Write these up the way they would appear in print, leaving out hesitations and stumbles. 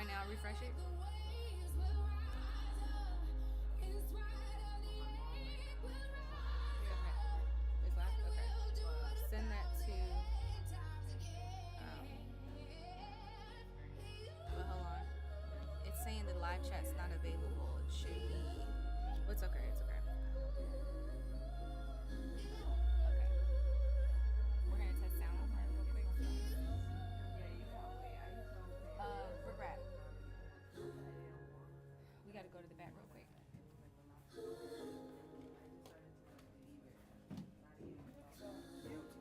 Try now, refresh it. It's live? Okay. Send that to. But hold on. It's saying the live chat's not available. It should be. Oh, it's okay. It's okay. Okay. We're gonna test sound real quick. Regret. We gotta go to the back real quick.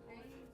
Thank you.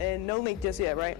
And no link just yet, right?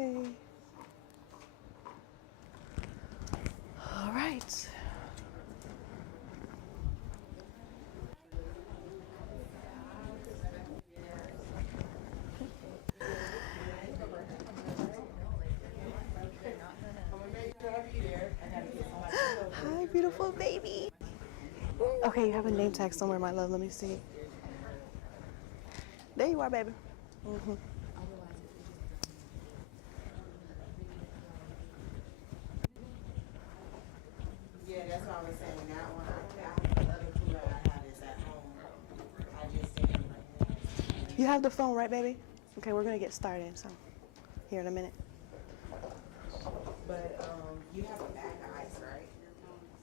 Okay. All right. Hi, beautiful baby. Okay, you have a name tag somewhere, my love. Let me see. There you are, baby. Yeah, that's what I was saying. That one, the other cooler I have is at home. I just didn't You have the phone, right, baby? Okay, we're gonna get started. So, here in a minute. But you have a bag of ice, right?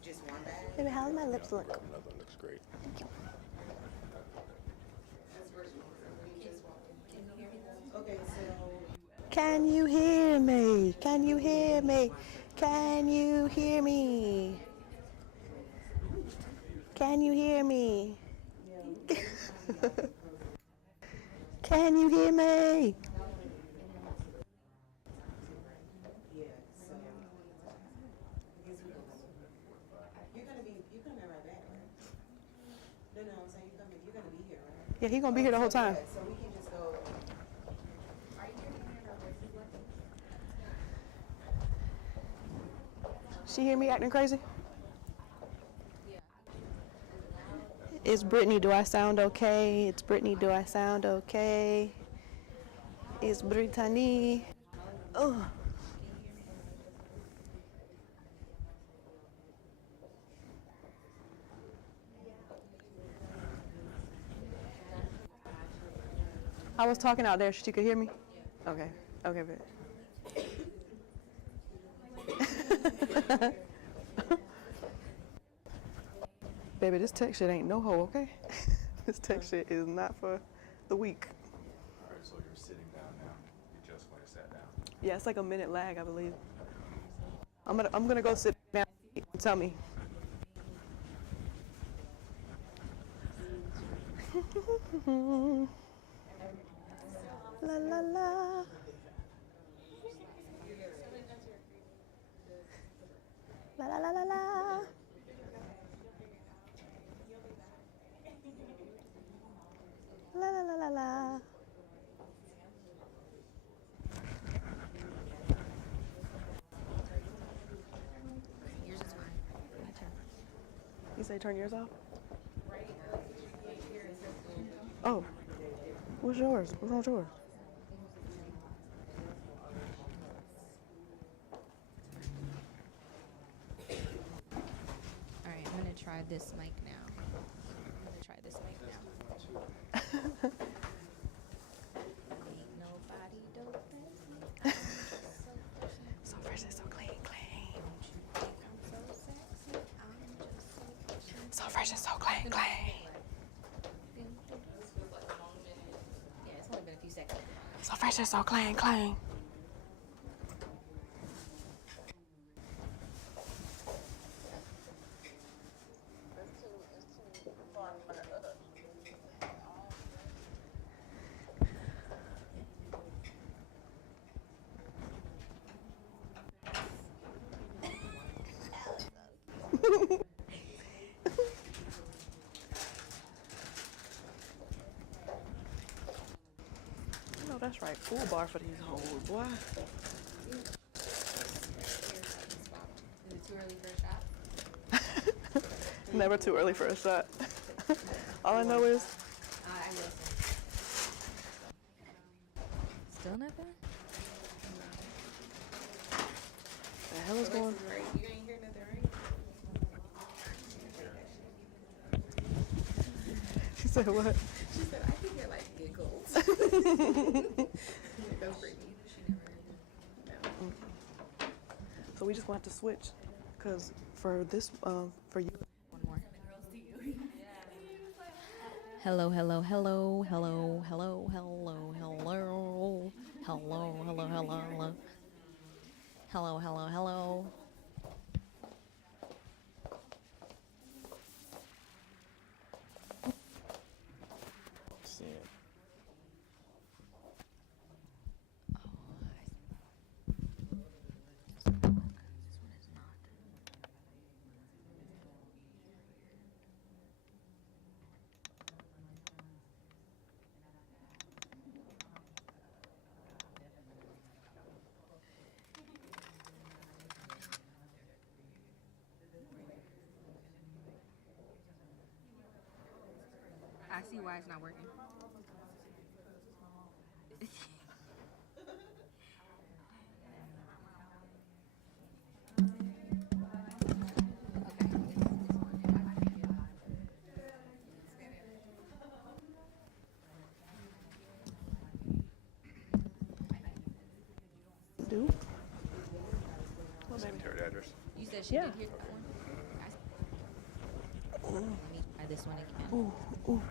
Just one bag? Baby, how's my lips look? Another looks great. Thank you. Okay, so Can you hear me? Can you hear me? Can you hear me? Can you hear me? Can you hear me? yeah, so you're gonna be right back, right? No, I'm saying you're gonna be here, right? Yeah, he gonna be here the whole time. Yeah, so we can just go. She hear me acting crazy? It's Brittany. Do I sound okay? It's Brittany. Do I sound okay? It's Brittany. Oh. I was talking out there. She could hear me? Okay. Okay, babe. Baby, this tech shit ain't no hoe, okay? This tech shit is not for the weak. All right, so you're sitting down now. You just went and sat down. Yeah, it's like a minute lag, I believe. I'm gonna go sit down and tell me. La la la. La la la la la. La la la la la. Yours is fine. My turn. You say turn yours off? Oh. What's yours? What's on yours? All right, I'm gonna try this mic now. Ain't nobody doping. So fresh and so clean, clean. Think I'm so sexy. I'm just So fresh and so clean, clean. Yeah, it's only been a few seconds. So fresh and so clean, clean. No, that's right. Full bar for these hoes, boy. Is it too early for a shot? Never too early for a shot. All I know is I listen. Still nothing? the hell is going on? You ain't hear nothing, right? She said what? She said I can hear like giggles. Go Brittany. She never heard it. So we just gonna have to switch, cause for this, for you. One more. Hello, hello, hello, hello, hello, hello, hello, hello, hello, hello, hello, hello, hello, hello. I see why it's not working. Do? Cemetery address. You said she Yeah. did hear that one? Let me try this one again. Ooh, ooh.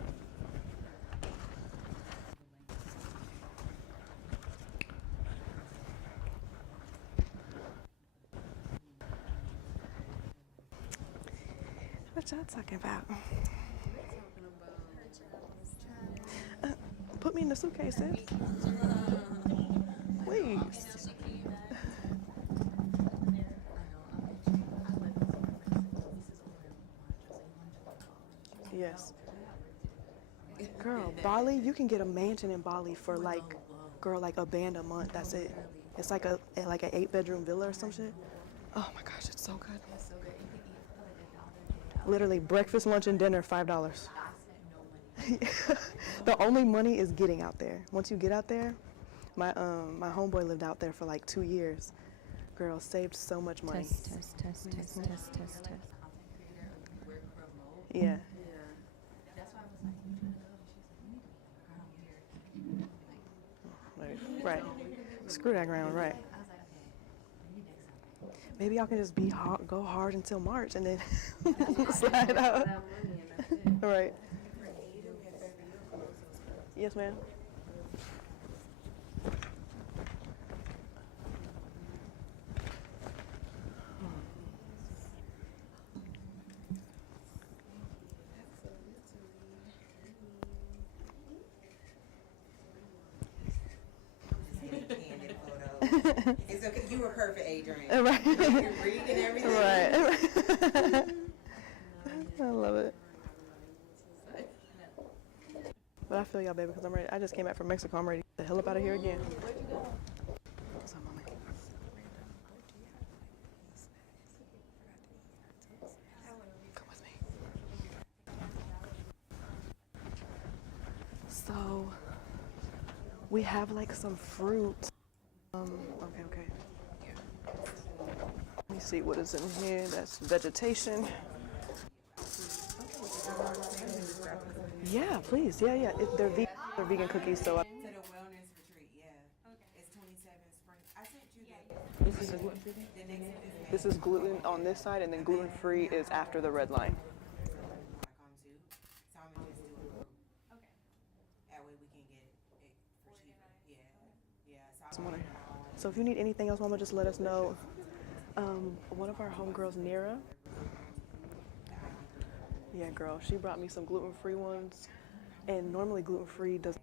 What y'all talking about? Put me in the suitcase, sis. Please. Yes. Girl, Bali, you can get a mansion in Bali for like, girl, like a band a month. That's it. It's like an 8-bedroom villa or some shit. Oh my gosh, it's so good. Literally breakfast, lunch, and dinner, $5. The only money is getting out there. Once you get out there, my homeboy lived out there for like 2 years. Girl, saved so much money. Test. Yeah. Right. Screw that ground, right. Maybe y'all can just go hard until March and then slide out. Right. Yes, ma'am. Candid photos. It's okay. You were perfect, Adrian. Right. You can read and everything. Right. I love it. But I feel y'all, baby, because I'm ready. I just came back from Mexico. I'm ready to get the hell up out of here again. What's up, mommy? Come with me. So, we have like some fruit. Okay. Let me see what is in here. That's vegetation. Yeah, please. Yeah. They're vegan cookies, so I. To the wellness retreat, yeah. Okay. It's 27 spring. I sent you This is the next one. This is gluten on this side, and then gluten-free is after the red line. Want to come to, so I'm gonna just do a group. Okay. That way we can get it for cheaper. Yeah. So if you need anything else, Mama, just let us know. One of our homegirls, Nira. Yeah, girl, she brought me some gluten-free ones, and normally gluten-free does. So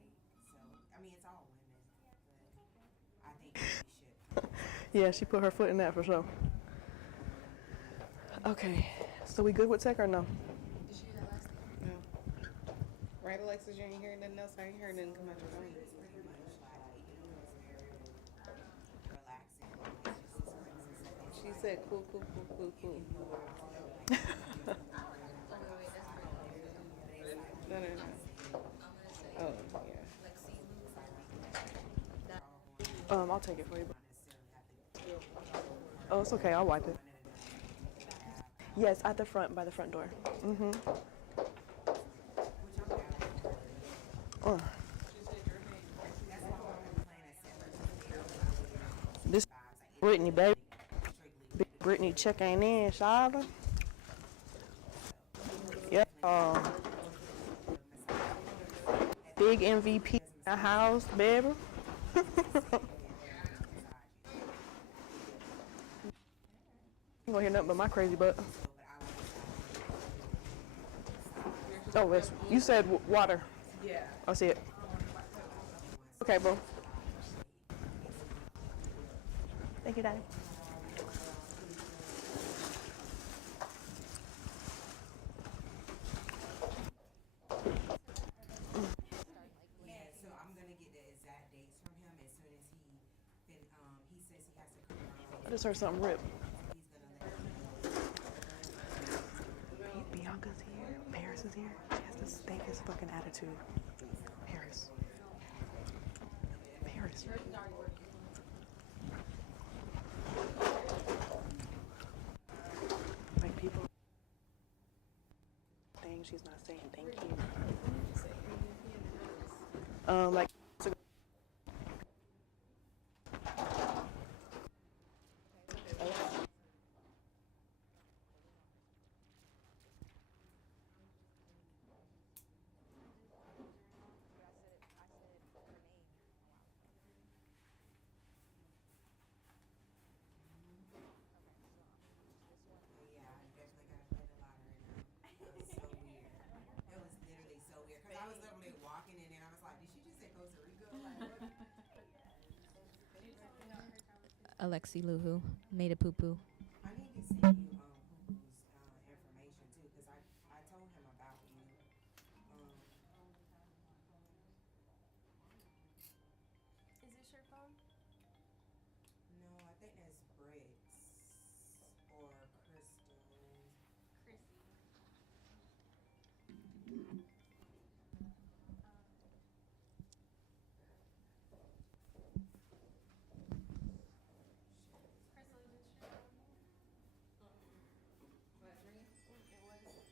I mean, it's all women, but I think we should. Yeah, she put her foot in that for sure. Okay, so we good with tech or no? Did you hear that last thing? No. Right, Alexis, you ain't hearing nothing else? I ain't heard nothing come out your phone. She said cool. No. Oh, yeah. I'll take it for you. Oh, it's okay. I'll wipe it. Yes, at the front, by the front door. Mm-hmm. This Brittany, baby. Big Brittany checking in, Shava. Yeah. Big MVP in the house, baby. You gonna hear nothing but my crazy butt. Oh, you said water. Yeah. I see it. Okay, bro. Thank you, Daddy. Yeah, so I'm gonna get the exact dates from him as soon as he says he has to come around. I just heard something rip. He's gonna let me know. Bianca's here. Paris is here. She has the stinkest fucking attitude. Paris. Paris. Like people thing, she's not saying thank you. Like Yeah, I definitely gotta play the lottery now. It was so weird. It was literally so weird. Cause I was literally walking in and I was like, did she just say Costa Rica? Like, what? Alexi Luhu made a poo poo. I need to send you Poo-Poo's information too, cause I told him about you. Um, Is this your phone? no, I think that's Brits or Crystal. Chrissy. Crystal, is this your phone? What, ring? It was.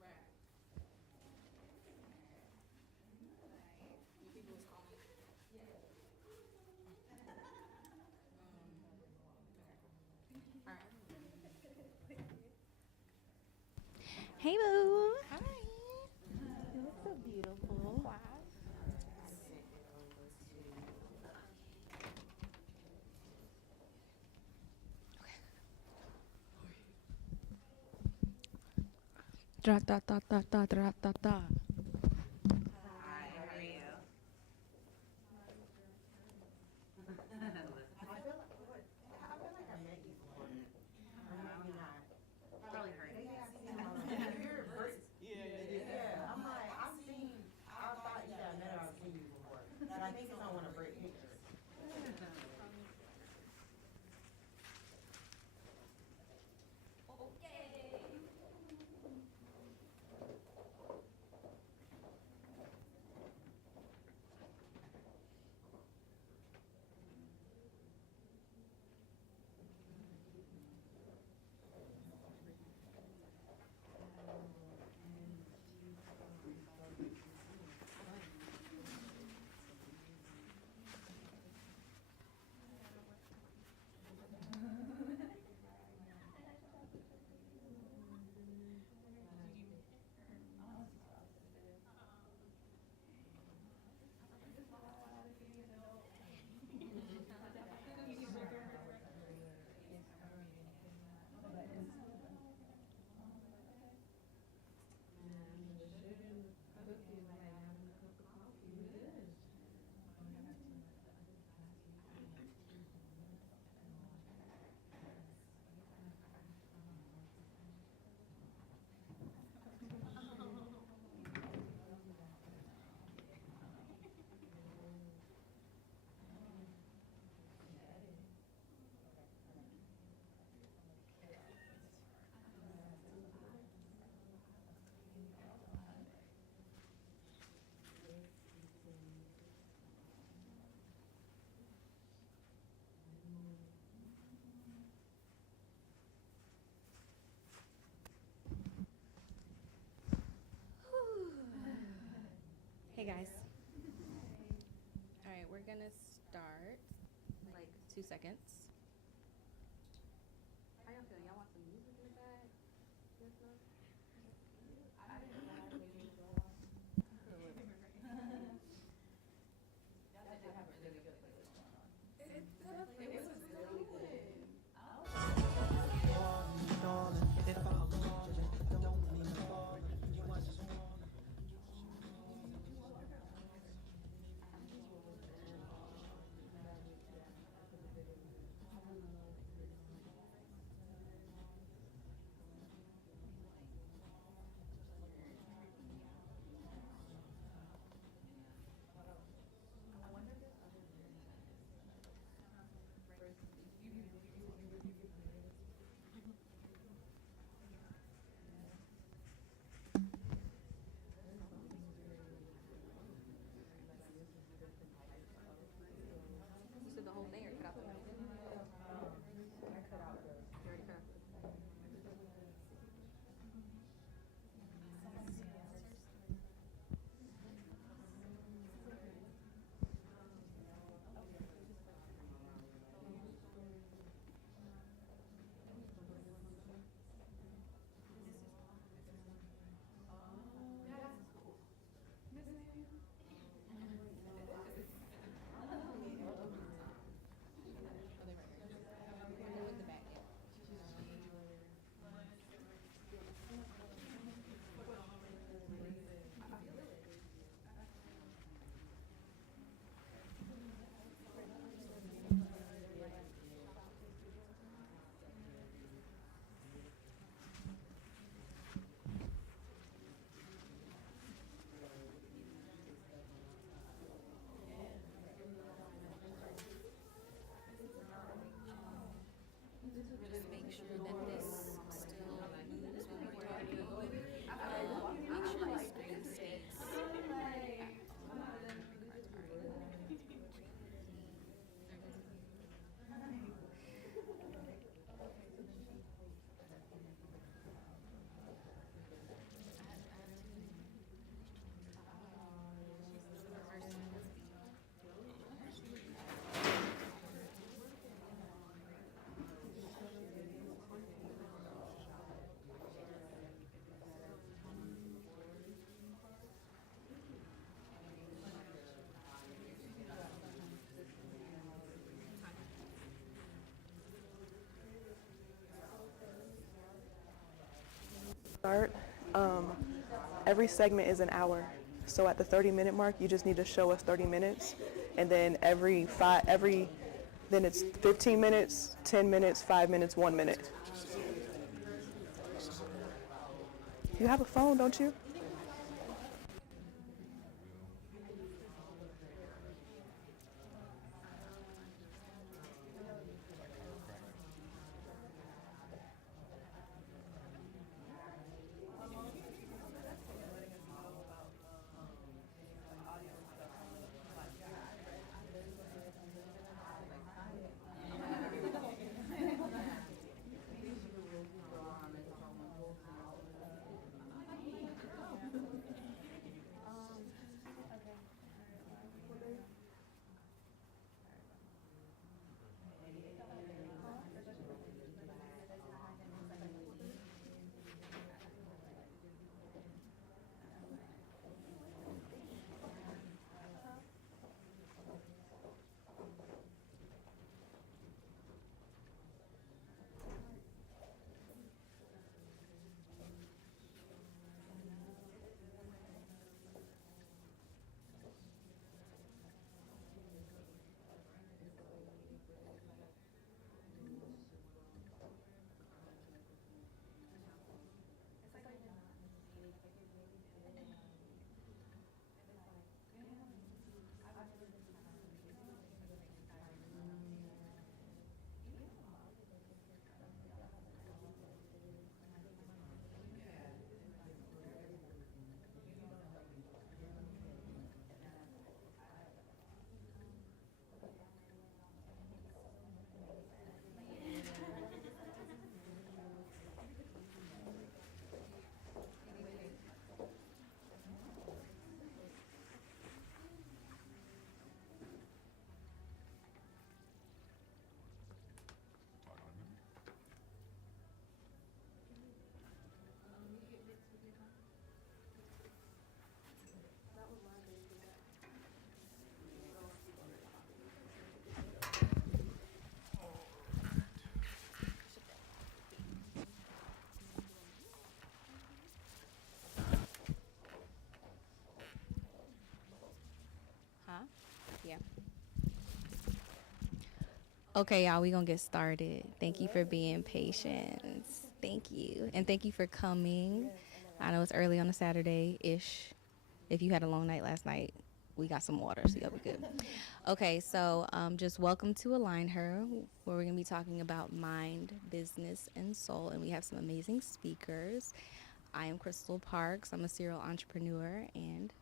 Right. You people was calling. Alright. Hey boo. Hi. You look so beautiful. I sent it over to. Dra da da da da dra da da. Hi, how are you? I feel like I met you before. Or maybe not. Probably heard it. Yeah, I'm like, I've seen, I thought you got met, I've seen you before. But I think it's on one of Britt's pictures. Hey guys. All right, we're gonna start like 2 seconds. How y'all feel? Y'all want some music in the back? Yes, no? start. Every segment is an hour. So at the 30-minute mark, you just need to show us 30 minutes. And then then it's 15 minutes, 10 minutes, 5 minutes, 1 minute. You have a phone, don't you? Huh? Yeah. Okay, y'all, we gonna get started. Thank you for being patient. Thank you. And thank you for coming. I know it's early on a Saturday-ish. If you had a long night last night, we got some water, so you'll be good. Okay, so just welcome to AlignHER, where we're gonna be talking about mind, business, and soul, and we have some amazing speakers. I am Crystal Parks. I'm a serial entrepreneur, and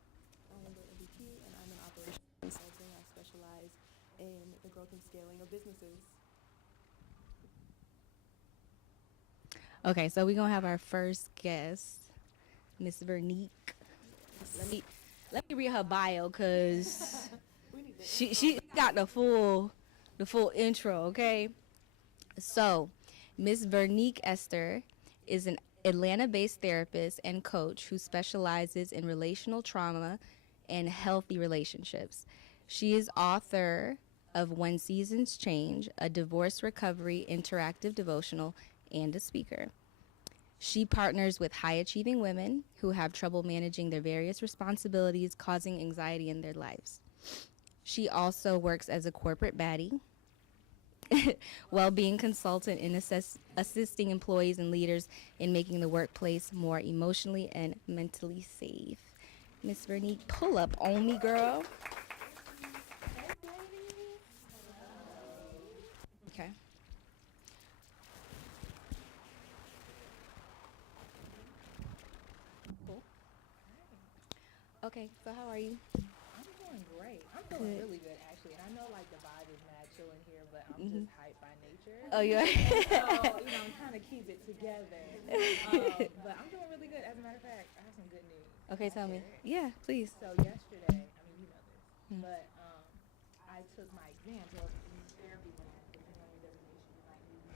I'm the MVP, and I'm an operations consultant. I specialize in the growth and scaling of businesses. okay, so we're gonna have our first guest, Miss Vernique. Let me read her bio, cause she got the full intro. Okay, so Miss Vernique Esther is an Atlanta-based therapist and coach who specializes in relational trauma and healthy relationships. She is author of When Seasons Change, a divorce recovery interactive devotional, and a speaker. She partners with high-achieving women who have trouble managing their various responsibilities, causing anxiety in their lives. She also works as a corporate baddie, well-being consultant, and assisting employees and leaders in making the workplace more emotionally and mentally safe. Miss Vernique, pull up on me, girl. Okay. Cool. Okay, so how are you? I'm doing great. I'm feeling really good actually, and I know like the vibe is mad chill in here, but I'm just hyped by nature. Oh, you are? So I'm trying to keep it together. But I'm doing really good. As a matter of fact, I have some good news. Okay, tell me. Yeah, please. So yesterday, I mean you know this, but I took my exams. Well, in therapy land, depending on your designation, you might need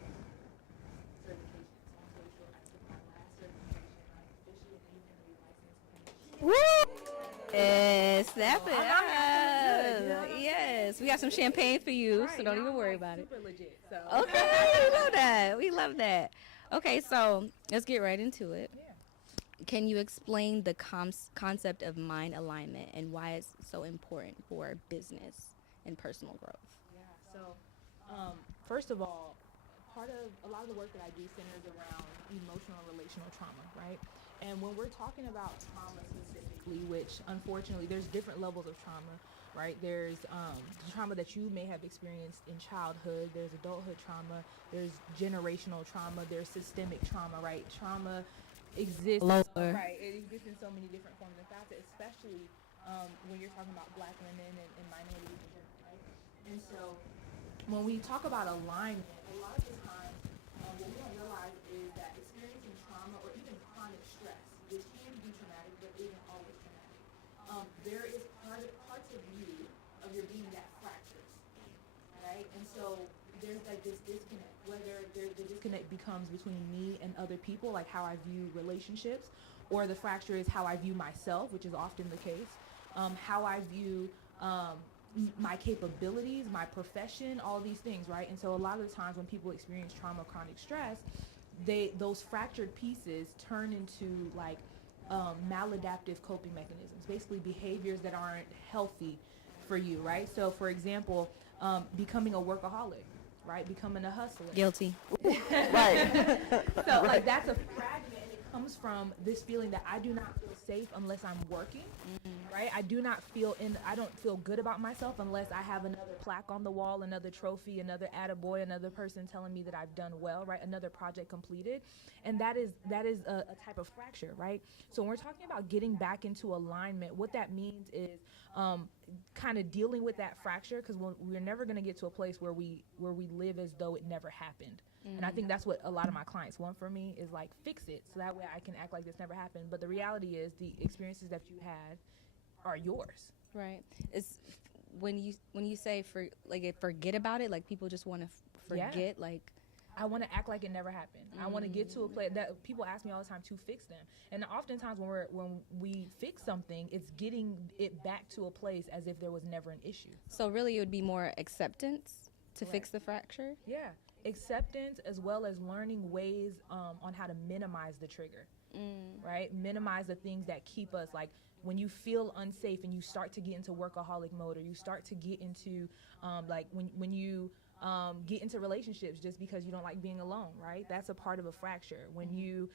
certifications. Long story short, I took my last certification. I'm officially an independently licensed clinician. Woo! Yes, snap it up. Yes, we got some champagne for you, so don't even worry about it. Super legit. So. Okay, we love that. We love that. Okay, so let's get right into it. Yeah. Can you explain the concept of mind alignment and why it's so important for business and personal growth? Yeah. So, first of all, part of a lot of the work that I do centers around emotional and relational trauma, right? And when we're talking about trauma specifically, which unfortunately there's different levels of trauma, right? There's the trauma that you may have experienced in childhood, there's adulthood trauma, there's generational trauma, there's systemic trauma, right? Trauma exists, Lower. right? It exists in so many different forms and facets, especially when you're talking about Black women and minorities in general, right? And so when we talk about alignment, a lot of the times, what we don't realize is that experiencing trauma or even chronic stress, which can be traumatic but isn't always traumatic, there is parts of you, of your being that fractures, right? And so there's like this disconnect, whether the disconnect becomes between me and other people, like how I view relationships, or the fracture is how I view myself, which is often the case, how I view my capabilities, my profession, all these things, right? And so a lot of the times when people experience trauma, chronic stress, those fractured pieces turn into like maladaptive coping mechanisms, basically behaviors that aren't healthy for you, right? So for example, becoming a workaholic, right? Becoming a hustler. Guilty. Right. So like that's a fragment, and it comes from this feeling that I do not feel safe unless I'm working, right? I don't feel good about myself unless I have another plaque on the wall, another trophy, another attaboy, another person telling me that I've done well, right? Another project completed. And that is a type of fracture, right? So when we're talking about getting back into alignment, what that means is kind of dealing with that fracture, because we're never going to get to a place where we live as though it never happened. And I think that's what a lot of my clients want from me is like, fix it so that way I can act like this never happened. But the reality is the experiences that you had are yours. Right. It's when you say forget about it, like people just want to forget, Yeah. like I want to act like it never happened. I want to get to a place that people ask me all the time to fix them. And oftentimes when we fix something, it's getting it back to a place as if there was never an issue. so really it would be more acceptance to Correct. fix the fracture. Yeah. Acceptance as well as learning ways on how to minimize the trigger, right? Minimize the things that keep us, like when you feel unsafe and you start to get into workaholic mode, or you start to get into like when you get into relationships just because you don't like being alone, right? That's a part of a fracture. When you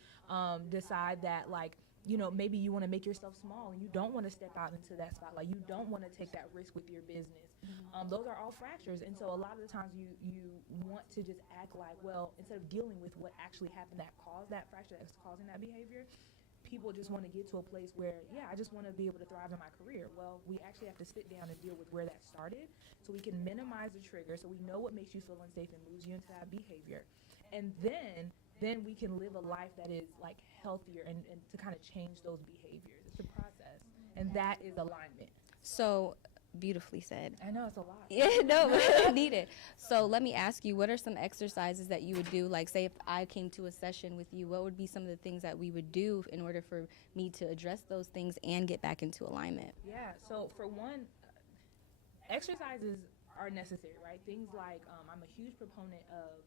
decide that, like, you know, maybe you want to make yourself small and you don't want to step out into that spotlight. You don't want to take that risk with your business. Those are all fractures. And so a lot of the times you want to just act like, well, instead of dealing with what actually happened that caused that fracture, that's causing that behavior, people just want to get to a place where, yeah, I just want to be able to thrive in my career. Well, we actually have to sit down and deal with where that started so we can minimize the trigger, so we know what makes you feel unsafe and moves you into that behavior. And then we can live a life that is like healthier and to kind of change those behaviors. It's a process. And that is alignment. So beautifully said. I know it's a lot. Yeah, no, but needed. So let me ask you, what are some exercises that you would do? Like, say if I came to a session with you, what would be some of the things that we would do in order for me to address those things and get back into alignment? Yeah, so for one, exercises are necessary, right? Things like, I'm a huge proponent of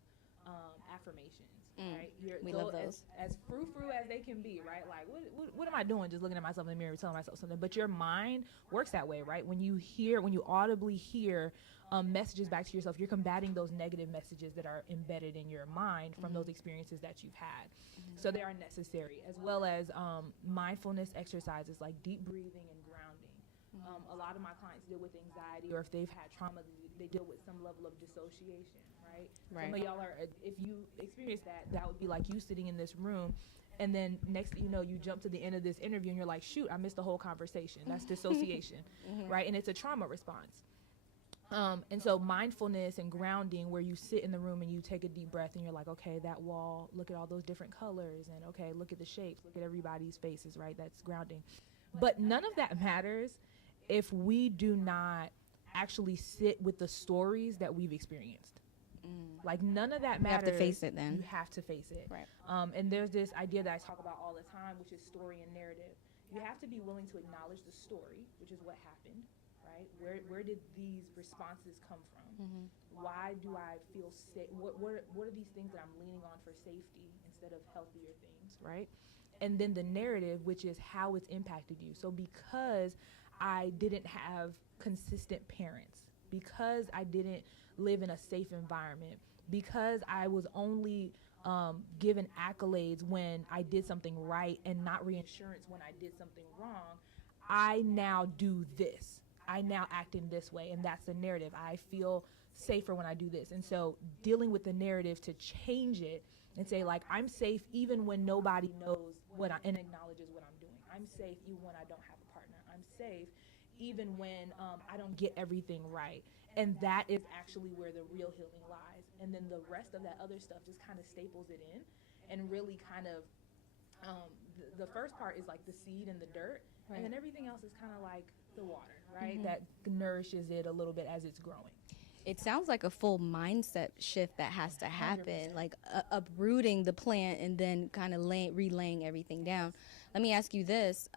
affirmations, right? We love those. As frou-frou as they can be, right? Like, what am I doing? Just looking at myself in the mirror, telling myself something. But your mind works that way, right? When you audibly hear messages back to yourself, you're combating those negative messages that are embedded in your mind from those experiences that you've had. So they are necessary, as well as mindfulness exercises like deep breathing and grounding. A lot of my clients deal with anxiety, or if they've had trauma, they deal with some level of dissociation, right? Some of y'all are, if you experience that would be like you sitting in this room, and then next thing you know, you jump to the end of this interview and you're like, shoot, I missed the whole conversation. That's dissociation, right? And it's a trauma response. And so mindfulness and grounding, where you sit in the room and you take a deep breath and you're like, okay, that wall, look at all those different colors, and okay, look at the shapes, look at everybody's faces, right? That's grounding. But none of that matters if we do not actually sit with the stories that we've experienced. Like, none of that matters. You have to face it then. You have to face it. Right. And there's this idea that I talk about all the time, which is story and narrative. You have to be willing to acknowledge the story, which is what happened, right? Where did these responses come from? Why do I feel safe? What are these things that I'm leaning on for safety instead of healthier things, right? and then the narrative, which is how it's impacted you. So because I didn't have consistent parents, because I didn't live in a safe environment, because I was only given accolades when I did something right and not reassurance when I did something wrong, I now do this. I now act in this way, and that's the narrative. I feel safer when I do this. And so dealing with the narrative to change it and say, like, I'm safe even when nobody knows and acknowledges what I'm doing. I'm safe even when I don't have a partner. I'm safe even when I don't get everything right. And that is actually where the real healing lies. And then the rest of that other stuff just kind of staples it in and really kind of, the first part is like the seed and the dirt. Right. And then everything else is kind of like the water, right? That nourishes it a little bit as it's growing. It sounds like a full mindset shift that has to happen, 100%. Like uprooting the plant and then kind of relaying everything down. Let me ask you this.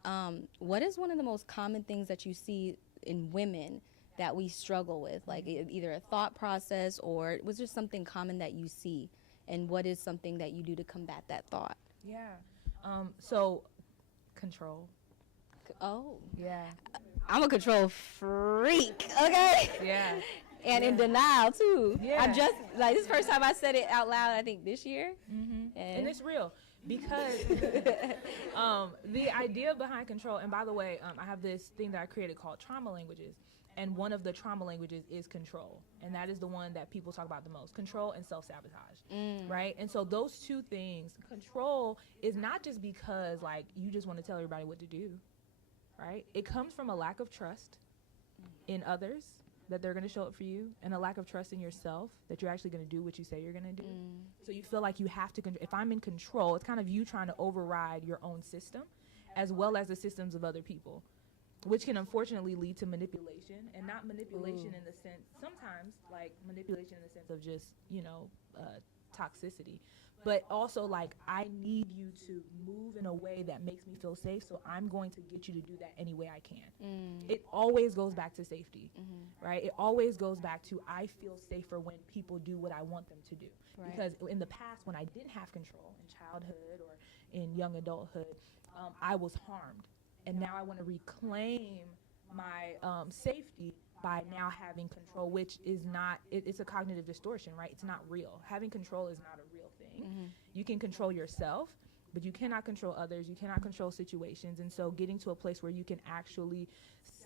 What is one of the most common things that you see in women that we struggle with? Like either a thought process or was there something common that you see? And what is something that you do to combat that thought? Yeah. So control. Oh. Yeah. I'm a control freak, okay? Yeah. And in denial too. Yeah. I'm just like, this is the first time I said it out loud, I think this year. And it's real because the idea behind control, and by the way, I have this thing that I created called trauma languages. And one of the trauma languages is control. And that is the one that people talk about the most. Control and self-sabotage, right? And so those two things, control is not just because, like, you just want to tell everybody what to do, right? It comes from a lack of trust in others that they're going to show up for you, and a lack of trust in yourself that you're actually going to do what you say you're going to do. So you feel like you have to, if I'm in control, it's kind of you trying to override your own system as well as the systems of other people, which can unfortunately lead to manipulation, and not manipulation in the sense, sometimes like manipulation in the sense of just, toxicity, but also like, I need you to move in a way that makes me feel safe, so I'm going to get you to do that any way I can. It always goes back to safety, right? It always goes back to, I feel safer when people do what I want them to do. Right. Because in the past, when I didn't have control in childhood or in young adulthood, I was harmed. And now I want to reclaim my safety by now having control, which is not, it's a cognitive distortion, right? It's not real. Having control is not a real thing. You can control yourself, but you cannot control others. You cannot control situations. And so getting to a place where you can actually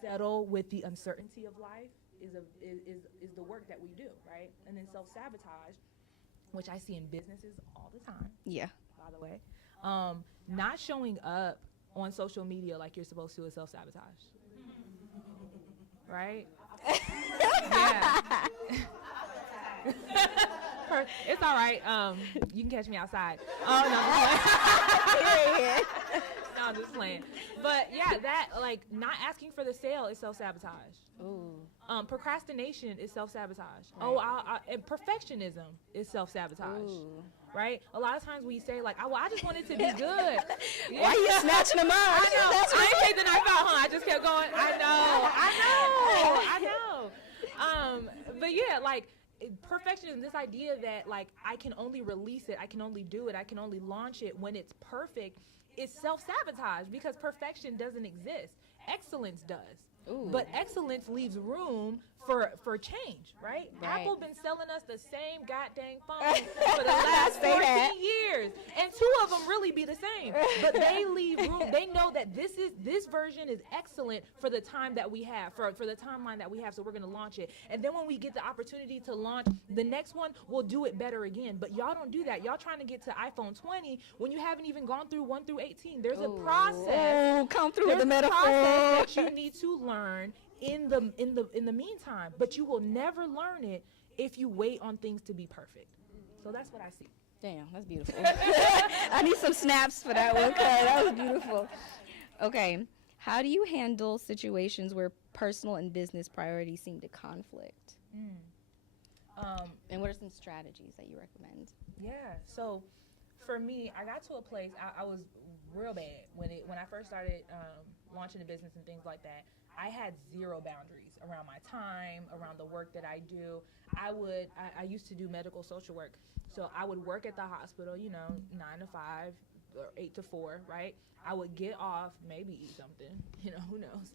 settle with the uncertainty of life is the work that we do, right? And then self-sabotage, which I see in businesses all the time. Yeah. By the way. Not showing up on social media like you're supposed to is self-sabotage. Right? Yeah. It's all right. You can catch me outside. Oh, no. No, I'm just playing. But yeah, that, like, not asking for the sale is self-sabotage. Ooh. Procrastination is self-sabotage. Right. And perfectionism is self-sabotage. Ooh. Right? A lot of times we say, like, I just want it to be good. Yeah. Why are you snatching them out? I know. I ain't take the knife out, huh? I just kept going. I know. But yeah, like, perfectionism, this idea that, like, I can only release it, I can only do it, I can only launch it when it's perfect, is self-sabotage, because perfection doesn't exist. Excellence does. Ooh. But excellence leaves room for change, right? Apple been selling us the same goddamn phone for the last 14 years, and 2 of them really be the same. But they leave room. They know that this version is excellent for the time that we have, for the timeline that we have. So we're gonna launch it, and then when we get the opportunity to launch the next one, we'll do it better again. But y'all don't do that. Y'all trying to get to iPhone 20 when you haven't even gone through 1 through 18. There's a process. Come through with the metaphor. Process that you need to learn in the meantime, but you will never learn it if you wait on things to be perfect. So that's what I see. Damn, that's beautiful. I need some snaps for that one, cause that was beautiful. Okay, how do you handle situations where personal and business priorities seem to conflict? And what are some strategies that you recommend? Yeah, so for me, I got to a place, I was real bad when I first started launching the business and things like that. I had zero boundaries around my time, around the work that I do. I used to do medical social work. So I would work at the hospital, 9 to 5, or 8 to 4, right? I would get off, maybe eat something, who knows,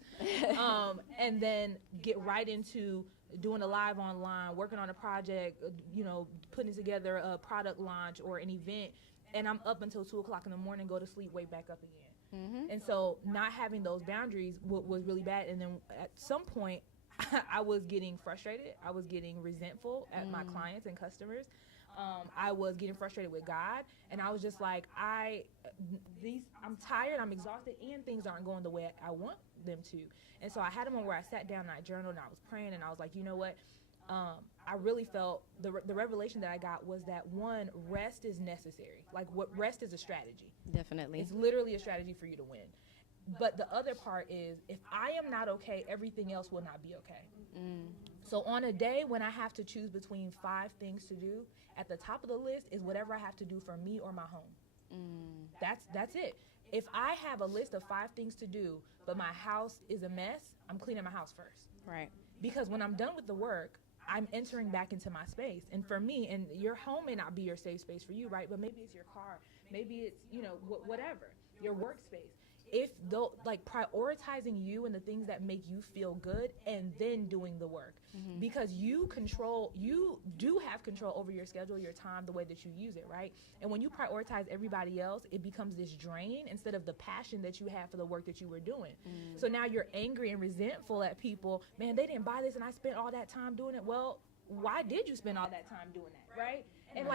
and then get right into doing a live online, working on a project, putting together a product launch or an event, and I'm up until 2 o'clock in the morning, go to sleep, wake back up again. Mm-hmm. And so not having those boundaries was really bad. And then at some point, I was getting frustrated. I was getting resentful at my clients and customers. I was getting frustrated with God, and I was just like, I'm tired, I'm exhausted, and things aren't going the way I want them to. And so I had a moment where I sat down and I journaled and I was praying, and I was like, you know what? I really felt the revelation that I got was that, one, rest is necessary. Like, rest is a strategy. Definitely. It's literally a strategy for you to win. But the other part is, if I am not okay, everything else will not be okay. So on a day when I have to choose between 5 things to do, at the top of the list is whatever I have to do for me or my home. That's it. If I have a list of 5 things to do, but my house is a mess, I'm cleaning my house first. Right. Because when I'm done with the work, I'm entering back into my space. And for me, and your home may not be your safe space for you, right? But maybe it's your car. Maybe it's, whatever, your workspace. If prioritizing you and the things that make you feel good, and then doing the work, because you do have control over your schedule, your time, the way that you use it, right? And when you prioritize everybody else, it becomes this drain instead of the passion that you have for the work that you were doing. So now you're angry and resentful at people. Man, they didn't buy this and I spent all that time doing it. Well, why did you spend all that time doing that, right? And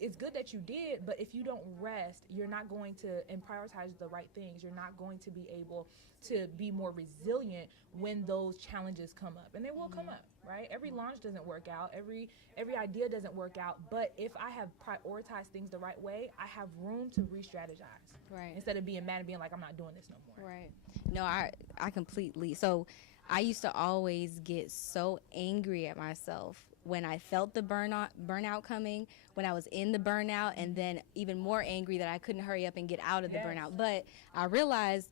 it's good that you did, but if you don't rest, you're not going to, and prioritize the right things, you're not going to be able to be more resilient when those challenges come up. And they will come up, right? Every launch doesn't work out, every idea doesn't work out, but if I have prioritized things the right way, I have room to re-strategize. Right. Instead of being mad and being like, I'm not doing this no more. Right. No, I completely. So I used to always get so angry at myself when I felt the burnout coming, when I was in the burnout, and then even more angry that I couldn't hurry up and get out of the burnout. But I realized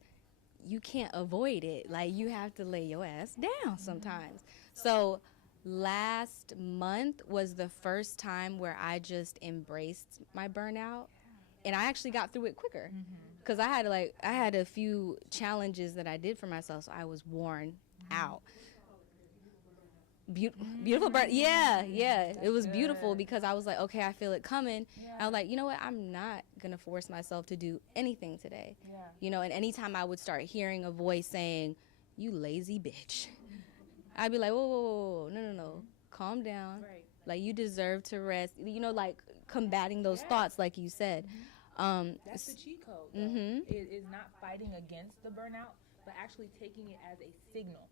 you can't avoid it. Like, you have to lay your ass down sometimes. So last month was the first time where I just embraced my burnout, and I actually got through it quicker. Because I had a few challenges that I did for myself, so I was worn out. Beautiful burn. Yeah. It was beautiful because I was like, okay, I feel it coming. I was like, you know what? I'm not going to force myself to do anything today. And anytime I would start hearing a voice saying, you lazy bitch, I'd be like, whoa, no. Calm down. Right. Like, you deserve to rest. Like combating those thoughts, like you said. That's the cheat code, though. It is not fighting against the burnout, but actually taking it as a signal.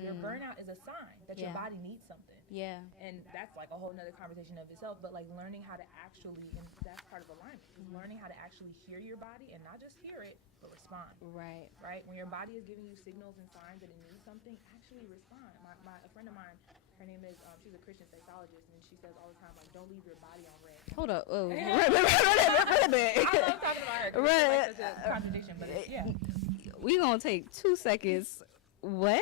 Your burnout is a sign that your body needs something. Yeah. And that's like a whole nother conversation of itself, but like learning how to actually, and that's part of alignment, is learning how to actually hear your body and not just hear it, but respond. Right. Right? When your body is giving you signals and signs that it needs something, actually respond. A friend of mine, her name is, she's a Christian sexologist, and she says all the time, like, don't leave your body on red. Hold up. Oh. I love talking about her, 'cause it's like such a contradiction, but We gonna take 2 seconds. What?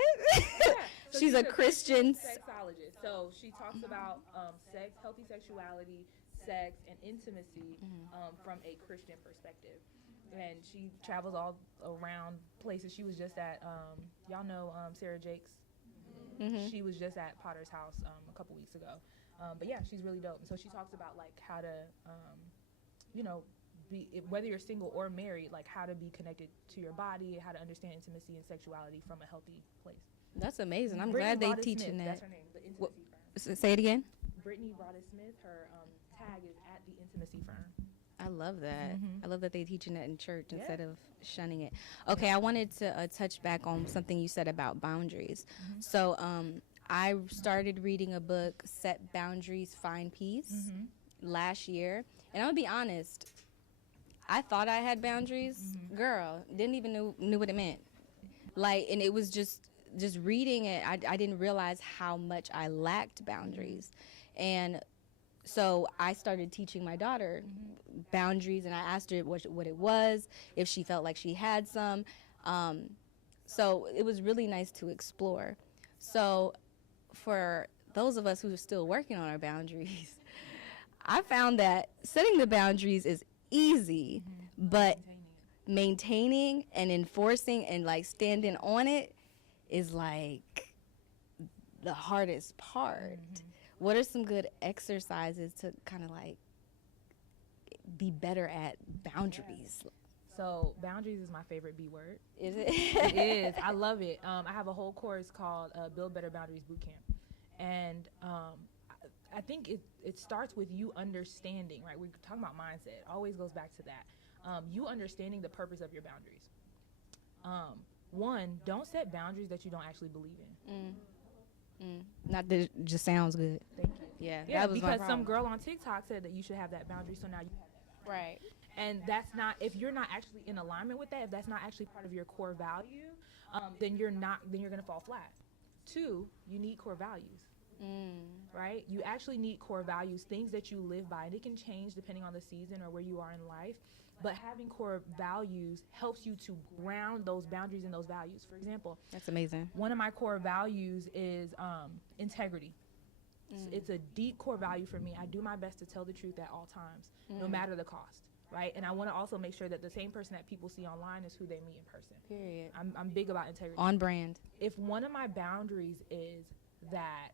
So She's a Christian sexologist. So she talks about sex, healthy sexuality, sex, and intimacy from a Christian perspective. And she travels all around places. She was just at, y'all know Sarah Jakes? She was just at Potter's house a couple weeks ago. But yeah, she's really dope. And so she talks about like how to, whether you're single or married, like how to be connected to your body, how to understand intimacy and sexuality from a healthy place. That's amazing. I'm Brittany glad they Broaddus teaching Smith, that. That's her name, the intimacy firm. Say it again. Brittany Broaddus Smith, her tag is at the intimacy firm. I love that. I love that they're teaching that in church instead of shunning it. Okay, I wanted to touch back on something you said about boundaries. So I started reading a book, Set Boundaries, Find Peace, last year. And I'm going to be honest, I thought I had boundaries. Girl, didn't even knew what it meant. Like, and it was just reading it, I didn't realize how much I lacked boundaries. And so I started teaching my daughter boundaries, and I asked her what it was, if she felt like she had some. So it was really nice to explore. So for those of us who are still working on our boundaries, I found that setting the boundaries is easy, but maintaining and enforcing and like standing on it is like the hardest part. What are some good exercises to kind of like be better at boundaries? So boundaries is my favorite B word. Is it? It is. I love it. I have a whole course called Build Better Boundaries Bootcamp. And I think it starts with you understanding, right? We're talking about mindset. It always goes back to that. You understanding the purpose of your boundaries. One, don't set boundaries that you don't actually believe in. Not that it just sounds good. Thank you. Yeah, Yeah, that was my because some problem. girl on TikTok said that you should have that boundary, so now you have that. Right. And that's not, if you're not actually in alignment with that, if that's not actually part of your core value, then you're going to fall flat. Two, you need core values, right? You actually need core values, things that you live by, and it can change depending on the season or where you are in life. But having core values helps you to ground those boundaries and those values. For example, That's amazing. one of my core values is integrity. It's a deep core value for me. I do my best to tell the truth at all times, no matter the cost. Right, and I want to also make sure that the same person that people see online is who they meet in person. Period. I'm big about integrity. On brand. If one of my boundaries is that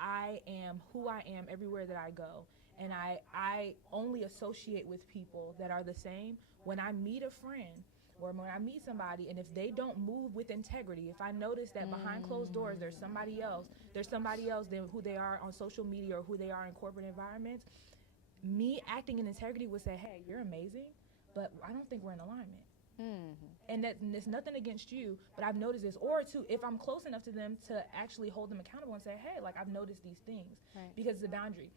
I am who I am everywhere that I go, and I only associate with people that are the same, when I meet a friend or when I meet somebody, and if they don't move with integrity, if I notice that behind closed doors there's somebody else than who they are on social media or who they are in corporate environments, me acting in integrity would say, hey, you're amazing, but I don't think we're in alignment. And there's nothing against you, but I've noticed this. Or two, if I'm close enough to them to actually hold them accountable and say, hey, like I've noticed these things, because it's a boundary.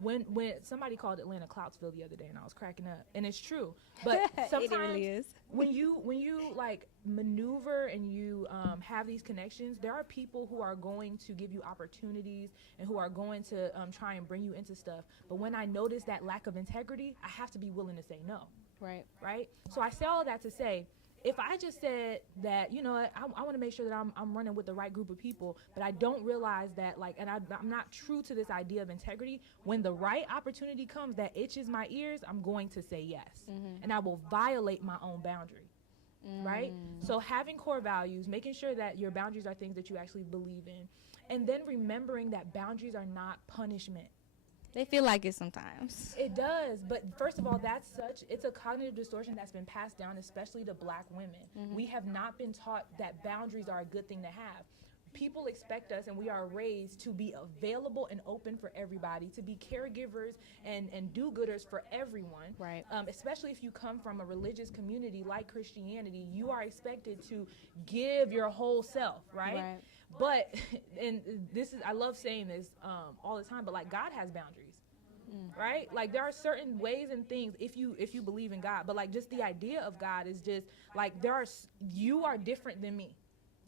When somebody called Atlanta Cloudsville the other day, and I was cracking up, and it's true. But sometimes It really is. when you like maneuver and you have these connections, there are people who are going to give you opportunities and who are going to try and bring you into stuff. But when I notice that lack of integrity, I have to be willing to say no. Right. So I say all that to say, if I just said that, you know, I want to make sure that I'm running with the right group of people, but I don't realize that, like, and I'm not true to this idea of integrity, when the right opportunity comes that itches my ears, I'm going to say yes. And I will violate my own boundary. Right? So having core values, making sure that your boundaries are things that you actually believe in, and then remembering that boundaries are not punishment. They feel like it sometimes. It does, but first of all, it's a cognitive distortion that's been passed down, especially to Black women. We have not been taught that boundaries are a good thing to have. People expect us, and we are raised to be available and open for everybody, to be caregivers and do-gooders for everyone. Right. Especially if you come from a religious community like Christianity, you are expected to give your whole self, right? But, and this is, I love saying this all the time, but like God has boundaries, right? Like there are certain ways and things if you believe in God, but like just the idea of God is just like you are different than me.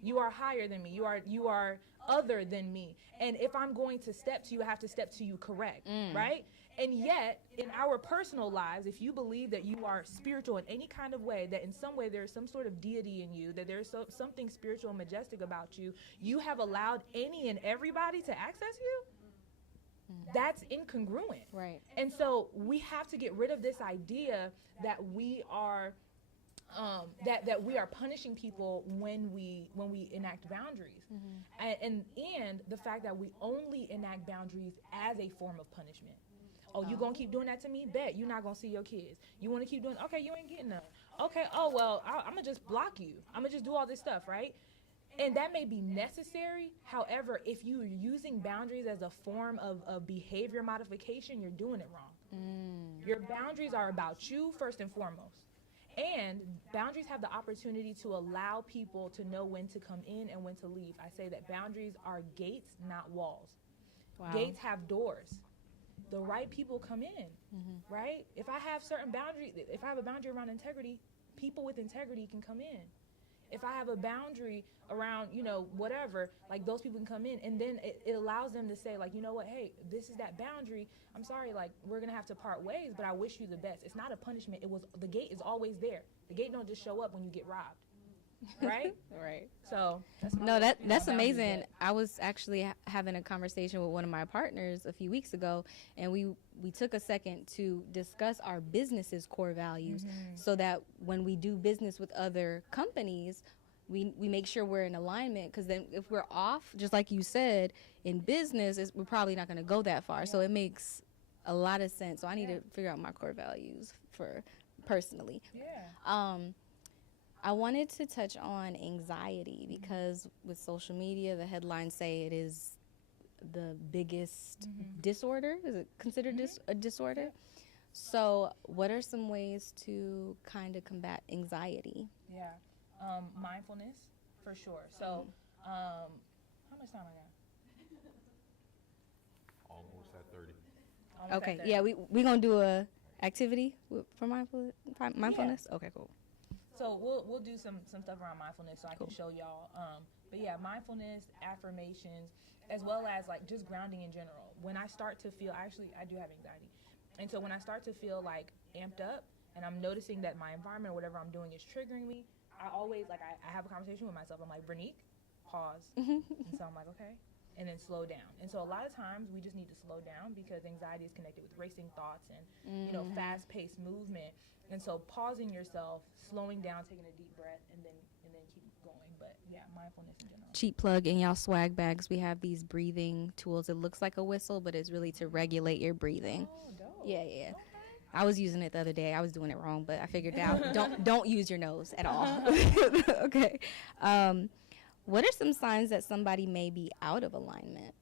You are higher than me. You are other than me. And if I'm going to step to you, I have to step to you correct, right? And yet, in our personal lives, if you believe that you are spiritual in any kind of way, that in some way there's some sort of deity in you, that there's something spiritual and majestic about you, you have allowed any and everybody to access you? That's incongruent. Right. And so we have to get rid of this idea that we are that we are punishing people when we enact boundaries, and the fact that we only enact boundaries as a form of punishment. Oh, you gonna keep doing that to me? Bet you're not gonna see your kids. You want to keep doing? Okay, you ain't getting none. Okay, oh well, I'm gonna just block you. I'm gonna just do all this stuff, right? And that may be necessary. However, if you're using boundaries as a form of behavior modification, you're doing it wrong. Your boundaries are about you first and foremost. And boundaries have the opportunity to allow people to know when to come in and when to leave. I say that boundaries are gates, not walls. Wow. Gates have doors. The right people come in, right? If I have certain boundaries, if I have a boundary around integrity, people with integrity can come in. If I have a boundary around, whatever, like those people can come in, and then it allows them to say, like, you know what, hey, this is that boundary. I'm sorry, like, we're going to have to part ways, but I wish you the best. It's not a punishment. The gate is always there. The gate don't just show up when you get robbed. right? Right. So that's my No, little, that's boundaries amazing. that- I was actually having a conversation with one of my partners a few weeks ago, and we took a second to discuss our business's core values, so that when we do business with other companies, we make sure we're in alignment. Because then, if we're off, just like you said, in business, we're probably not going to go that far. So it makes a lot of sense. So I need to figure out my core values for personally. Yeah. I wanted to touch on anxiety because with social media, the headlines say it is the biggest disorder. Is it considered a disorder? So, what are some ways to kind of combat anxiety? Yeah. Mindfulness, for sure. So, how much time I got? Almost at 30. Almost at Okay, 30. yeah, we gonna do a activity for mindfulness. Okay, cool. So we'll do some stuff around mindfulness so I can show y'all. But yeah, mindfulness, affirmations, as well as like just grounding in general. When I start to feel, I do have anxiety, and so when I start to feel like amped up, and I'm noticing that my environment or whatever I'm doing is triggering me, I always like I have a conversation with myself. I'm like, Vernique, pause, and so I'm like, okay, and then slow down. And so a lot of times we just need to slow down because anxiety is connected with racing thoughts and fast-paced movement. And so pausing yourself, slowing down, taking a deep breath, and then keep going. But yeah, mindfulness in general. Cheap plug in y'all swag bags. We have these breathing tools. It looks like a whistle, but it's really to regulate your breathing. Oh, dope. Yeah. I was using it the other day. I was doing it wrong, but I figured out don't use your nose at all. Okay. What are some signs that somebody may be out of alignment?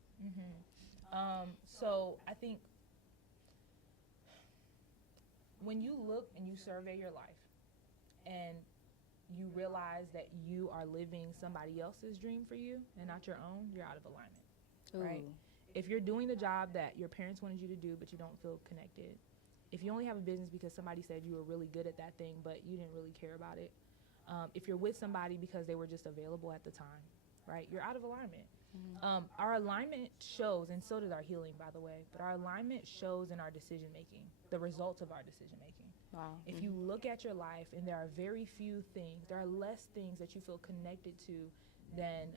So I think when you look and you survey your life and you realize that you are living somebody else's dream for you and not your own, you're out of alignment, right? If you're doing the job that your parents wanted you to do but you don't feel connected, if you only have a business because somebody said you were really good at that thing but you didn't really care about it, if you're with somebody because they were just available at the time, right, you're out of alignment. Our alignment shows, and so does our healing, by the way, but our alignment shows in our decision making, the results of our decision making. Wow. If you look at your life and there are very few things, there are less things that you feel connected to than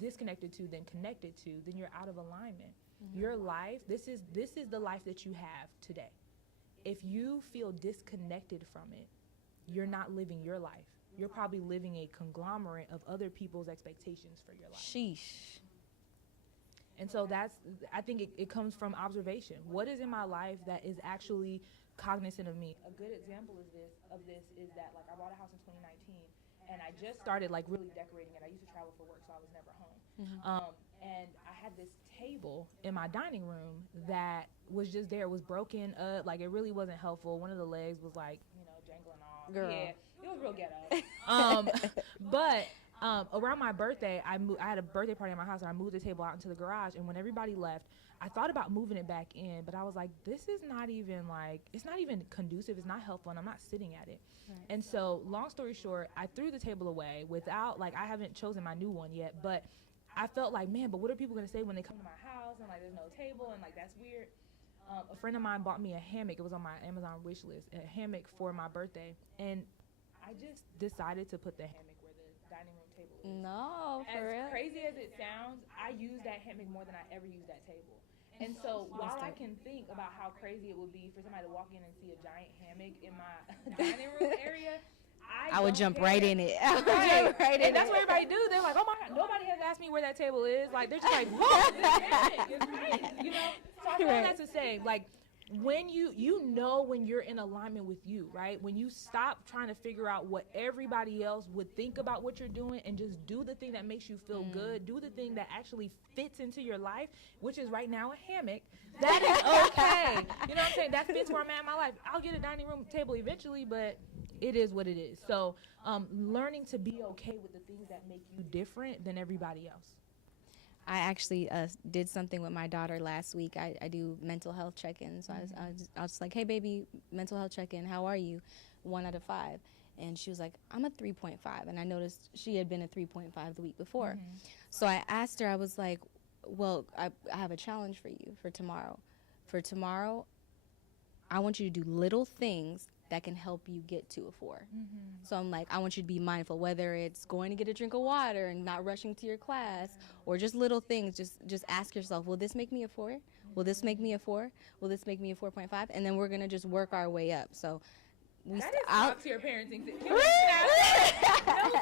disconnected to than connected to, then you're out of alignment. Your life, this is the life that you have today. If you feel disconnected from it, you're not living your life. You're probably living a conglomerate of other people's expectations for your life. Sheesh. And so I think it comes from observation. What is in my life that is actually cognizant of me? A good example of this is that like I bought a house in 2019 and I just started like really decorating it. I used to travel for work, so I was never home. And I had this table in my dining room that was just there. It was broken up. Like it really wasn't helpful. One of the legs was like, jangling off. Girl. Yeah, it was real ghetto. But around my birthday, I had a birthday party at my house, and I moved the table out into the garage. And when everybody left, I thought about moving it back in, but I was like, this is not even it's not even conducive. It's not helpful, and I'm not sitting at it. Right. And so, long story short, I threw the table away without I haven't chosen my new one yet, but I felt like, man, but what are people gonna say when they come to my house and there's no table and that's weird. A friend of mine bought me a hammock. It was on my Amazon wish list, a hammock for my birthday, and I just decided to put the hammock where the dining room table is. No, for real. As crazy as it sounds, I use that hammock more than I ever use that table. And so while I can think about how crazy it would be for somebody to walk in and see a giant hammock in my dining room area, I would jump right in it. I would jump right in and that's it. what everybody do. They're like, oh my God, nobody has asked me where that table is. Like, they're just like, whoa, this hammock is crazy, So I feel that to say, when you know when you're in alignment with you, right? When you stop trying to figure out what everybody else would think about what you're doing and just do the thing that makes you feel good, do the thing that actually fits into your life, which is right now a hammock, that is okay. You know what I'm saying? That fits where I'm at in my life. I'll get a dining room table eventually, but it is what it is. So learning to be okay with the things that make you different than everybody else. I actually did something with my daughter last week. I do mental health check-ins. So I was like, hey, baby, mental health check-in, how are you? 1 out of 5. And she was like, I'm a 3.5. And I noticed she had been a 3.5 the week before. So I asked her, I was like, well, I have a challenge for you for tomorrow. For tomorrow, I want you to do little things that can help you get to a 4. So I'm like, I want you to be mindful, whether it's going to get a drink of water and not rushing to your class, or just little things. Just ask yourself, will this make me a 4? Will this make me a 4? Will this make me a 4.5? And then we're gonna just work our way up. So we That is I'll- top tier parenting. No,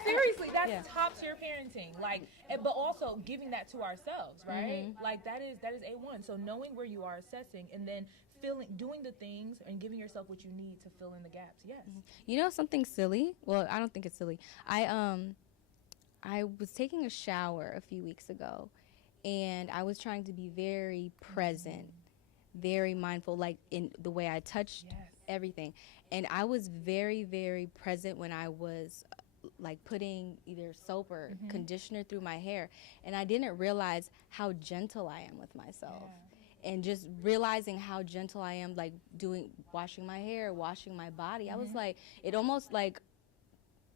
seriously, that's Yeah. top tier parenting. Like, but also giving that to ourselves, right? Like that is A1. So knowing where you are, assessing, and then doing the things and giving yourself what you need to fill in the gaps. Yes. You know something silly? Well, I don't think it's silly. I was taking a shower a few weeks ago, and I was trying to be very present, very mindful, like in the way I touched everything. And I was very, very present when I was like putting either soap or conditioner through my hair, and I didn't realize how gentle I am with myself. And just realizing how gentle I am, like washing my hair, washing my body, I was like, it almost like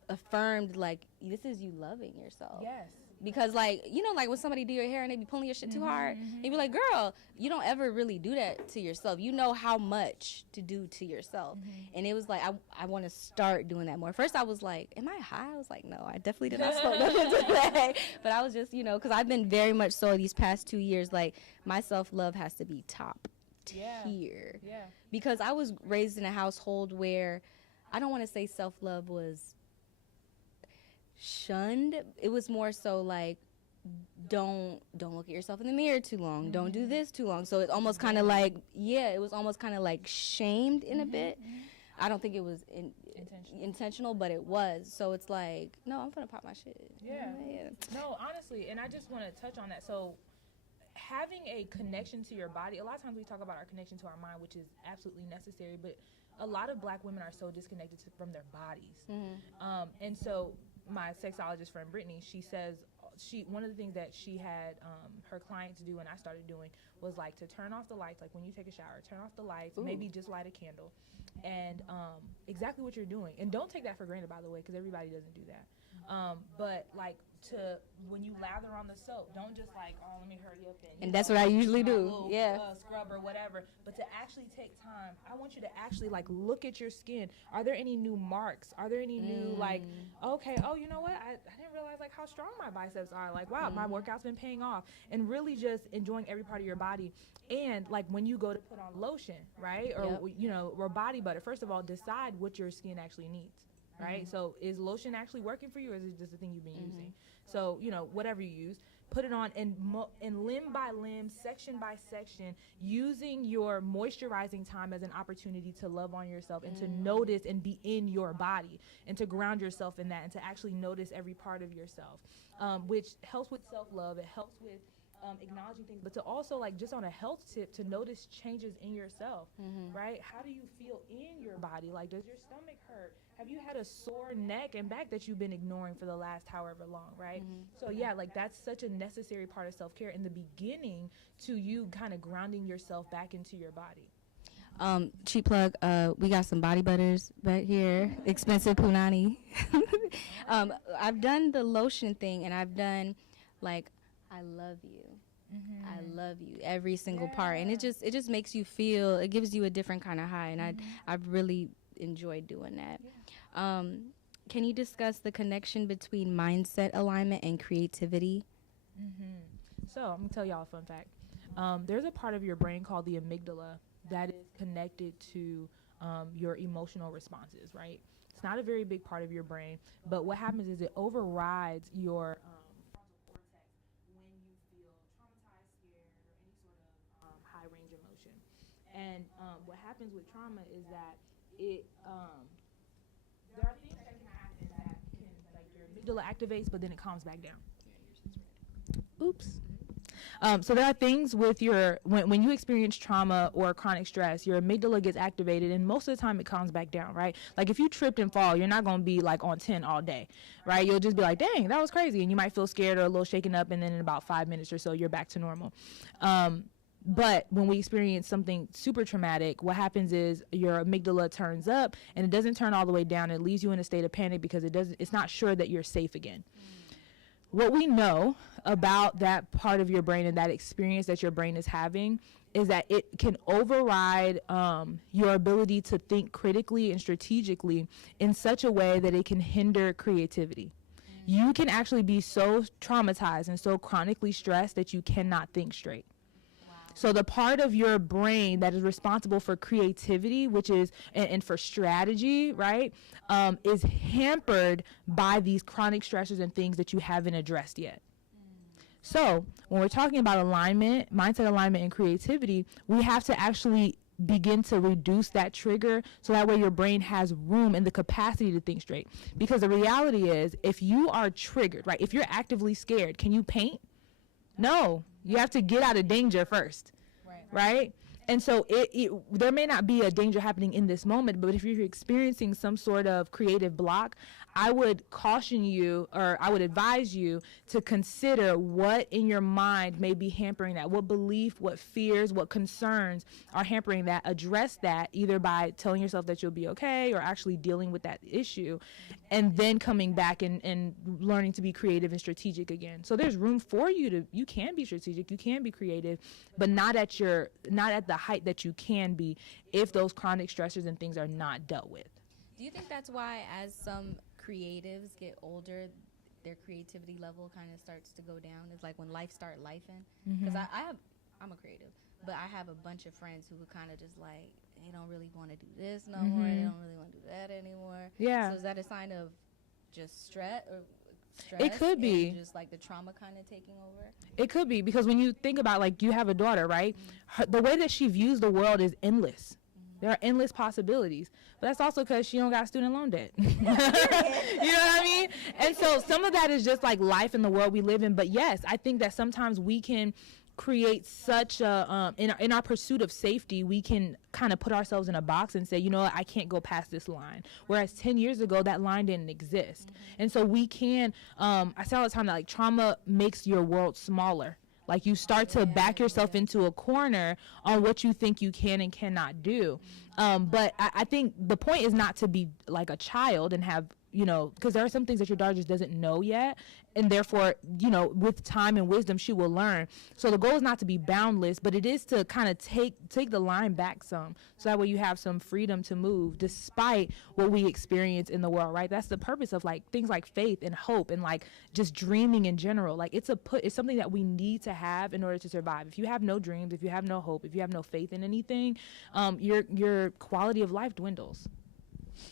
affirmed, like, this is you loving yourself. Yes. Because, like, you know, like when somebody do your hair and they be pulling your shit too hard, they be like, girl, you don't ever really do that to yourself. You know how much to do to yourself. And it was like, I want to start doing that more. First, I was like, am I high? I was like, no, I definitely did not smoke nothing today. But I was just, you know, because I've been very much so these past 2 years, like, my self-love has to be top tier. Yeah. Because I was raised in a household where I don't want to say self-love was shunned. It was more so like, don't look at yourself in the mirror too long. Don't do this too long. So it's almost kind of like, it was almost kind of like shamed in a bit. I don't think it was intentional, but it was. So it's like, no, I'm gonna pop my shit. Yeah. No, honestly, and I just want to touch on that. So having a connection to your body, a lot of times we talk about our connection to our mind, which is absolutely necessary, but a lot of Black women are so disconnected from their bodies. And so my sexologist friend Brittany, she says one of the things that she had her clients do, and I started doing, was like to turn off the lights. Like when you take a shower, turn off the lights, maybe just light a candle, and exactly what you're doing. And don't take that for granted, by the way, because everybody doesn't do that. But like when you lather on the soap, don't just like, oh, let me hurry up and that's what I usually do. do. Yeah. Scrub or whatever. But to actually take time, I want you to actually like look at your skin. Are there any new marks? Are there any new like, okay, oh, you know what? I didn't realize like how strong my biceps are. Like, wow, my workout's been paying off. And really just enjoying every part of your body. And like when you go to put on lotion, right? Or you know, or body butter. First of all, decide what your skin actually needs. Right? So is lotion actually working for you, or is it just a thing you've been using? So, you know, whatever you use, put it on, and limb by limb, section by section, using your moisturizing time as an opportunity to love on yourself and to notice and be in your body and to ground yourself in that and to actually notice every part of yourself, which helps with self-love. It helps with acknowledging things, but to also, like, just on a health tip, to notice changes in yourself, right? How do you feel in your body? Like, does your stomach hurt? Have you had a sore neck and back that you've been ignoring for the last however long, right? So yeah, like that's such a necessary part of self-care in the beginning to you kind of grounding yourself back into your body. Cheap plug, we got some body butters back here, expensive punani. I've done the lotion thing, and I've done like, I love you. I love you, every single part, and it just makes you feel, it gives you a different kind of high, and I've really enjoyed doing that. Can you discuss the connection between mindset alignment and creativity? So I'm gonna tell y'all a fun fact. There's a part of your brain called the amygdala that is connected to your emotional responses, right? It's not a very big part of your brain, but what happens is it overrides your frontal cortex when you feel traumatized, scared, or any sort of high range emotion. And what happens with trauma is that it there are things that can happen that can, like, your amygdala activates, but then it calms back down. Oops. So there are things with when you experience trauma or chronic stress, your amygdala gets activated, and most of the time it calms back down, right? Like if you tripped and fall, you're not going to be like on 10 all day, right? You'll just be like, dang, that was crazy. And you might feel scared or a little shaken up, and then in about 5 minutes or so, you're back to normal. But when we experience something super traumatic, what happens is your amygdala turns up, and it doesn't turn all the way down. It leaves you in a state of panic because it's not sure that you're safe again. What we know about that part of your brain and that experience that your brain is having is that it can override your ability to think critically and strategically in such a way that it can hinder creativity. You can actually be so traumatized and so chronically stressed that you cannot think straight. So the part of your brain that is responsible for creativity, which is, and for strategy, right, is hampered by these chronic stressors and things that you haven't addressed yet. So when we're talking about alignment, mindset alignment, and creativity, we have to actually begin to reduce that trigger so that way your brain has room and the capacity to think straight. Because the reality is, if you are triggered, right, if you're actively scared, can you paint? No, you have to get out of danger first, right? And so there may not be a danger happening in this moment, but if you're experiencing some sort of creative block, I would caution you, or I would advise you to consider what in your mind may be hampering that, what belief, what fears, what concerns are hampering that. Address that either by telling yourself that you'll be okay or actually dealing with that issue, and then coming back and learning to be creative and strategic again. So there's room for you can be strategic, you can be creative, but not at the height that you can be if those chronic stressors and things are not dealt with. Do you think that's why, as some creatives get older, their creativity level kind of starts to go down? It's like when life start lifing. Because I'm a creative, but I have a bunch of friends who kind of just like, they don't really want to do this no more. They don't really want to do that anymore. Yeah. So is that a sign of just stress? It could be just like the trauma kind of taking over. It could be, because when you think about, like, you have a daughter, right? The way that she views the world is endless. There are endless possibilities, but that's also because she don't got student loan debt. You know what I mean? And so some of that is just like life in the world we live in. But yes, I think that sometimes we can create such a in our pursuit of safety, we can kind of put ourselves in a box and say, you know what, I can't go past this line, whereas 10 years ago that line didn't exist. And so we can I say all the time that, like, trauma makes your world smaller. Like, you start to back yourself into a corner on what you think you can and cannot do. But I think the point is not to be like a child and have, you know, because there are some things that your daughter just doesn't know yet. And therefore, you know, with time and wisdom, she will learn. So the goal is not to be boundless, but it is to kind of take the line back some. So that way you have some freedom to move despite what we experience in the world, right? That's the purpose of, like, things like faith and hope and, like, just dreaming in general. Like, it's something that we need to have in order to survive. If you have no dreams, if you have no hope, if you have no faith in anything, your quality of life dwindles.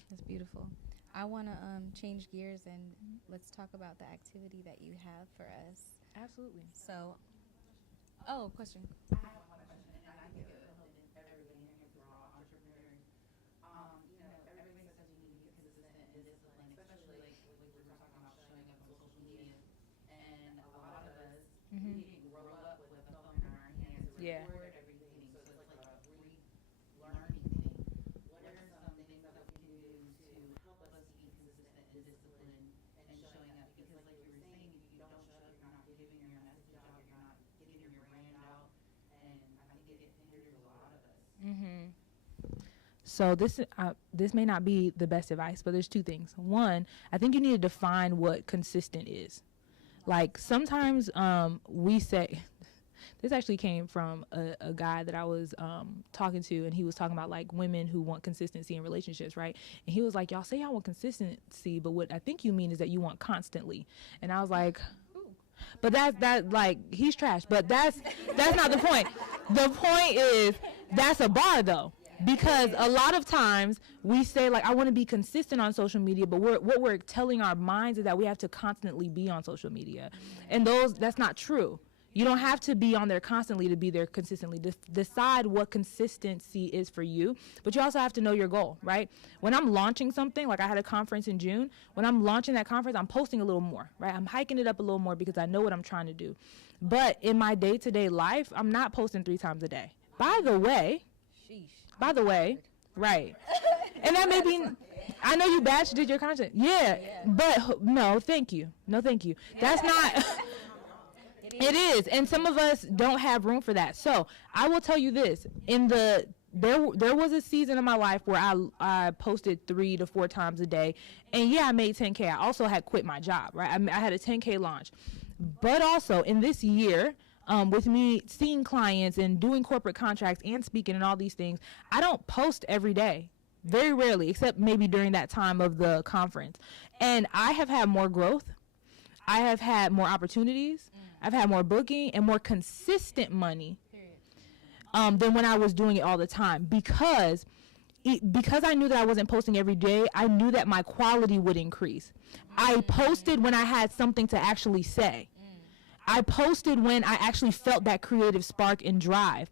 That's beautiful. I want to change gears and let's talk about the activity that you have for us. Absolutely. So, question. Yeah. So this may not be the best advice, but there's two things. One, I think you need to define what consistent is. Like, sometimes we say, this actually came from a guy that I was talking to, and he was talking about, like, women who want consistency in relationships, right? And he was like, y'all say y'all want consistency, but what I think you mean is that you want constantly. And I was like, but that like, he's trash, but that's not the point. The point is, that's a bar though. Because a lot of times we say, like, I want to be consistent on social media, but what we're telling our minds is that we have to constantly be on social media. And that's not true. You don't have to be on there constantly to be there consistently. Decide what consistency is for you, but you also have to know your goal, right? When I'm launching something, like I had a conference in June, when I'm launching that conference, I'm posting a little more, right? I'm hiking it up a little more because I know what I'm trying to do. But in my day-to-day life, I'm not posting 3 times a day. By the way, right. And that may be, I know you did your content. Yeah, but no, thank you. No, thank you. That's not, it is. And some of us don't have room for that. So I will tell you this, there was a season of my life where I posted 3 to 4 times a day. And yeah, I made 10K. I also had quit my job, right? I had a 10K launch. But also in this year, with me seeing clients and doing corporate contracts and speaking and all these things, I don't post every day. Very rarely, except maybe during that time of the conference. And I have had more growth. I have had more opportunities. I've had more booking and more consistent money than when I was doing it all the time, because I knew that I wasn't posting every day. I knew that my quality would increase. I posted when I had something to actually say. I posted when I actually felt that creative spark and drive,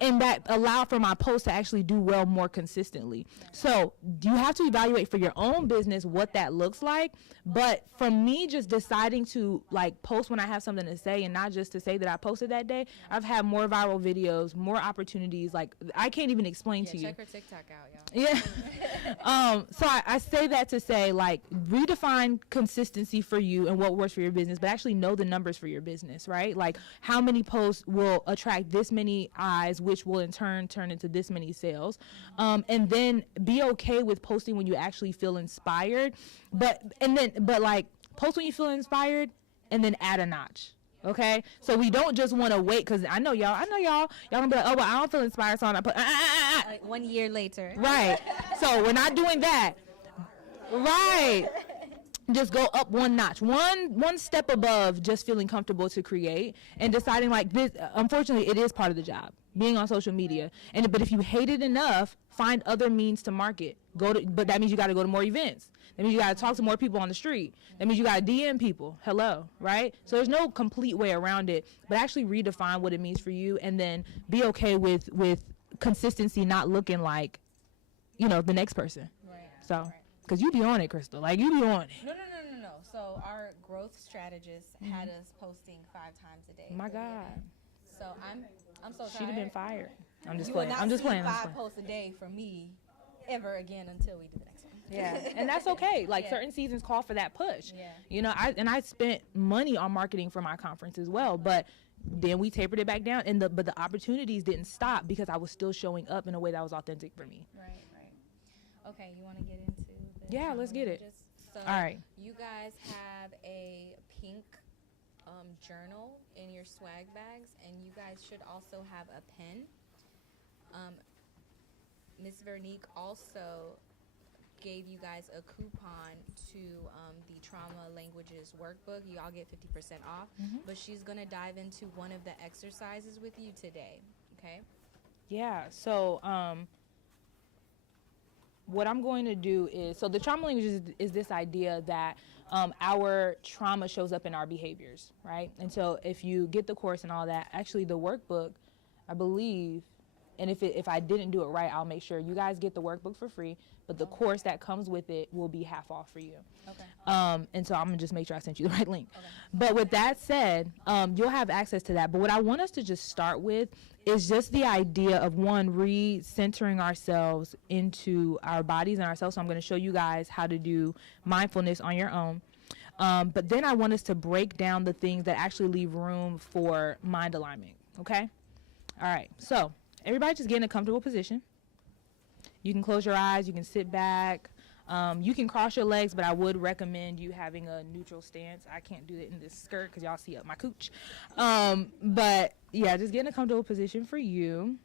and that allowed for my posts to actually do well more consistently. So you have to evaluate for your own business what that looks like. But from me just deciding to like post when I have something to say and not just to say that I posted that day, I've had more viral videos, more opportunities. Like I can't even explain to you. Check her TikTok out, y'all. Yeah. So I say that to say, like, redefine consistency for you and what works for your business, but actually know the numbers for your business, right? Like how many posts will attract this many eyes, which will in turn turn into this many sales. And then be okay with posting when you actually feel inspired, but like post when you feel inspired and then add a notch. Okay, so we don't just want to wait, because I know y'all gonna be like, oh, well, I don't feel inspired, so I'm not put. Like 1 year later. Right. So we're not doing that. Right. Just go up one notch, one step above just feeling comfortable to create and deciding like this. Unfortunately, it is part of the job, being on social media. But if you hate it enough, find other means to market. But that means you got to go to more events. That means you got to talk to more people on the street. That means you got to DM people. Hello, right? So there's no complete way around it, but actually redefine what it means for you, and then be okay with consistency not looking like, the next person. Right. So, because you be on it, Crystal. Like, you be on it. No. So our growth strategist had us posting 5 times a day. My for the God. event. So I'm so tired. She'd have been fired. I'm just You playing. will not I'm just see playing. 5 posts a day from me ever again until we do the next one. Yeah, and that's okay. Like Yeah. certain seasons call for that push. Yeah. I spent money on marketing for my conference as well, but then we tapered it back down, and but the opportunities didn't stop because I was still showing up in a way that was authentic for me. Right. Okay, you want to get into the Yeah, let's get it. languages? So All right. You guys have a pink journal in your swag bags, and you guys should also have a pen. Miss Vernique also gave you guys a coupon to the Trauma Languages workbook. You all get 50% off, but she's going to dive into one of the exercises with you today, okay? Yeah, so what I'm going to do is, so the trauma language is this idea that our trauma shows up in our behaviors, right? And so if you get the course and all that, actually the workbook, I believe, and if I didn't do it right, I'll make sure you guys get the workbook for free, but the course that comes with it will be half off for you. Okay. And so I'm gonna just make sure I sent you the right link. Okay. But with that said, you'll have access to that. But what I want us to just start with is just the idea of, one, re-centering ourselves into our bodies and ourselves. So I'm gonna show you guys how to do mindfulness on your own. But then I want us to break down the things that actually leave room for mind alignment, okay? All right, so everybody just get in a comfortable position. You can close your eyes, you can sit back, you can cross your legs, but I would recommend you having a neutral stance. I can't do it in this skirt because y'all see up my cooch. But yeah, just get in a comfortable position for you.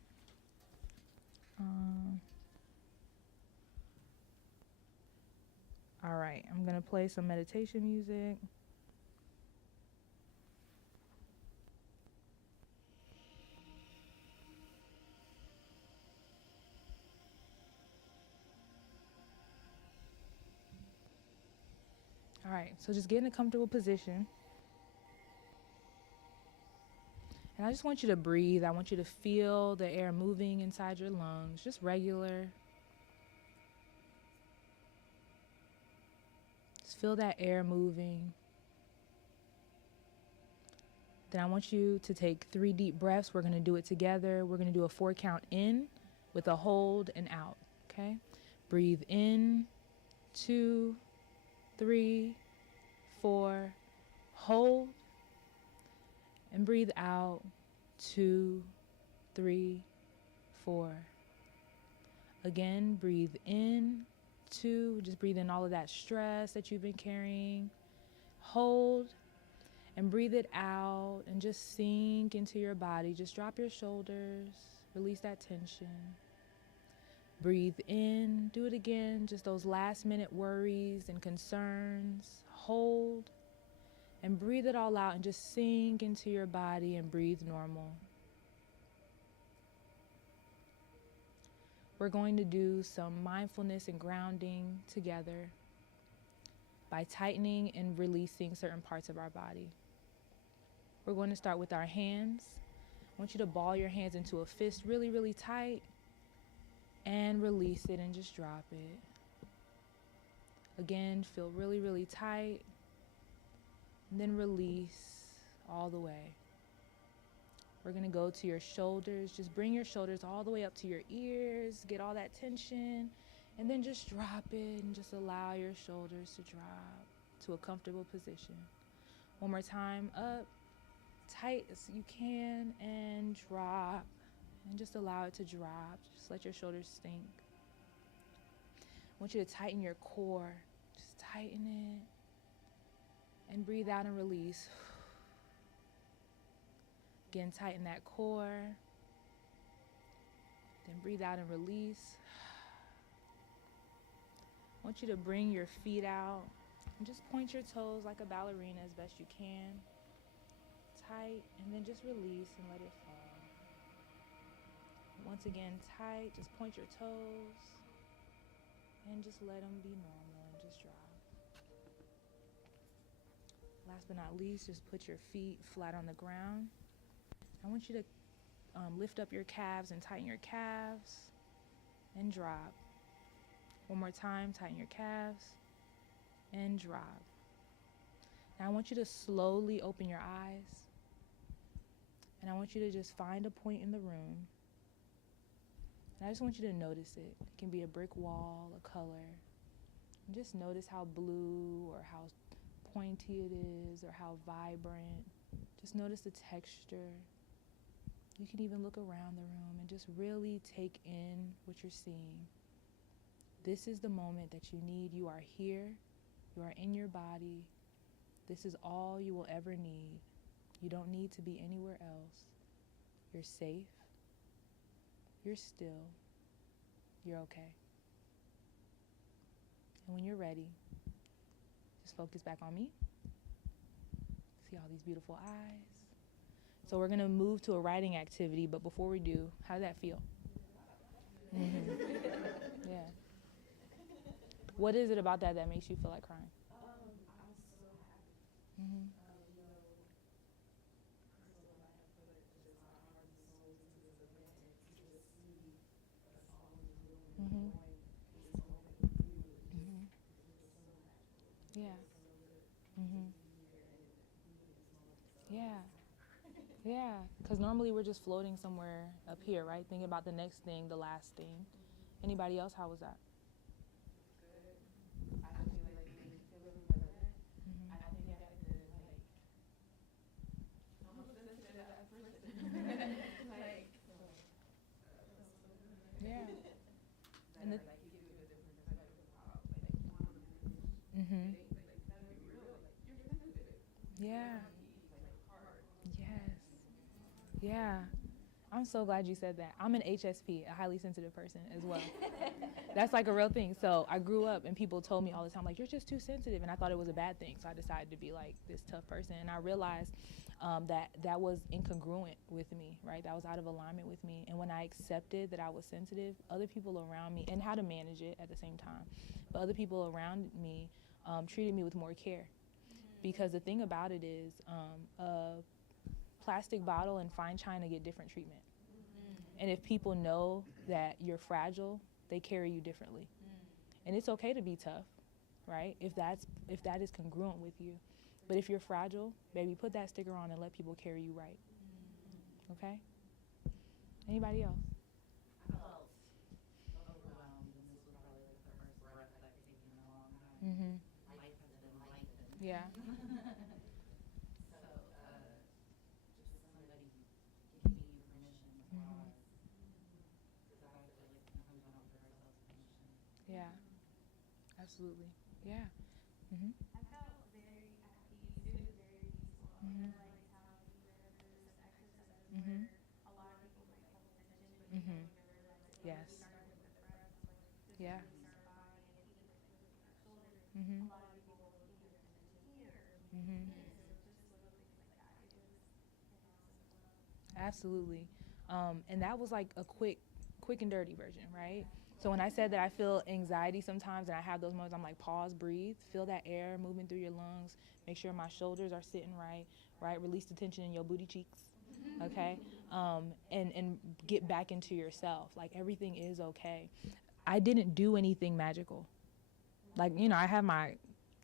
All right, I'm gonna play some meditation music. All right, so just get in a comfortable position. And I just want you to breathe. I want you to feel the air moving inside your lungs, just regular. Just feel that air moving. Then I want you to take 3 deep breaths. We're gonna do it together. We're gonna do a 4 count in with a hold and out, okay? Breathe in, 2, 3, 4, hold, and breathe out, 2, 3, 4. Again, breathe in, 2, just breathe in all of that stress that you've been carrying, hold, And breathe it out and just sink into your body. Just drop your shoulders, release that tension. Breathe in, do it again, just those last minute worries and concerns. Hold and breathe it all out and just sink into your body and breathe normal. We're going to do some mindfulness and grounding together by tightening and releasing certain parts of our body. We're going to start with our hands. I want you to ball your hands into a fist really, really tight and release it and just drop it. Again, feel really, really tight and then release all the way. We're going to go to your shoulders. Just bring your shoulders all the way up to your ears, get all that tension, and then just drop it and just allow your shoulders to drop to a comfortable position. One more time, up, tight as you can, and drop. And just allow it to drop. Just let your shoulders sink. I want you to tighten your core. Just tighten it. And breathe out and release. Again, tighten that core. Then breathe out and release. I want you to bring your feet out and just point your toes like a ballerina as best you can. Tight, and then just release and let it fall. Once again, tight, just point your toes and just let them be normal and just drop. Last but not least, just put your feet flat on the ground. I want you to lift up your calves and tighten your calves and drop. One more time, tighten your calves and drop. Now I want you to slowly open your eyes. And I want you to just find a point in the room. And I just want you to notice it. It can be a brick wall, a color. And just notice how blue or how pointy it is or how vibrant. Just notice the texture. You can even look around the room and just really take in what you're seeing. This is the moment that you need. You are here. You are in your body. This is all you will ever need. You don't need to be anywhere else. You're safe. You're still. You're okay. And when you're ready, just focus back on me. See all these beautiful eyes. So we're going to move to a writing activity, but before we do, how does that feel? Mm-hmm. Yeah. What is it about that makes you feel like crying? Mm-hmm. Mm-hmm. Mm-hmm. Yeah. Mm-hmm. Yeah. Yeah. Because normally we're just floating somewhere up here, right? Thinking about the next thing, the last thing. Anybody else? How was that? Yeah. And the, mm-hmm. Yeah. Yes. Yeah. I'm so glad you said that. I'm an HSP, a highly sensitive person as well. That's like a real thing. So I grew up and people told me all the time, like, you're just too sensitive. And I thought it was a bad thing. So I decided to be like this tough person. And I realized that was incongruent with me, right? That was out of alignment with me. And when I accepted that I was sensitive, other people around me, and how to manage it at the same time, but other people around me treated me with more care. Because the thing about it is a plastic bottle and fine china get different treatment. And if people know that you're fragile, they carry you differently. And it's okay to be tough, right? If that is congruent with you. But if you're fragile, baby, put that sticker on and let people carry you right. Okay? Anybody else? I felt overwhelmed, and this was probably like the first breath that I've taken in a long time. Mm-hmm. Life has been life. Yeah. So, just somebody giving you permission to pause. Because I feel like sometimes we don't give ourselves permission. Yeah. Absolutely. Yeah. Mm-hmm. I felt very at peace. It was very peaceful. Mhm. Mhm. Mhm. Yes. Yeah. Mhm. Mhm. Absolutely. And that was like a quick and dirty version, right? So when I said that I feel anxiety sometimes and I have those moments, I'm like, pause, breathe, feel that air moving through your lungs, make sure my shoulders are sitting right, right? Release the tension in your booty cheeks, okay? And get back into yourself. Like everything is okay. I didn't do anything magical. Like, I have my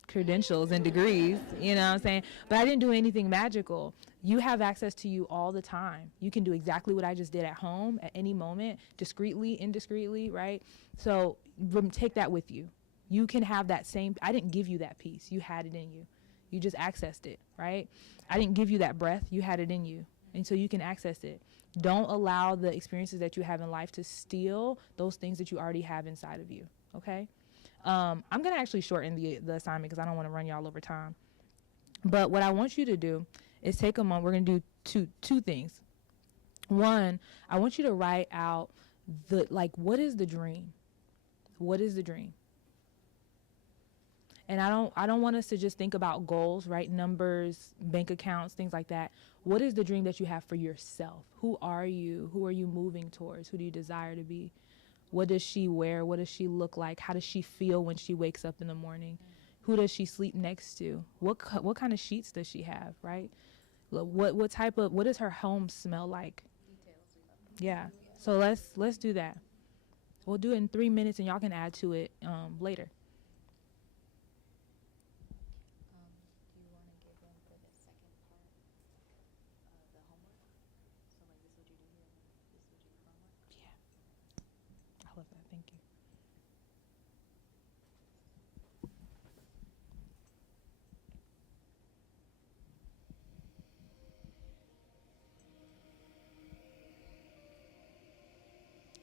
credentials and degrees, you know what I'm saying? But I didn't do anything magical. You have access to you all the time. You can do exactly what I just did at home at any moment, discreetly, indiscreetly, right? So take that with you. You can have that same, I didn't give you that peace. You had it in you. You just accessed it, right? I didn't give you that breath. You had it in you. And so you can access it. Don't allow the experiences that you have in life to steal those things that you already have inside of you, okay? I'm going to actually shorten the assignment because I don't want to run y'all over time. But what I want you to do is take a moment. We're going to do two things. One, I want you to write out what is the dream? What is the dream? And I don't want us to just think about goals, right? Numbers, bank accounts, things like that. What is the dream that you have for yourself? Who are you? Who are you moving towards? Who do you desire to be? What does she wear? What does she look like? How does she feel when she wakes up in the morning? Who does she sleep next to? What kind of sheets does she have, right? What does her home smell like? Yeah. So let's do that. We'll do it in 3 minutes, and y'all can add to it later. Do you want to give them for the second part the homework? So like this is what you do here, and this is what you do for homework? Yeah. I love that. Thank you.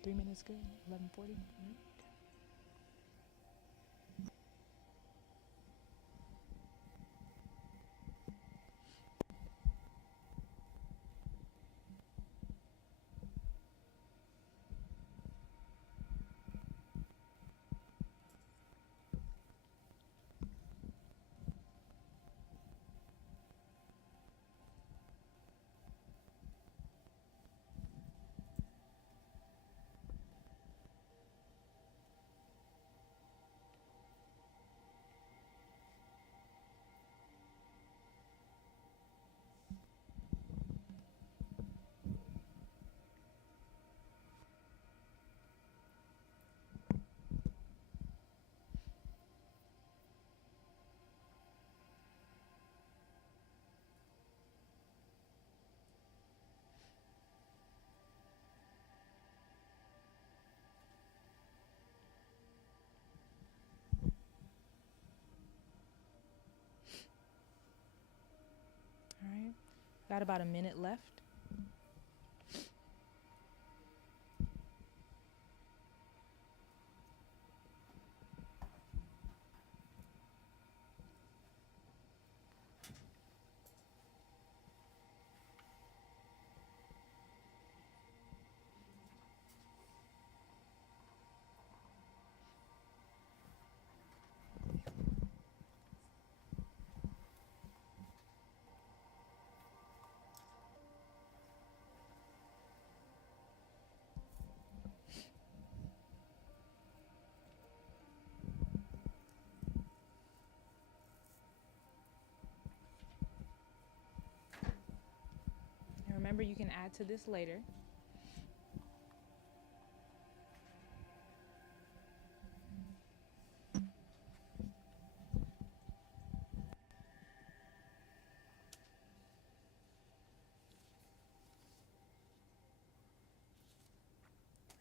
Three minutes good. 11:40. All right. Got about a minute left. And remember, you can add to this later.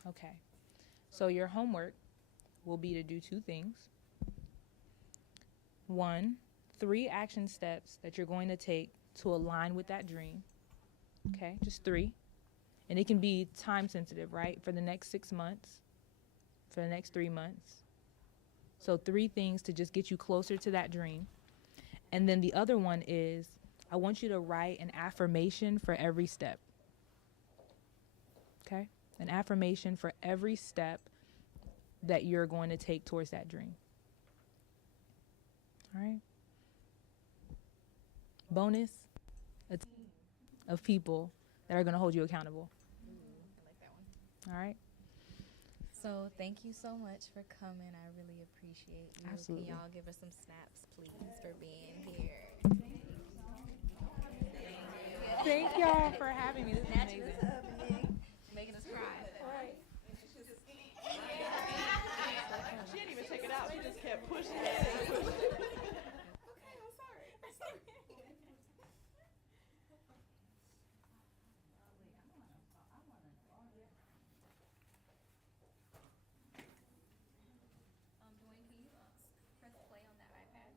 Okay. So your homework will be to do two things. One, 3 action steps that you're going to take to align with that dream. Okay, just 3. And it can be time sensitive, right? For the next 6 months, for the next 3 months. So 3 things to just get you closer to that dream. And then the other one is I want you to write an affirmation for every step. Okay? An affirmation for every step that you're going to take towards that dream. All right? Bonus, a team of people that are going to hold you accountable. I like that one. All right? So thank you so much for coming. I really appreciate you. Absolutely. Can y'all give us some snaps, please, for being here? Thank y'all for having me. This is amazing. Making us cry. She didn't even take it out. She just kept pushing it. Okay, I'm sorry. I'm sorry. Dwayne, can you press play on that iPad?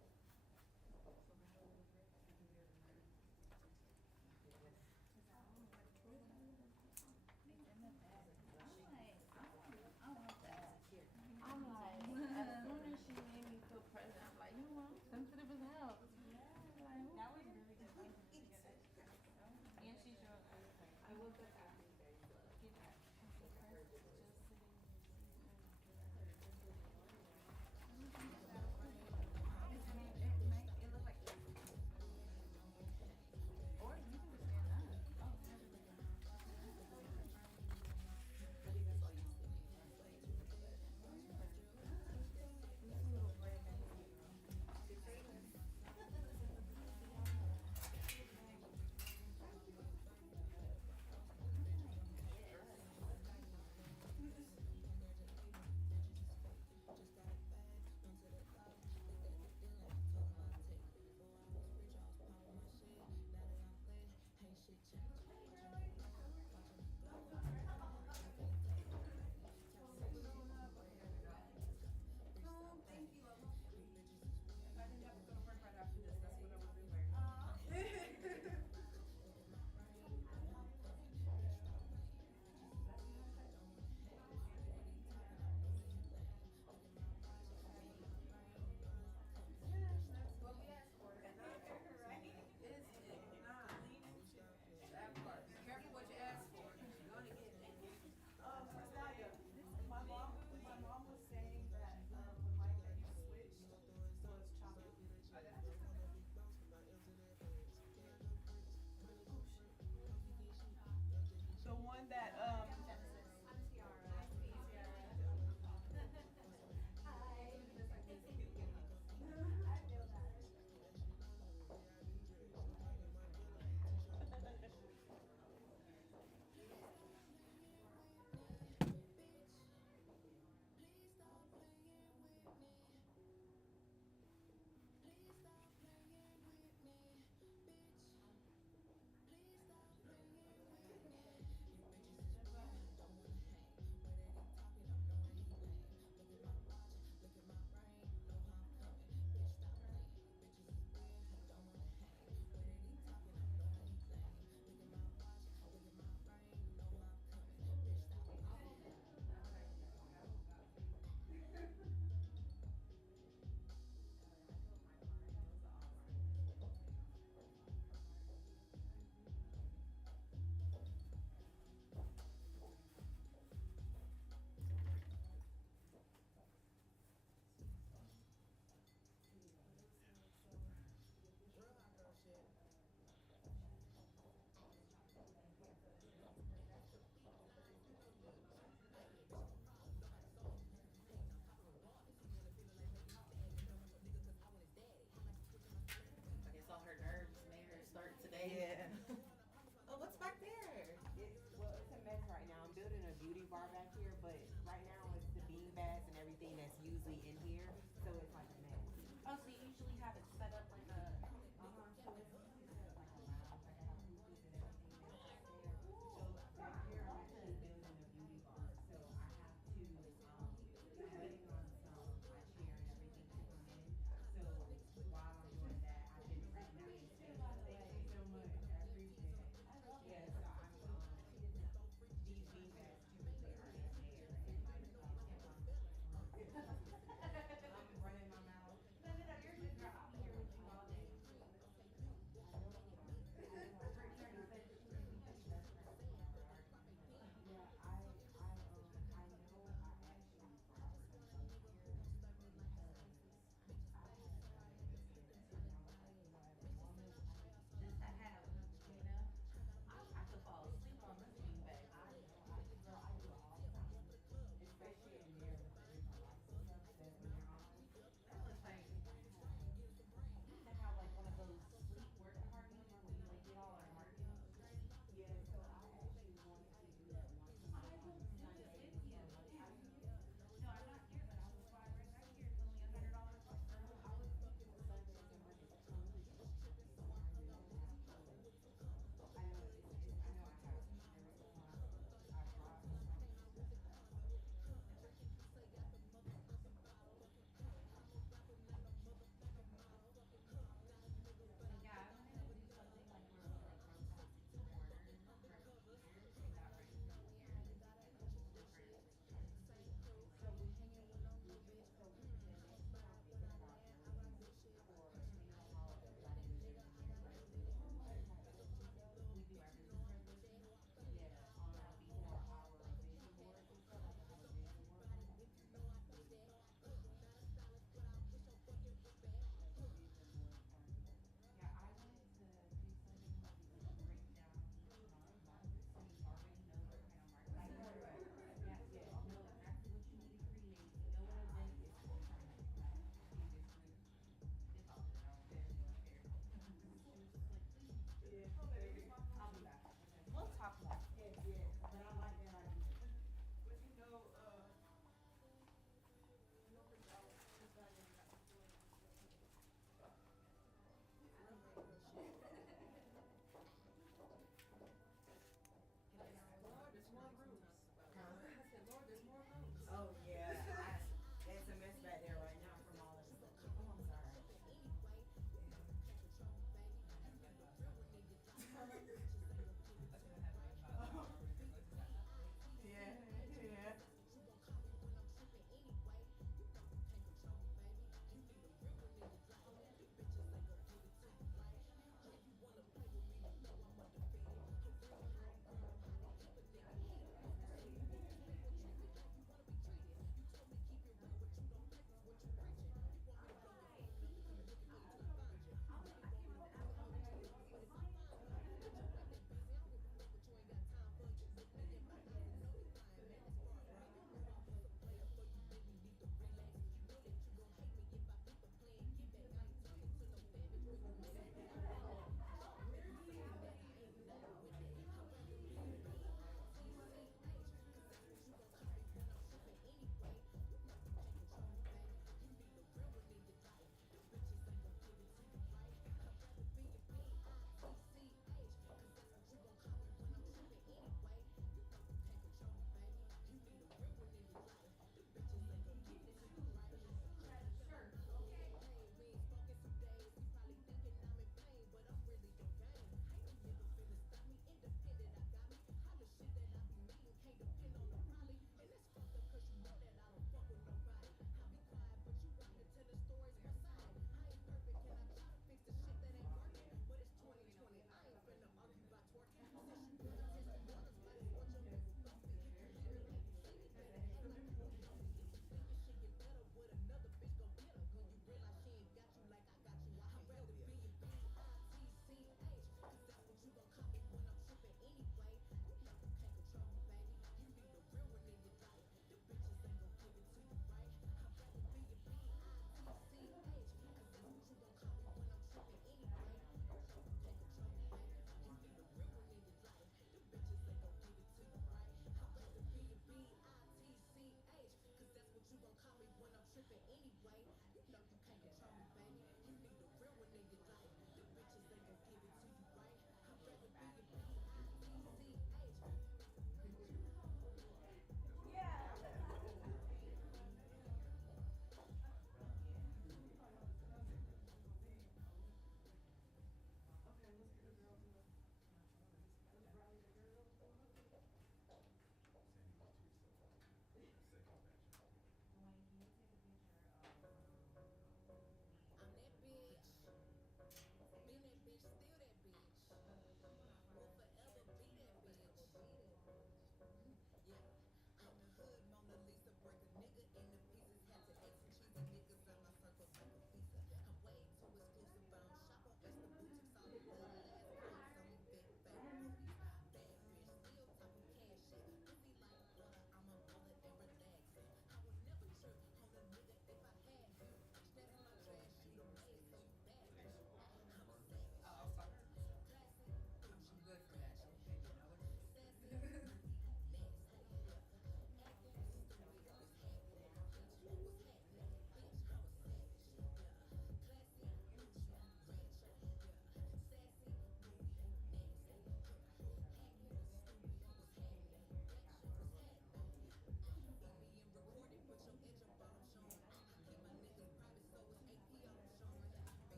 The one that I guess all her nerves made her start today. Yeah. Oh, what's back there? It's a mess right now. I'm building a beauty bar back here, but right now it's the bean bags and everything that's usually in here, so it's like a mess. Oh, so you usually have it set up like a. So it's like a lounge, like I have movies and everything that's back there. So back here I'm actually building a beauty bar, so I have to I'm waiting on my chair and everything to come in. So while I'm doing that, I've been writing down these things. Thank you so much. I appreciate it. Yeah, so I'm these bean bags typically are in there and like I'm running my mouth. No, you're good, girl. I'm here with you.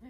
So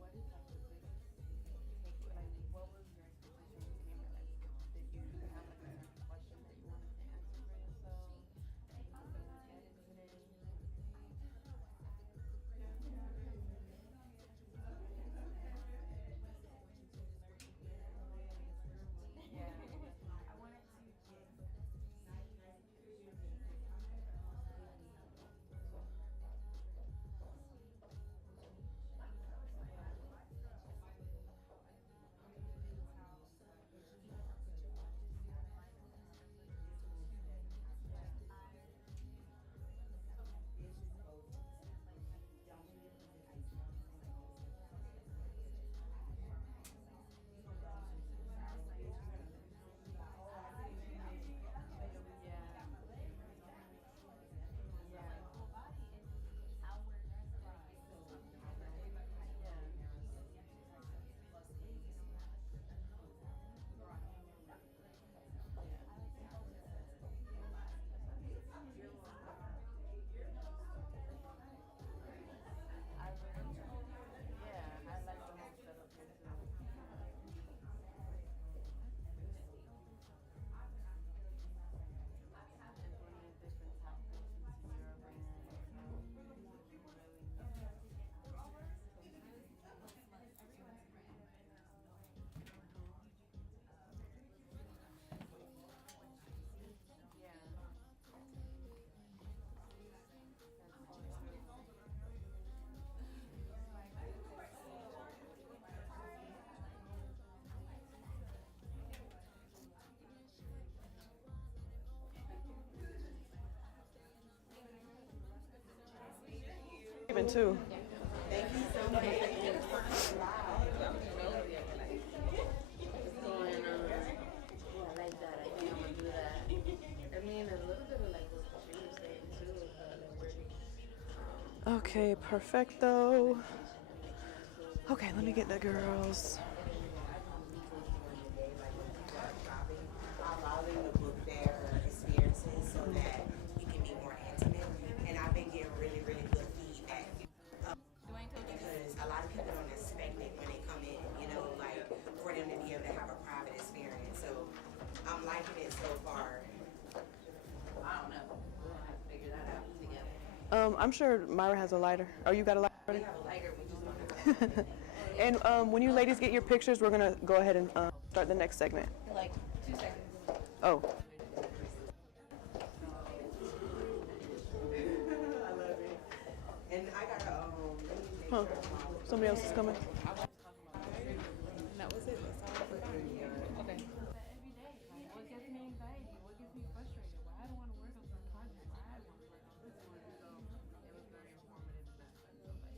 what is like the biggest take, like what was your expectation when you came here? Like did you have like a certain question that you wanted to answer for yourself? And you just didn't get it today? Yeah. I wanted to get nice pictures of me. Yeah, I like the whole setup here too. Implement different tactics into your brand. Yeah. Even too. Thank you so much. Going I like that. I think I'm gonna do that. I mean, a little bit of like what you were saying too, like Okay, perfecto. Okay, let me get the girls. Allowing the book their experiences so that you can be more intimate. And I've been getting really, really good feedback. Because a lot of people don't expect it when they come in, you know, like for them to be able to have a private experience. So I'm liking it so far. I don't know. We're gonna have to figure that out together. I'm sure Myra has a lighter. Oh, you got a lighter? We have a lighter, we just want to And when you ladies get your pictures, we're gonna go ahead and start the next segment. Like 2 seconds. Oh, And I gotta make huh. sure tomorrow. Somebody else is coming. And that was it. That's all for Okay. every day. Like, what gives me anxiety? What gets me frustrated? Why I don't want to work on some project? Why I want to work on this one? So it was very informative in that sense of like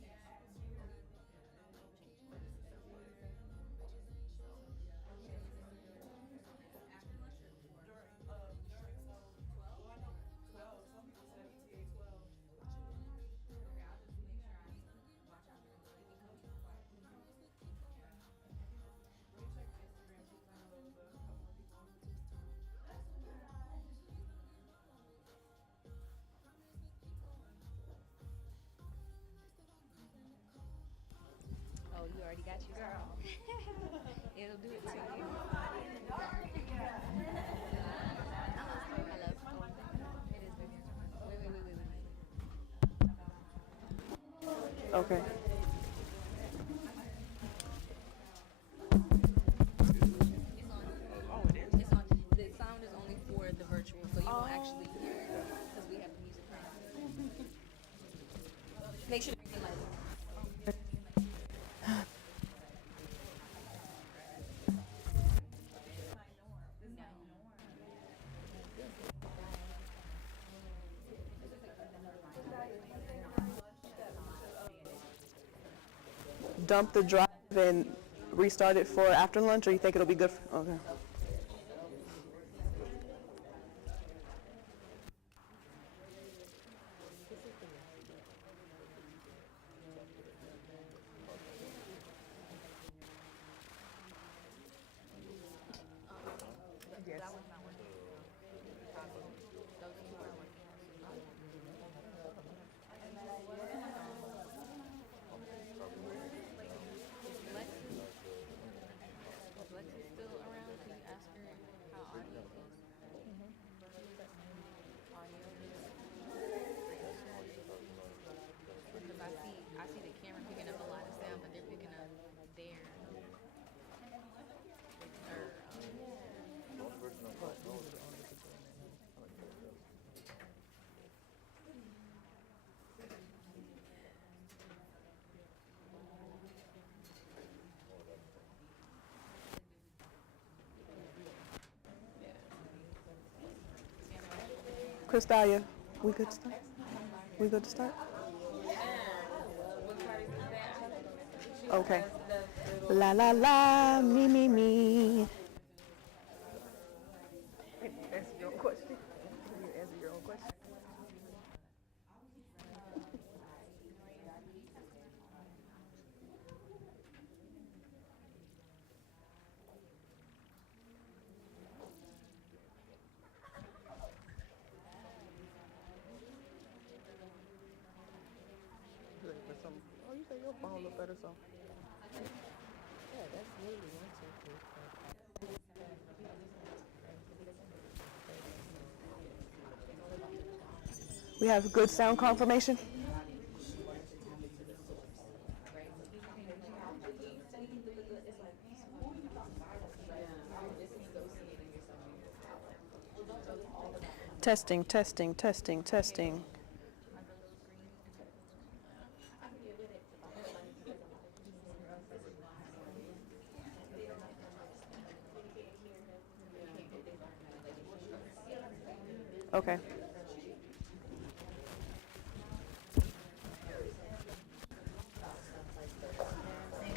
Oh, you already got your girl. It'll do it to you. Hello. It is baby. Wait. Okay. It's on. The sound is only for the virtual, so you won't actually hear it because we have the music playing. Make sure to like. dump the drive and restart it for after lunch, or you think it'll be good? Okay. That was not working. Those two weren't working. Is Lexi still around? Can you ask her how audio is? Audio. Because I see the camera picking up a lot of sound, but they're picking up their Crystalia, we good to start? We good to start? Okay. La la la, me me me. Answer your own question. You answer your own question. Looking for some. Oh, you say your phone look better, so. Yeah, that's literally one second. We have good sound confirmation. Testing, testing, testing, testing. Okay.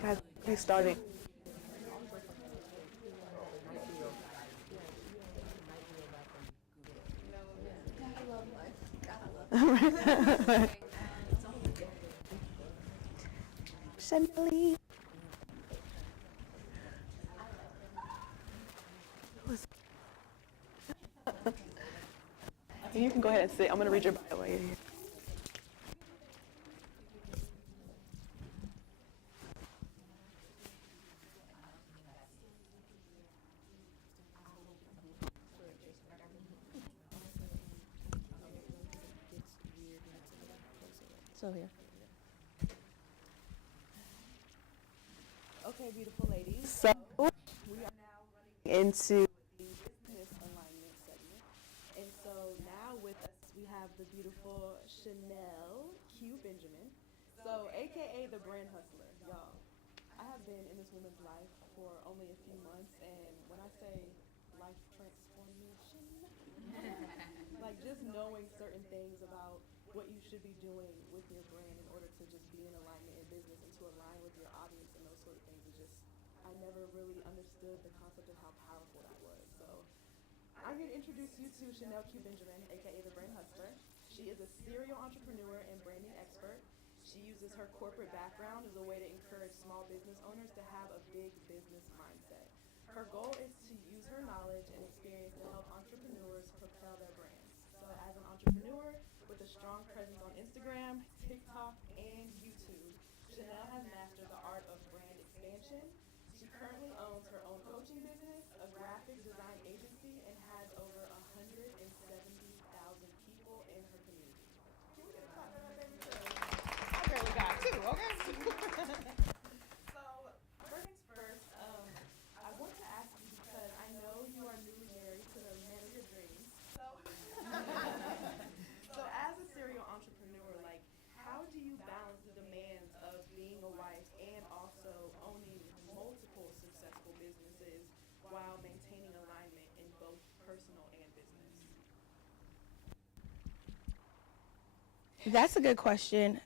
Guys, he's starting. Chanel. You can go ahead and sit. I'm going to read your bio while you're here. So here. Okay, beautiful ladies. So we are now running into the business alignment segment. And so now with us we have the beautiful Chanel Q Benjamin. So AKA the brand hustler, y'all. I have been in this woman's life for only a few months, and when I say life transformation, like just knowing certain things about what you should be doing with your brand in order to just be in alignment in business and to align with your audience and those sort of things is just, I never really understood the concept of how powerful that was. So I'm here to introduce you to Chanel Q Benjamin, aka the brand hustler. She is a serial entrepreneur and branding expert. She uses her corporate background as a way to encourage small business owners to have a big business mindset. Her goal is to use her knowledge and experience to help entrepreneurs propel their brands. So as an entrepreneur with a strong presence on Instagram, TikTok, and YouTube, Chanel has mastered the art of brand expansion. She currently owns her own coaching business, a graphic design agency, and has over 170,000 people in her community. Can we get a clap for that, baby? I barely got two, okay? So, first things first, I want to ask you because I know you are newly married to the man of your dreams. So as a serial entrepreneur, like, how do you balance the demands of being a wife and also owning multiple successful businesses while maintaining alignment in both personal and business? That's a good question.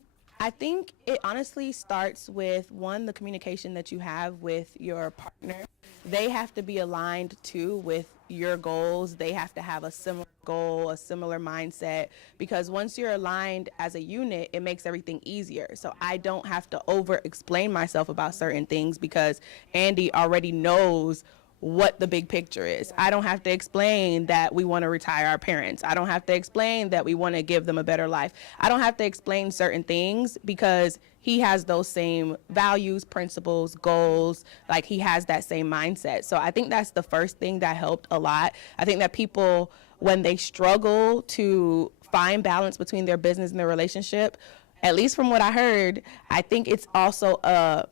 I think it honestly starts with one, the communication that you have with your partner. They have to be aligned too with your goals. They have to have a similar goal, a similar mindset, because once you're aligned as a unit, it makes everything easier. So I don't have to over explain myself about certain things because Andy already knows what the big picture is. I don't have to explain that we want to retire our parents. I don't have to explain that we want to give them a better life. I don't have to explain certain things because he has those same values, principles, goals, like he has that same mindset. So I think that's the first thing that helped a lot. I think that people, when they struggle to find balance between their business and their relationship, at least from what I heard, I think it's also a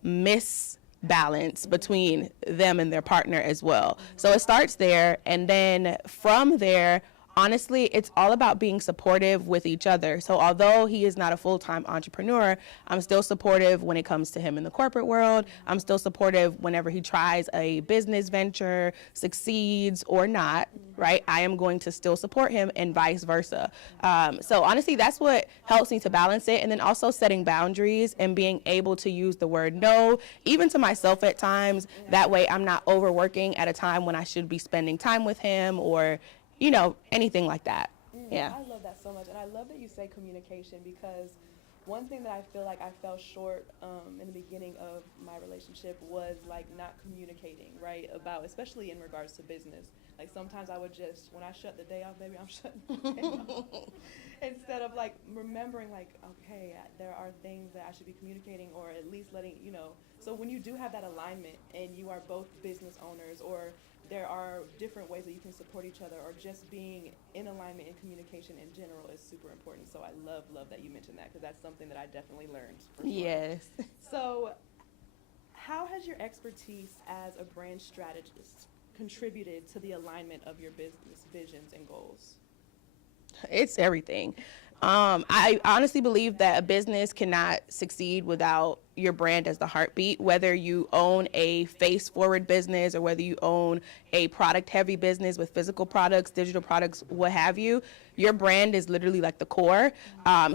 balance between them and their partner as well. So it starts there, and then from there, honestly, it's all about being supportive with each other. So although he is not a full-time entrepreneur, I'm still supportive when it comes to him in the corporate world. I'm still supportive whenever he tries a business venture, succeeds or not, right? I am going to still support him and vice versa. So honestly, that's what helps me to balance it. And then also setting boundaries and being able to use the word no, even to myself at times. That way I'm not overworking at a time when I should be spending time with him or anything like that. Yeah. I love that so much. And I love that you say communication, because one thing that I feel like I fell short in the beginning of my relationship was like not communicating, right? About, especially in regards to business. Like sometimes I would just, when I shut the day off, baby, I'm shutting the day off. Instead of like remembering like, okay, there are things that I should be communicating, or at least letting, so when you do have that alignment and you are both business owners, or there are different ways that you can support each other, or just being in alignment and communication in general is super important. So I love that you mentioned that, because that's something that I definitely learned. For sure. Yes. So how has your expertise as a brand strategist contributed to the alignment of your business visions and goals? It's everything. I honestly believe that a business cannot succeed without your brand as the heartbeat, whether you own a face-forward business or whether you own a product-heavy business with physical products, digital products, what have you. Your brand is literally like the core.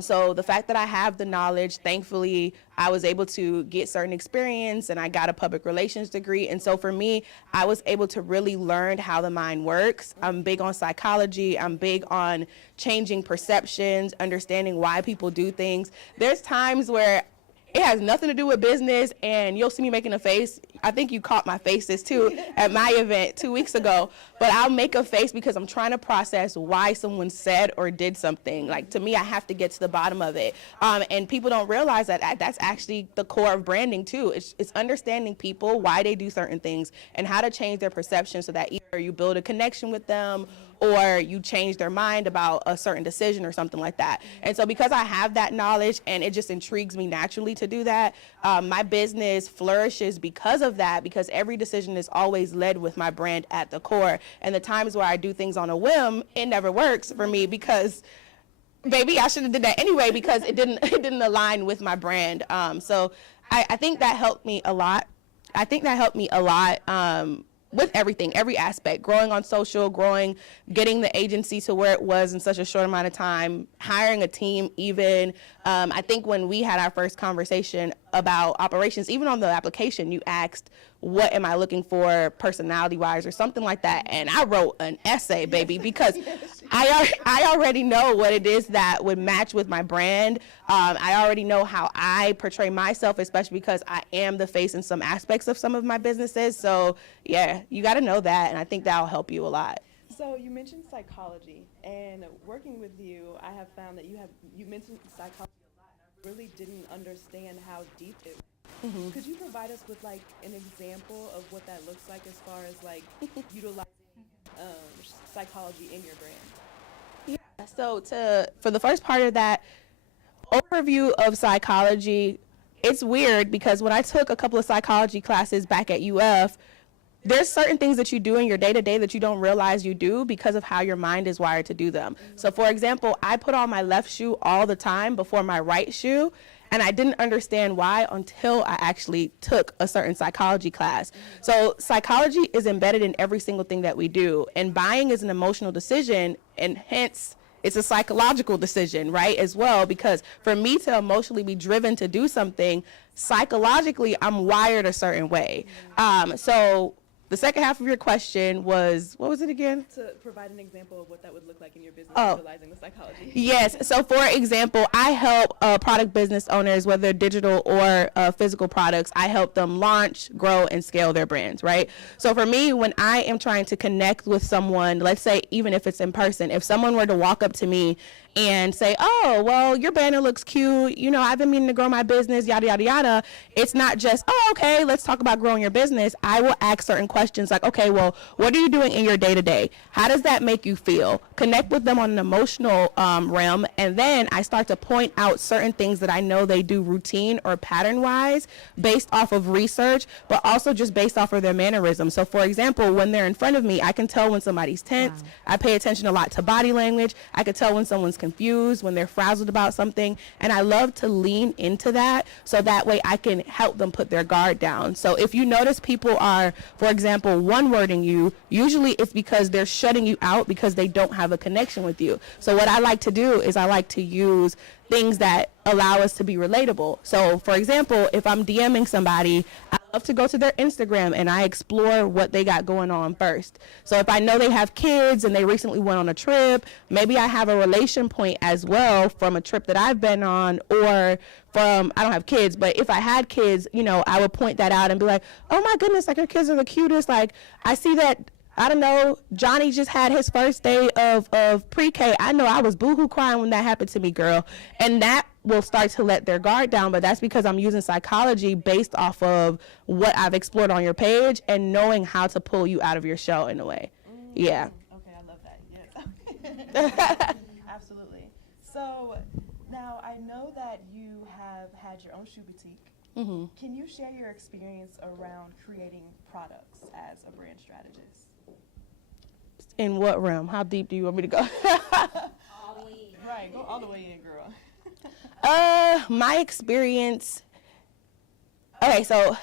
So the fact that I have the knowledge, thankfully, I was able to get certain experience and I got a public relations degree. And so for me, I was able to really learn how the mind works. I'm big on psychology. I'm big on changing perceptions, understanding why people do things. There's times where it has nothing to do with business, and you'll see me making a face. I think you caught my faces too at my event 2 weeks ago, but I'll make a face because I'm trying to process why someone said or did something. Like, to me, I have to get to the bottom of it. And people don't realize that that's actually the core of branding too. It's understanding people, why they do certain things, and how to change their perception so that either you build a connection with them or you change their mind about a certain decision or something like that. And so because I have that knowledge and it just intrigues me naturally to do that, my business flourishes because of that, because every decision is always led with my brand at the core. And the times where I do things on a whim, it never works for me because baby, I should have did that anyway because it didn't align with my brand. So I think that helped me a lot. With everything, every aspect, growing on social, getting the agency to where it was in such a short amount of time, hiring a team even. I think when we had our first conversation about operations, even on the application, you asked, what am I looking for personality-wise or something like that, and I wrote an essay, baby, because I already know what it is that would match with my brand. I already know how I portray myself, especially because I am the face in some aspects of some of my businesses. So yeah, you got to know that, and I think that'll help you a lot. So you mentioned psychology, and working with you, I have found that you mentioned psychology a lot, and I really didn't understand how deep it was. Mm-hmm. Could you provide us with like an example of what that looks like as far as like utilizing psychology in your brand? Yeah. So for the first part of that overview of psychology, it's weird because when I took a couple of psychology classes back at UF, there's certain things that you do in your day-to-day that you don't realize you do because of how your mind is wired to do them. So for example, I put on my left shoe all the time before my right shoe, and I didn't understand why until I actually took a certain psychology class. So psychology is embedded in every single thing that we do, and buying is an emotional decision, and hence it's a psychological decision, right, as well, because for me to emotionally be driven to do something, psychologically, I'm wired a certain way. So the second half of your question was, what was it again? To provide an example of what that would look like in your business, Oh. utilizing the psychology. Yes. So, for example, I help product business owners, whether digital or physical products, I help them launch, grow, and scale their brands, right? So, for me, when I am trying to connect with someone, let's say even if it's in person, if someone were to walk up to me and say, oh, well, your banner looks cute, you know, I've been meaning to grow my business, yada, yada, yada. It's not just, oh, okay, let's talk about growing your business. I will ask certain questions like, okay, well, what are you doing in your day-to-day? How does that make you feel? Connect with them on an emotional realm, and then I start to point out certain things that I know they do routine or pattern-wise based off of research, but also just based off of their mannerisms. So, for example, when they're in front of me, I can tell when somebody's tense. Wow. I pay attention a lot to body language. I can tell when someone's confused, when they're frazzled about something, and I love to lean into that so that way I can help them put their guard down. So if you notice people are, for example, one-wording you, usually it's because they're shutting you out because they don't have a connection with you. So what I like to do is I like to use things that allow us to be relatable. So for example, if I'm DMing somebody, I love to go to their Instagram and I explore what they got going on first. So if I know they have kids and they recently went on a trip, maybe I have a relation point as well from a trip that I've been on, or from, I don't have kids, but if I had kids, you know, I would point that out and be like, oh my goodness, like your kids are the cutest. Like I see that, I don't know, Johnny just had his first day of pre-K. I know I was boohoo crying when that happened to me, girl. And that will start to let their guard down, but that's because I'm using psychology based off of what I've explored on your page and knowing how to pull you out of your shell in a way. Yeah. Okay, I love that. Yes. Absolutely. So now I know that you have had your own shoe boutique. Mm-hmm. Can you share your experience around creating products as a brand strategist? In what realm? How deep do you want me to go? Right, go all the way in, girl. My experience. Okay, so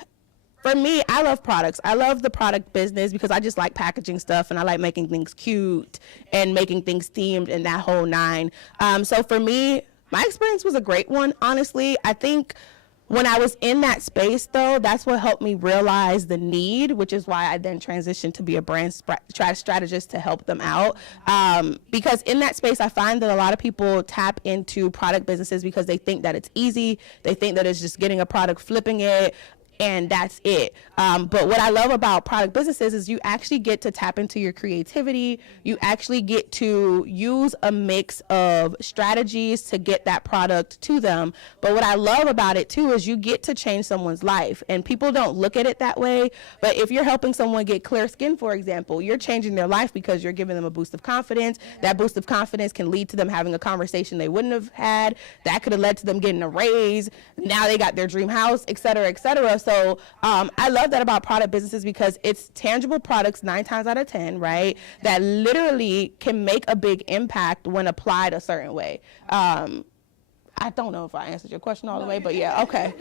for me, I love products. I love the product business because I just like packaging stuff and I like making things cute and making things themed and that whole nine. So for me, my experience was a great one, honestly. I think when I was in that space, though, that's what helped me realize the need, which is why I then transitioned to be a brand strategist to help them out. Because in that space, I find that a lot of people tap into product businesses because they think that it's easy. They think that it's just getting a product, flipping it, and that's it. But what I love about product businesses is you actually get to tap into your creativity. You actually get to use a mix of strategies to get that product to them. But what I love about it too is you get to change someone's life, and people don't look at it that way. But if you're helping someone get clear skin, for example, you're changing their life because you're giving them a boost of confidence. That boost of confidence can lead to them having a conversation they wouldn't have had. That could have led to them getting a raise. Now they got their dream house, et cetera, et cetera. So I love that about product businesses because it's tangible products 9 times out of 10, right, that literally can make a big impact when applied a certain way. I don't know if I answered your question all the way, but yeah, okay.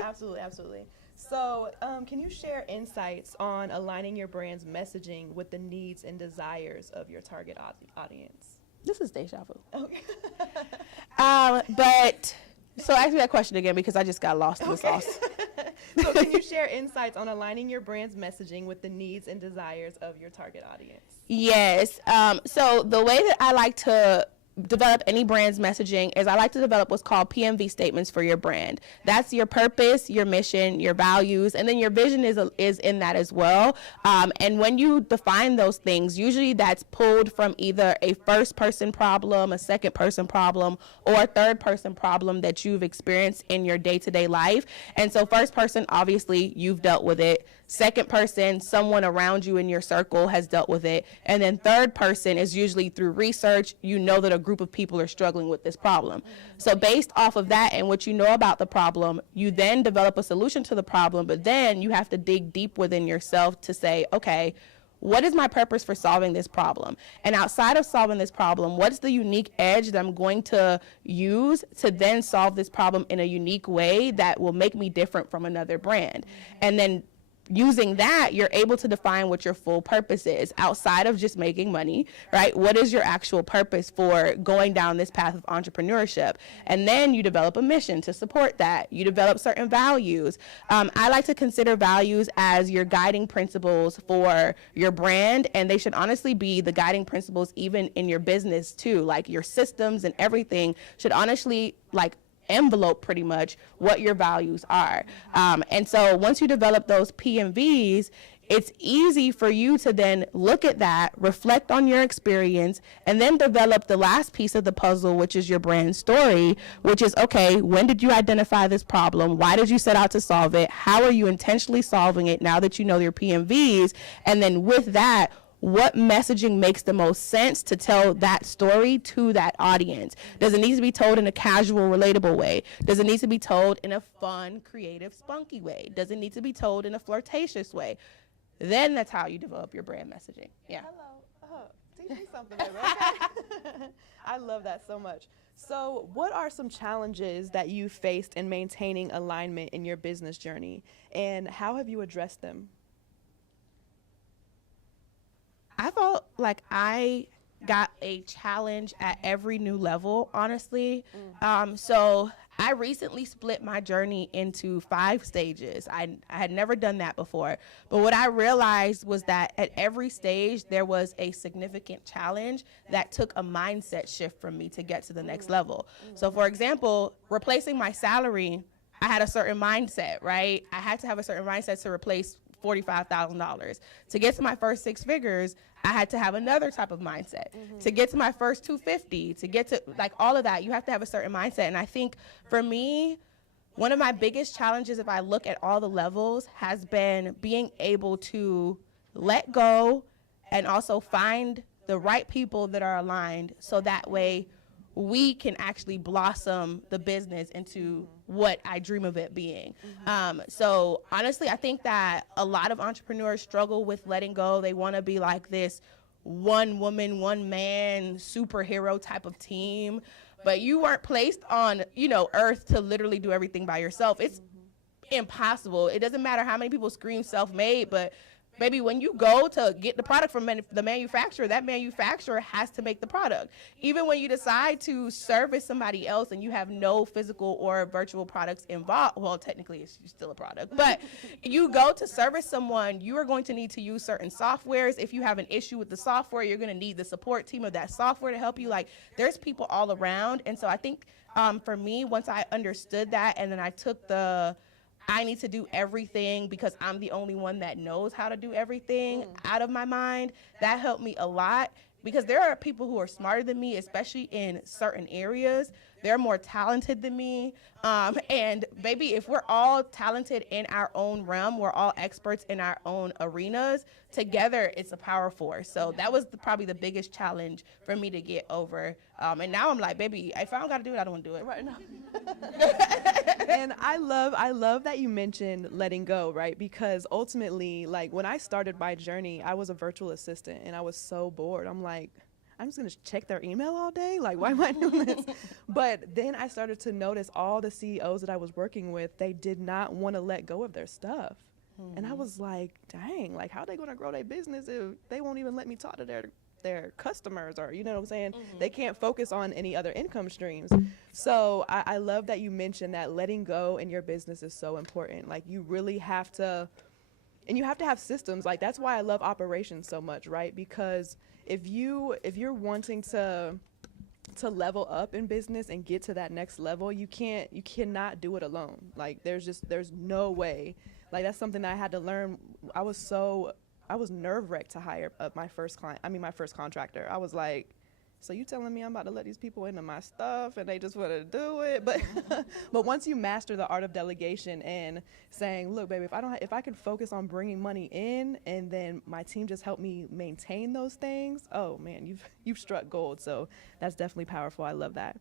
Absolutely, absolutely. So can you share insights on aligning your brand's messaging with the needs and desires of your target audience? This is deja vu. Okay. But so ask me that question again because I just got lost in the sauce. So can you share insights on aligning your brand's messaging with the needs and desires of your target audience? Yes. So the way that I like to develop any brand's messaging is I like to develop what's called PMV statements for your brand. That's your purpose, your mission, your values, and then your vision is in that as well. And when you define those things, usually that's pulled from either a first person problem, a second person problem, or a third person problem that you've experienced in your day-to-day life. And so first person, obviously, you've dealt with it. Second person, someone around you in your circle has dealt with it. And then third person is usually through research, you know that a group of people are struggling with this problem. So based off of that and what you know about the problem, you then develop a solution to the problem, but then you have to dig deep within yourself to say, okay, what is my purpose for solving this problem? And outside of solving this problem, what's the unique edge that I'm going to use to then solve this problem in a unique way that will make me different from another brand? And then using that, you're able to define what your full purpose is outside of just making money, right? What is your actual purpose for going down this path of entrepreneurship? And then you develop a mission to support that. You develop certain values. I like to consider values as your guiding principles for your brand, and they should honestly be the guiding principles even in your business too. Like your systems and everything should honestly like envelope pretty much what your values are. And so once you develop those PMVs, it's easy for you to then look at that, reflect on your experience, and then develop the last piece of the puzzle, which is your brand story, which is, okay, when did you identify this problem? Why did you set out to solve it? How are you intentionally solving it now that you know your PMVs? And then with that, what messaging makes the most sense to tell that story to that audience? Does it need to be told in a casual, relatable way? Does it need to be told in a fun, creative, spunky way? Does it need to be told in a flirtatious way? Then that's how you develop your brand messaging. Yeah. Hello. Teach me something, baby. Okay. I love that so much. So what are some challenges that you faced in maintaining alignment in your business journey, and how have you addressed them? I felt like I got a challenge at every new level, honestly. So I recently split my journey into 5 stages. I had never done that before. But what I realized was that at every stage, there was a significant challenge that took a mindset shift from me to get to the next level. So for example, replacing my salary, I had a certain mindset, right? I had to have a certain mindset to replace $45,000. To get to my first 6 figures, I had to have another type of mindset. To get to my first 250, to get to like all of that, you have to have a certain mindset. And I think for me, one of my biggest challenges, if I look at all the levels, has been being able to let go and also find the right people that are aligned, so that way we can actually blossom the business into what I dream of it being. So honestly, I think that a lot of entrepreneurs struggle with letting go. They want to be like this one woman, one man superhero type of team, but you weren't placed on, earth to literally do everything by yourself. It's impossible. It doesn't matter how many people scream self-made, but baby, when you go to get the product from the manufacturer, that manufacturer has to make the product. Even when you decide to service somebody else and you have no physical or virtual products involved, well, technically it's still a product, but you go to service someone, you are going to need to use certain softwares. If you have an issue with the software, you're going to need the support team of that software to help you. Like, there's people all around. And so I think for me, once I understood that, and then I took I need to do everything because I'm the only one that knows how to do everything out of my mind, that helped me a lot, because there are people who are smarter than me, especially in certain areas. They're more talented than me. And baby, if we're all talented in our own realm, we're all experts in our own arenas, together it's a power force. So that was probably the biggest challenge for me to get over. And now I'm like, baby, if I don't got to do it, I don't want to do it. Right now. And I love that you mentioned letting go, right? Because ultimately, like, when I started my journey, I was a virtual assistant and I was so bored. I'm like, I'm just gonna check their email all day? Like, why am I doing this? But then I started to notice all the CEOs that I was working with, they did not want to let go of their stuff. And I was like, dang, like, how are they gonna grow their business if they won't even let me talk to their customers, or, you know what I'm saying? They can't focus on any other income streams. So I love that you mentioned that letting go in your business is so important. Like, you really have to, and you have to have systems. Like, that's why I love operations so much, right? Because if you're wanting to level up in business and get to that next level, you cannot do it alone. Like, there's no way. Like, that's something that I had to learn. I was nerve-wracked to hire my first contractor. I was like, so you telling me I'm about to let these people into my stuff and they just want to do it? But but once you master the art of delegation and saying, look, baby, if I can focus on bringing money in and then my team just help me maintain those things, oh man, you've struck gold. So that's definitely powerful. I love that.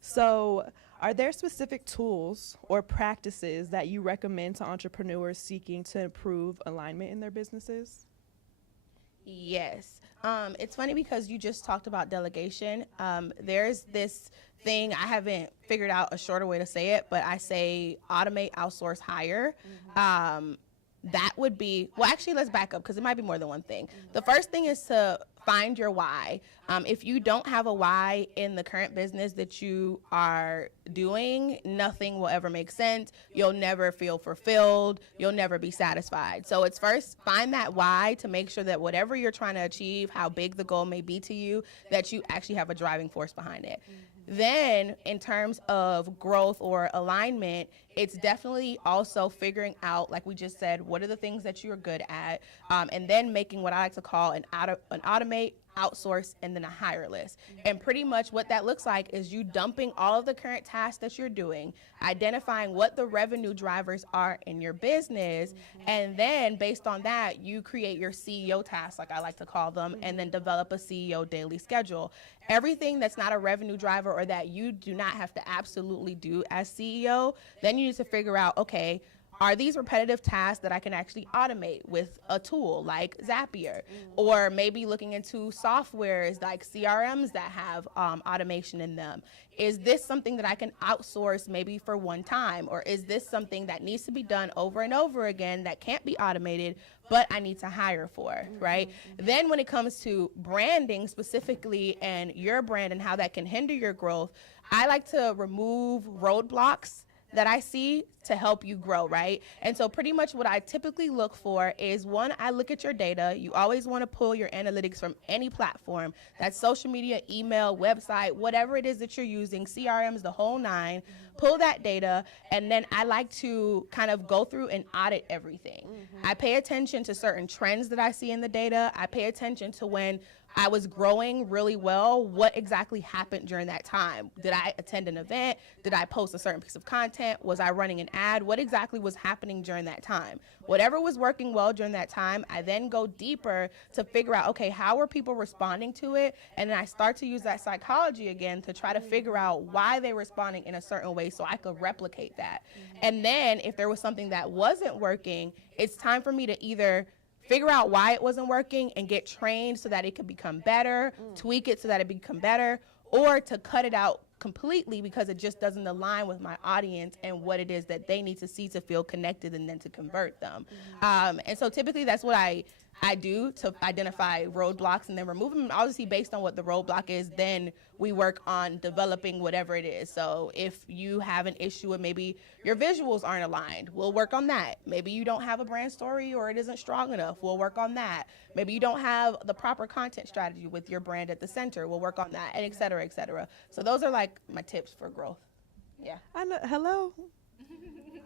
So are there specific tools or practices that you recommend to entrepreneurs seeking to improve alignment in their businesses? Yes. It's funny because you just talked about delegation. There's this thing, I haven't figured out a shorter way to say it, but I say automate, outsource, hire. that would be, well, actually, let's back up because it might be more than one thing. The first thing is to find your why. If you don't have a why in the current business that you are doing, nothing will ever make sense. You'll never feel fulfilled. You'll never be satisfied. So it's first find that why to make sure that whatever you're trying to achieve, how big the goal may be to you, that you actually have a driving force behind it. Then, in terms of growth or alignment, it's definitely also figuring out, like we just said, what are the things that you're good at, and then making what I like to call an automate, outsource, and then a hire list. And pretty much what that looks like is you dumping all of the current tasks that you're doing, identifying what the revenue drivers are in your business, and then based on that, you create your CEO tasks, like I like to call them, and then develop a CEO daily schedule. Everything that's not a revenue driver or that you do not have to absolutely do as CEO, then you need to figure out, okay, are these repetitive tasks that I can actually automate with a tool like Zapier? Or maybe looking into softwares like CRMs that have automation in them. Is this something that I can outsource maybe for one time? Or is this something that needs to be done over and over again that can't be automated, but I need to hire for, right? Then when it comes to branding specifically and your brand and how that can hinder your growth, I like to remove roadblocks that I see to help you grow, right? And so pretty much what I typically look for is, one, I look at your data. You always want to pull your analytics from any platform. That's social media, email, website, whatever it is that you're using, CRMs, the whole nine. Pull that data, and then I like to kind of go through and audit everything. I pay attention to certain trends that I see in the data. I pay attention to when I was growing really well, what exactly happened during that time? Did I attend an event? Did I post a certain piece of content? Was I running an ad? What exactly was happening during that time? Whatever was working well during that time, I then go deeper to figure out, okay, how are people responding to it? And then I start to use that psychology again to try to figure out why they're responding in a certain way so I could replicate that. And then if there was something that wasn't working, it's time for me to either figure out why it wasn't working and get trained so that it could become better, tweak it so that it become better, or to cut it out completely because it just doesn't align with my audience and what it is that they need to see to feel connected and then to convert them. And so typically that's what I do to identify roadblocks and then remove them. Obviously, based on what the roadblock is, then we work on developing whatever it is. So if you have an issue with maybe your visuals aren't aligned, we'll work on that. Maybe you don't have a brand story or it isn't strong enough, we'll work on that. Maybe you don't have the proper content strategy with your brand at the center, we'll work on that, and et cetera, et cetera. So those are like my tips for growth. Yeah. I know. Hello.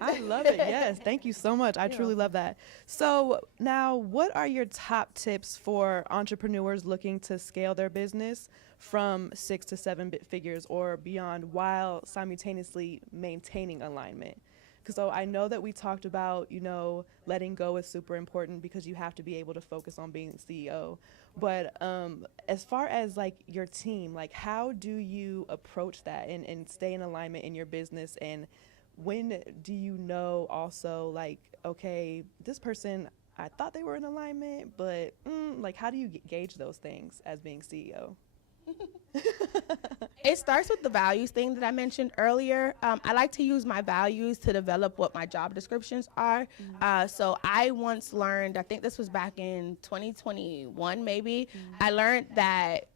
I love it. Yes. Thank you so much. I truly love that. So now, what are your top tips for entrepreneurs looking to scale their business from 6 to 7 figures or beyond while simultaneously maintaining alignment? So I know that we talked about, letting go is super important because you have to be able to focus on being CEO. But as far as like your team, like how do you approach that and stay in alignment in your business? And when do you know also like, okay, this person, I thought they were in alignment, but like how do you gauge those things as being CEO? It starts with the values thing that I mentioned earlier. I like to use my values to develop what my job descriptions are. So I once learned, I think this was back in 2021 maybe, I learned that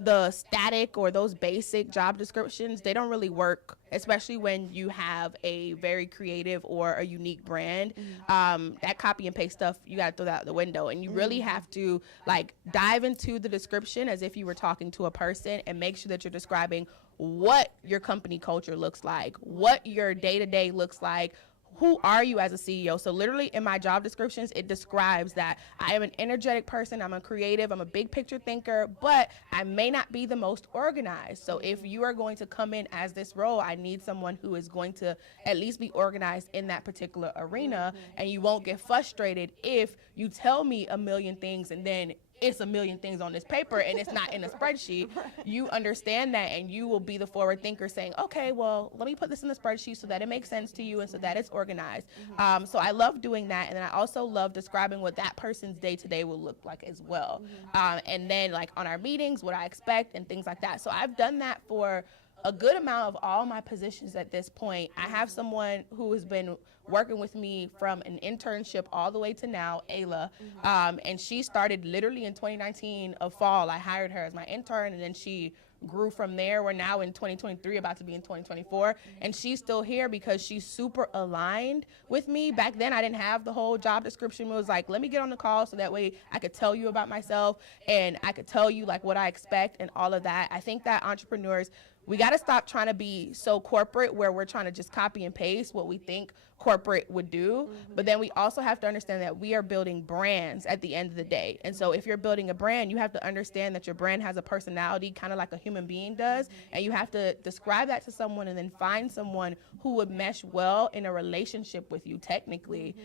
the static or those basic job descriptions, they don't really work, especially when you have a very creative or a unique brand. That copy and paste stuff, you got to throw that out the window. And you really have to like dive into the description as if you were talking to a person and make sure that you're describing what your company culture looks like, what your day-to-day looks like. Who are you as a CEO? So literally in my job descriptions, it describes that I am an energetic person, I'm a creative, I'm a big picture thinker, but I may not be the most organized. So if you are going to come in as this role, I need someone who is going to at least be organized in that particular arena, and you won't get frustrated if you tell me a million things and then it's a million things on this paper and it's not in a spreadsheet. You understand that and you will be the forward thinker saying, okay, well, let me put this in the spreadsheet so that it makes sense to you and so that it's organized. So I love doing that. And then I also love describing what that person's day-to-day will look like as well. And then like on our meetings, what I expect and things like that. So I've done that for a good amount of all my positions at this point, I have someone who has been working with me from an internship all the way to now, Ayla. And she started literally in 2019 of fall. I hired her as my intern, and then she grew from there. We're now in 2023, about to be in 2024, and she's still here because she's super aligned with me. Back then, I didn't have the whole job description. It was like, let me get on the call so that way I could tell you about myself and I could tell you like what I expect and all of that. I think that entrepreneurs, we got to stop trying to be so corporate where we're trying to just copy and paste what we think corporate would do. But then we also have to understand that we are building brands at the end of the day. And so if you're building a brand, you have to understand that your brand has a personality, kind of like a human being does. And you have to describe that to someone and then find someone who would mesh well in a relationship with you technically.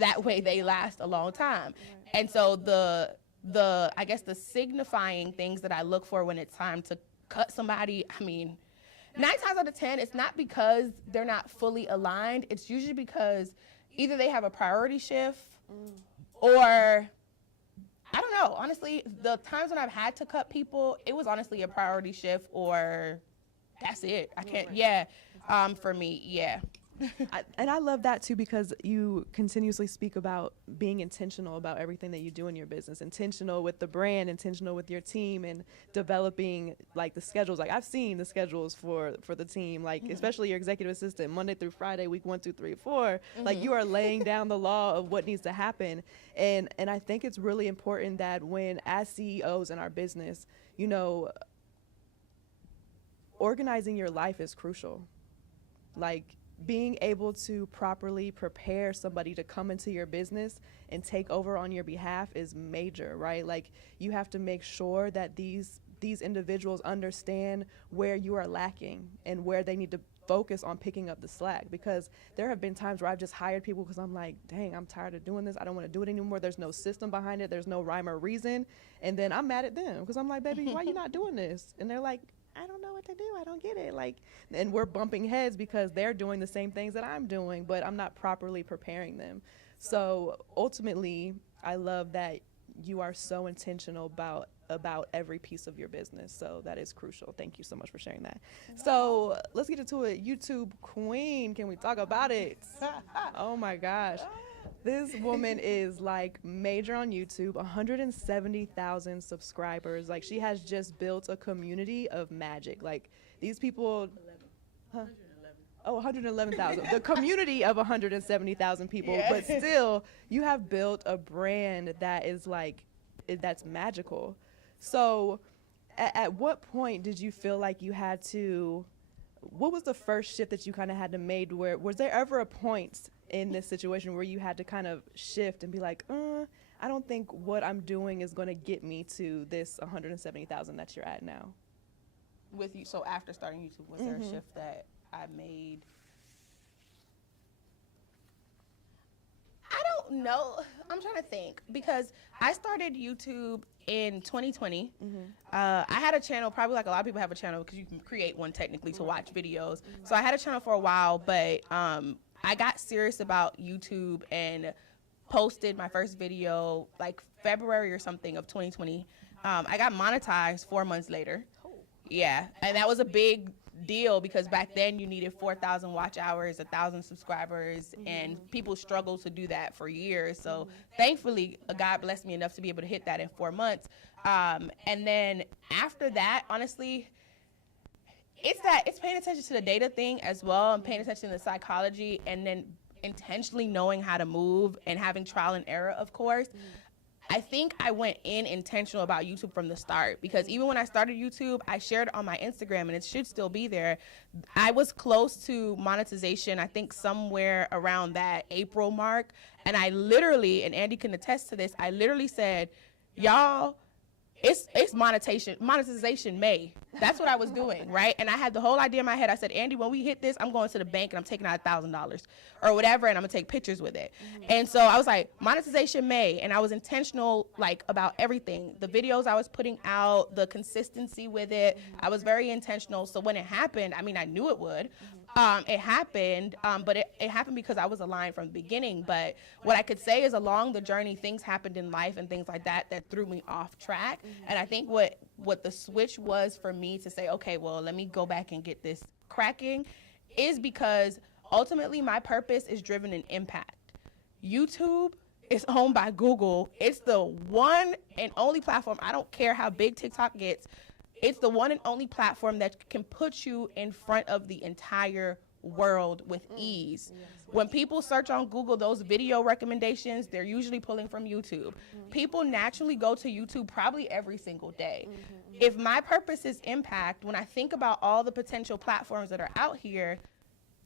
That way they last a long time. And so I guess the signifying things that I look for when it's time to cut somebody, I mean, 9 times out of 10, it's not because they're not fully aligned. It's usually because either they have a priority shift or, I don't know. Honestly, the times when I've had to cut people, it was honestly a priority shift or that's it. I can't, for me, yeah. And I love that too, because you continuously speak about being intentional about everything that you do in your business, intentional with the brand, intentional with your team, and developing like the schedules. Like I've seen the schedules for the team, like especially your executive assistant, Monday through Friday, week 1, 2, 3, 4. Like you are laying down the law of what needs to happen. And I think it's really important that when, as CEOs in our business, you know, organizing your life is crucial. Like being able to properly prepare somebody to come into your business and take over on your behalf is major, right? Like you have to make sure that these individuals understand where you are lacking and where they need to focus on picking up the slack, because there have been times where I've just hired people because I'm like, dang, I'm tired of doing this. I don't want to do it anymore. There's no system behind it. There's no rhyme or reason. And then I'm mad at them because I'm like, baby, why you not doing this? And they're like, I don't know what to do. I don't get it. Like, and we're bumping heads because they're doing the same things that I'm doing, but I'm not properly preparing them. So ultimately, I love that you are so intentional about every piece of your business. So that is crucial. Thank you so much for sharing that. So let's get into it. YouTube queen, can we talk about it? Oh my gosh. This woman is like major on YouTube, 170,000 subscribers. Like she has just built a community of magic. Like these people, 111,000. The community of 170,000 people, but still you have built a brand that is like, that's magical. So at what point did you feel like you had to, what was the first shift that you kind of had to make, where, was there ever a point in this situation where you had to kind of shift and be like, I don't think what I'm doing is going to get me to this 170,000 that you're at now? With you, so after starting YouTube, was there a shift that I made? I don't know. I'm trying to think, because I started YouTube in 2020. I had a channel, probably like a lot of people have a channel because you can create one technically to watch videos. So I had a channel for a while, but I got serious about YouTube and posted my first video like February or something of 2020. I got monetized 4 months later. Yeah, and that was a big deal because back then you needed 4,000 watch hours, 1,000 subscribers, and people struggled to do that for years. So thankfully, God blessed me enough to be able to hit that in 4 months. And then after that, honestly, it's paying attention to the data thing as well, and paying attention to the psychology, and then intentionally knowing how to move and having trial and error, of course. I think I went in intentional about YouTube from the start, because even when I started YouTube, I shared on my Instagram, and it should still be there. I was close to monetization, I think somewhere around that April mark. And I literally, and Andy can attest to this, I literally said, y'all, it's monetization May. That's what I was doing, right? And I had the whole idea in my head. I said, Andy, when we hit this, I'm going to the bank and I'm taking out $1,000 or whatever, and I'm gonna take pictures with it. And so I was like, monetization May, and I was intentional like about everything. The videos I was putting out, the consistency with it, I was very intentional. So when it happened, I mean, I knew it would. It happened, but it happened because I was aligned from the beginning. But what I could say is along the journey, things happened in life and things like that that threw me off track. And I think what the switch was for me to say, okay, well, let me go back and get this cracking, is because ultimately my purpose is driven in impact. YouTube is owned by Google. It's the one and only platform. I don't care how big TikTok gets. It's the one and only platform that can put you in front of the entire world with ease. When people search on Google those video recommendations, they're usually pulling from YouTube. People naturally go to YouTube probably every single day. If my purpose is impact, when I think about all the potential platforms that are out here,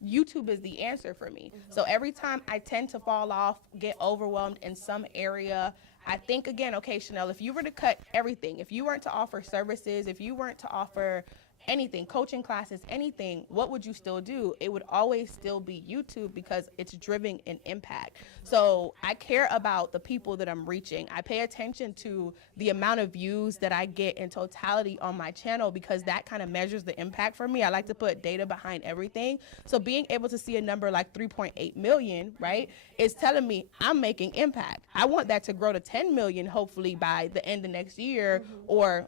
YouTube is the answer for me. So every time I tend to fall off, get overwhelmed in some area, I think again, okay, Chanel, if you were to cut everything, if you weren't to offer services, if you weren't to offer anything, coaching classes, anything, what would you still do? It would always still be YouTube because it's driven in impact. So I care about the people that I'm reaching. I pay attention to the amount of views that I get in totality on my channel because that kind of measures the impact for me. I like to put data behind everything. So being able to see a number like 3.8 million, right, is telling me I'm making impact. I want that to grow to 10 million hopefully by the end of next year or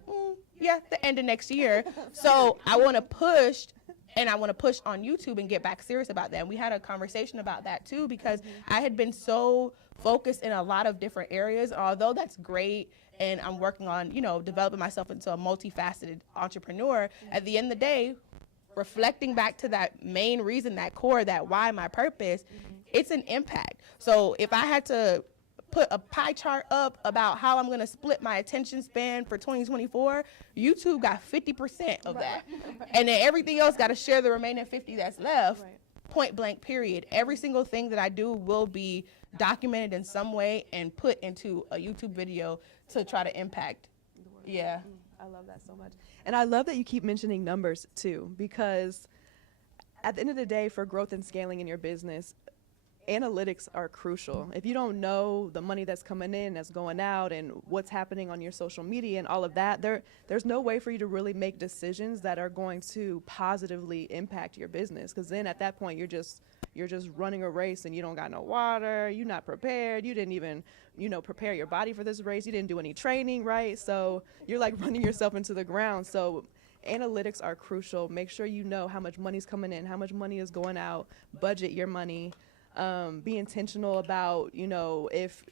the end of next year. So I want to push, and I want to push on YouTube and get back serious about that. And we had a conversation about that too, because I had been so focused in a lot of different areas. Although that's great, and I'm working on, developing myself into a multifaceted entrepreneur, at the end of the day, reflecting back to that main reason, that core, that why, my purpose, it's an impact. So if I had to put a pie chart up about how I'm going to split my attention span for 2024, YouTube got 50% of that. And then everything else got to share the remaining 50 that's left, point blank, period. Every single thing that I do will be documented in some way and put into a YouTube video to try to impact. Yeah. I love that so much. And I love that you keep mentioning numbers too, because at the end of the day, for growth and scaling in your business, analytics are crucial. If you don't know the money that's coming in, that's going out, and what's happening on your social media and all of that, there's no way for you to really make decisions that are going to positively impact your business. Because then at that point, you're just running a race and you don't got no water, you're not prepared, you didn't even, prepare your body for this race, you didn't do any training, right? So you're like running yourself into the ground. So analytics are crucial. Make sure you know how much money's coming in, how much money is going out, budget your money. Be intentional about, if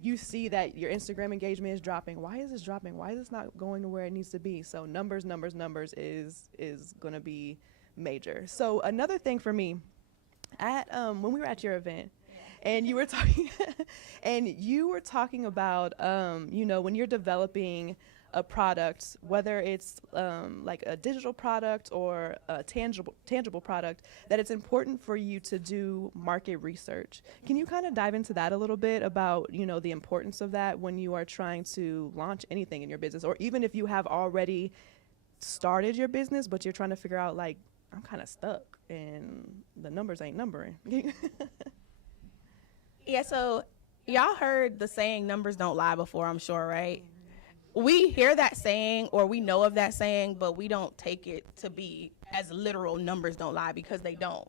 you see that your Instagram engagement is dropping, why is this dropping? Why is this not going to where it needs to be? So numbers is going to be major. So another thing for me, when we were at your event, and you were talking about, when you're developing a product, whether it's like a digital product or a tangible product, that it's important for you to do market research. Can you kind of dive into that a little bit about, the importance of that when you are trying to launch anything in your business, or even if you have already started your business, but you're trying to figure out, like, I'm kind of stuck and the numbers ain't numbering. Yeah, so y'all heard the saying, numbers don't lie before, I'm sure, right? We hear that saying, or we know of that saying, but we don't take it to be as literal, numbers don't lie, because they don't.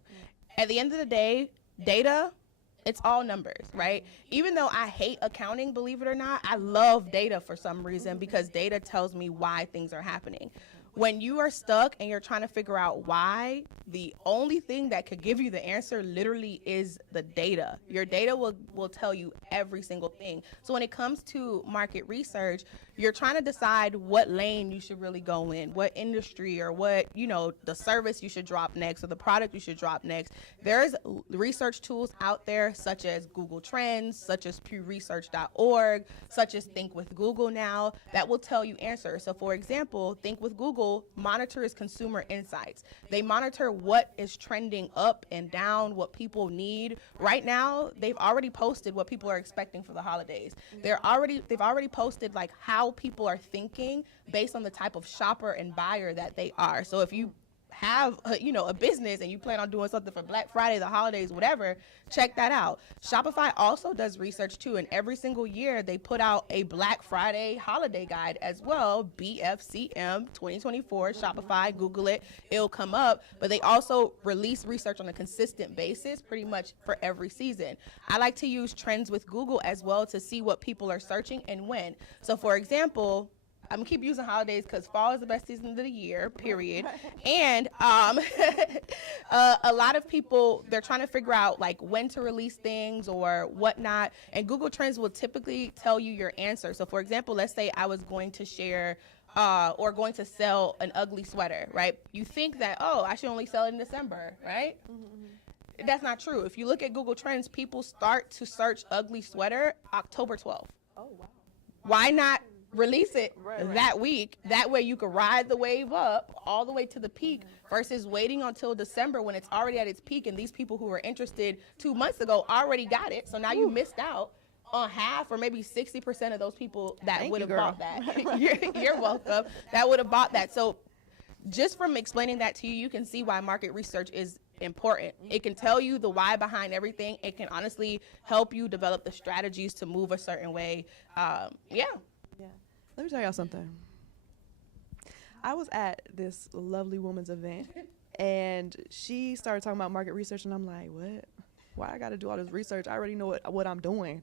At the end of the day, data, it's all numbers, right? Even though I hate accounting, believe it or not, I love data for some reason, because data tells me why things are happening. When you are stuck and you're trying to figure out why, the only thing that could give you the answer literally is the data. Your data will tell you every single thing. So when it comes to market research, you're trying to decide what lane you should really go in, what industry, or what, the service you should drop next, or the product you should drop next. There's research tools out there such as Google Trends, such as pewresearch.org, such as Think with Google now, that will tell you answers. So for example, Think with Google monitors consumer insights. They monitor what is trending up and down, what people need. Right now, they've already posted what people are expecting for the holidays. They've already posted like how people are thinking based on the type of shopper and buyer that they are. So if you have a business and you plan on doing something for Black Friday, the holidays, whatever, check that out. Shopify also does research too, and every single year they put out a Black Friday holiday guide as well. BFCM 2024 Shopify, Google it, it'll come up. But they also release research on a consistent basis pretty much for every season. I like to use trends with Google as well to see what people are searching and when. So for example, I'm gonna keep using holidays because fall is the best season of the year, period. And a lot of people, they're trying to figure out like when to release things or whatnot. And Google Trends will typically tell you your answer. So for example, let's say I was going to share or going to sell an ugly sweater, right? You think that, oh, I should only sell it in December, right? Mm-hmm. That's not true. If you look at Google Trends, people start to search ugly sweater October 12th. Oh, wow. Why not release it that week? That way you can ride the wave up all the way to the peak versus waiting until December when it's already at its peak and these people who were interested 2 months ago already got it. So now you missed out on half or maybe 60% of those people that would have bought that. You're welcome. That would have bought that. So just from explaining that to you, you can see why market research is important. It can tell you the why behind everything. It can honestly help you develop the strategies to move a certain way. Yeah. Let me tell y'all something. I was at this lovely woman's event, and she started talking about market research, and I'm like, what? Why I got to do all this research? I already know what I'm doing.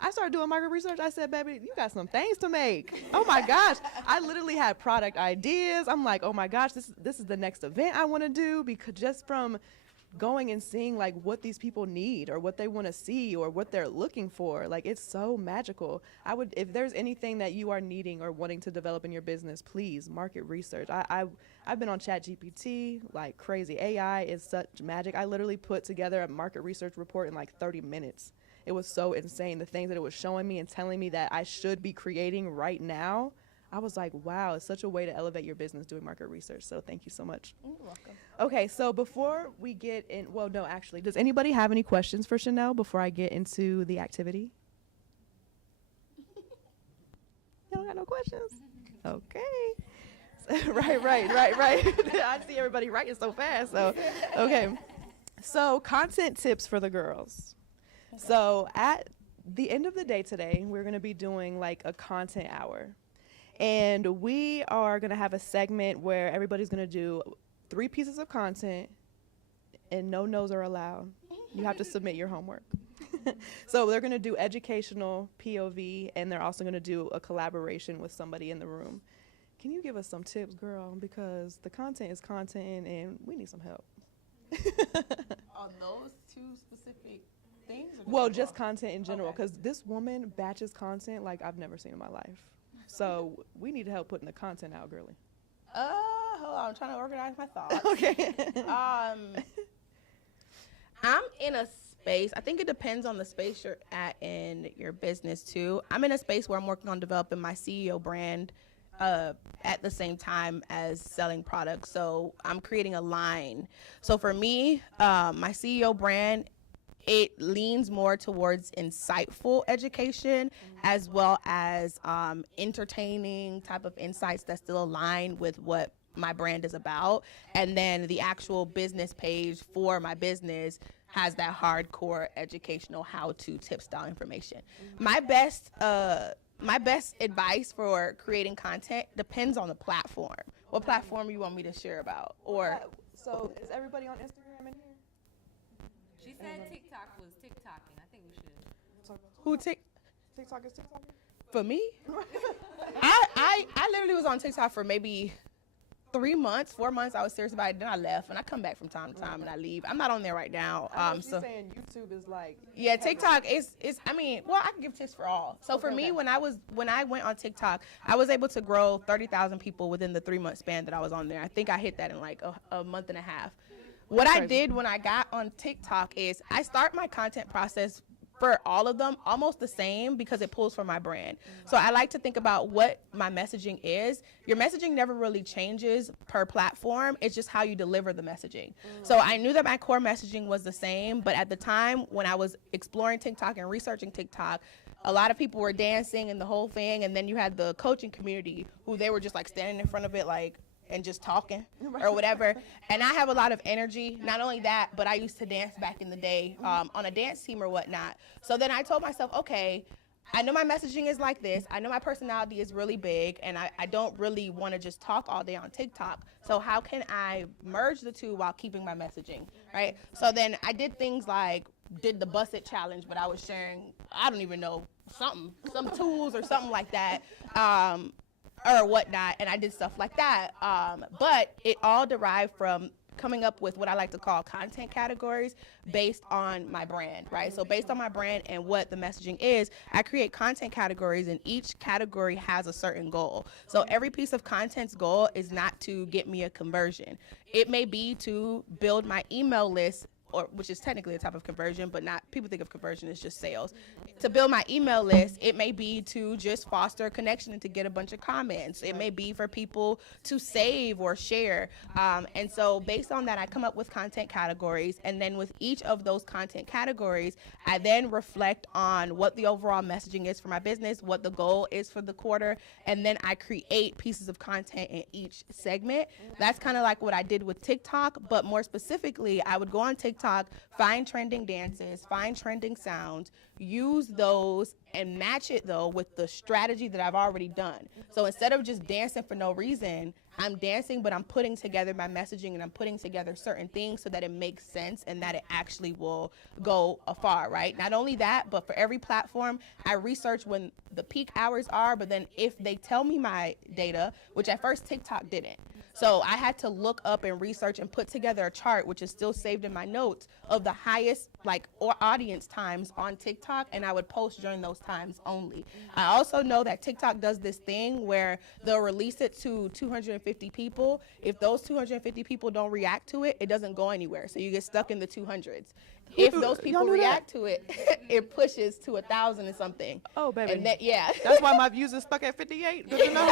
I started doing market research. I said, baby, you got some things to make. Oh, my gosh. I literally had product ideas. I'm like, oh, my gosh, this is the next event I want to do, because just from going and seeing like what these people need or what they want to see or what they're looking for, like it's so magical. If there's anything that you are needing or wanting to develop in your business, please market research. I've been on ChatGPT like crazy. AI is such magic. I literally put together a market research report in like 30 minutes. It was so insane, the things that it was showing me and telling me that I should be creating right now. I was like, wow, it's such a way to elevate your business doing market research. So thank you so much. You're welcome. Okay, so before we get in, well, no, actually, does anybody have any questions for Chanel before I get into the activity? You don't got no questions? Okay. Right. I see everybody writing so fast. So, okay. So content tips for the girls. Okay. So at the end of the day today, we're going to be doing like a content hour. And we are going to have a segment where everybody's going to do 3 pieces of content and no no's are allowed. You have to submit your homework. So they're going to do educational POV, and they're also going to do a collaboration with somebody in the room. Can you give us some tips, girl? Because the content is content and we need some help. On those 2 specific things? Well, just content in general, because this woman batches content like I've never seen in my life. So we need help putting the content out, girly. Hold on, I'm trying to organize my thoughts. Okay. I'm in a space, I think it depends on the space you're at in your business too. I'm in a space where I'm working on developing my CEO brand at the same time as selling products. So I'm creating a line. So for me, my CEO brand, it leans more towards insightful education as well as entertaining type of insights that still align with what my brand is about. And then the actual business page for my business has that hardcore educational how-to tip style information. My best advice for creating content depends on the platform. What platform you want me to share about? Or so is everybody on Instagram in here? She said TikTok was TikToking. I think we should. Who TikTok is TikTok? For me? I literally was on TikTok for maybe 3 months, 4 months. I was serious about it. Then I left, and I come back from time to time, and I leave. I'm not on there right now. She's saying YouTube is like. Yeah, TikTok is. I mean, well, I can give tips for all. So for me, when I went on TikTok, I was able to grow 30,000 people within the 3-month span that I was on there. I think I hit that in like a month and a half. What I did when I got on TikTok is I start my content process for all of them almost the same because it pulls from my brand. So I like to think about what my messaging is. Your messaging never really changes per platform. It's just how you deliver the messaging. So I knew that my core messaging was the same, but at the time when I was exploring TikTok and researching TikTok, a lot of people were dancing and the whole thing, and then you had the coaching community who they were just like standing in front of it like, and just talking or whatever. And I have a lot of energy. Not only that, but I used to dance back in the day on a dance team or whatnot. So then I told myself, okay, I know my messaging is like this. I know my personality is really big, and I don't really want to just talk all day on TikTok. So how can I merge the two while keeping my messaging, right? So then I did things like did the Bust It challenge, but I was sharing, I don't even know, some tools or something like that, or whatnot, and I did stuff like that. But it all derived from coming up with what I like to call content categories based on my brand, right? So based on my brand and what the messaging is, I create content categories, and each category has a certain goal. So every piece of content's goal is not to get me a conversion. It may be to build my email list, or which is technically a type of conversion, but not, people think of conversion as just sales. To build my email list, it may be to just foster a connection and to get a bunch of comments. It may be for people to save or share. And so based on that, I come up with content categories. And then with each of those content categories, I then reflect on what the overall messaging is for my business, what the goal is for the quarter, and then I create pieces of content in each segment. That's kind of like what I did with TikTok, but more specifically, I would go on TikTok, find trending dances, find trending sounds, use those and match it though with the strategy that I've already done. So instead of just dancing for no reason, I'm dancing, but I'm putting together my messaging and I'm putting together certain things so that it makes sense and that it actually will go afar, right? Not only that, but for every platform, I research when the peak hours are, but then if they tell me my data, which at first TikTok didn't. So I had to look up and research and put together a chart, which is still saved in my notes, of the highest or audience times on TikTok, and I would post during those times only. I also know that TikTok does this thing where they'll release it to 250 people. If those 250 people don't react to it, it doesn't go anywhere. So you get stuck in the 200s. If those people react to it, it pushes to 1,000 and something. Oh, baby. And that, yeah. That's why my views are stuck at 58. Good to know.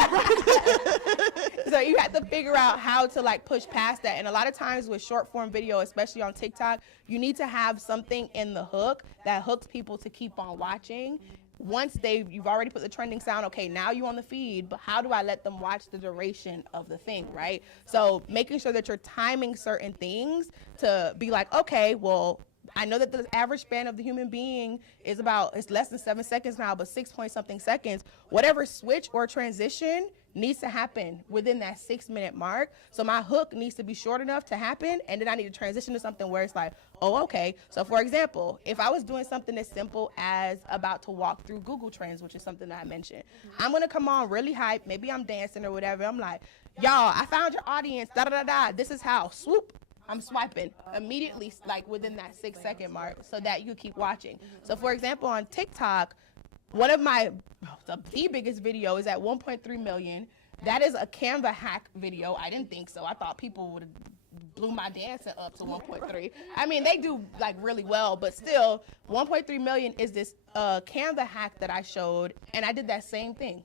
So you have to figure out how to push past that. And a lot of times with short form video, especially on TikTok, you need to have something in the hook that hooks people to keep on watching. Once you've already put the trending sound, okay, now you're on the feed, but how do I let them watch the duration of the thing, right? So making sure that you're timing certain things to be like, okay, well, I know that the average span of the human being is it's less than 7 seconds now, but 6 point something seconds. Whatever switch or transition needs to happen within that 6 minute mark. So my hook needs to be short enough to happen, and then I need to transition to something where it's like, oh, okay. So for example, if I was doing something as simple as about to walk through Google Trends, which is something that I mentioned, I'm gonna come on really hype, maybe I'm dancing or whatever. I'm like, y'all, I found your audience, da da da da. This is how, swoop. I'm swiping immediately, within that 6 second mark, so that you keep watching. So for example, on TikTok, one of the biggest video is at 1.3 million. That is a Canva hack video. I didn't think so. I thought people would have blew my dancing up to 1.3. I mean, they do really well, but still 1.3 million is this Canva hack that I showed, and I did that same thing.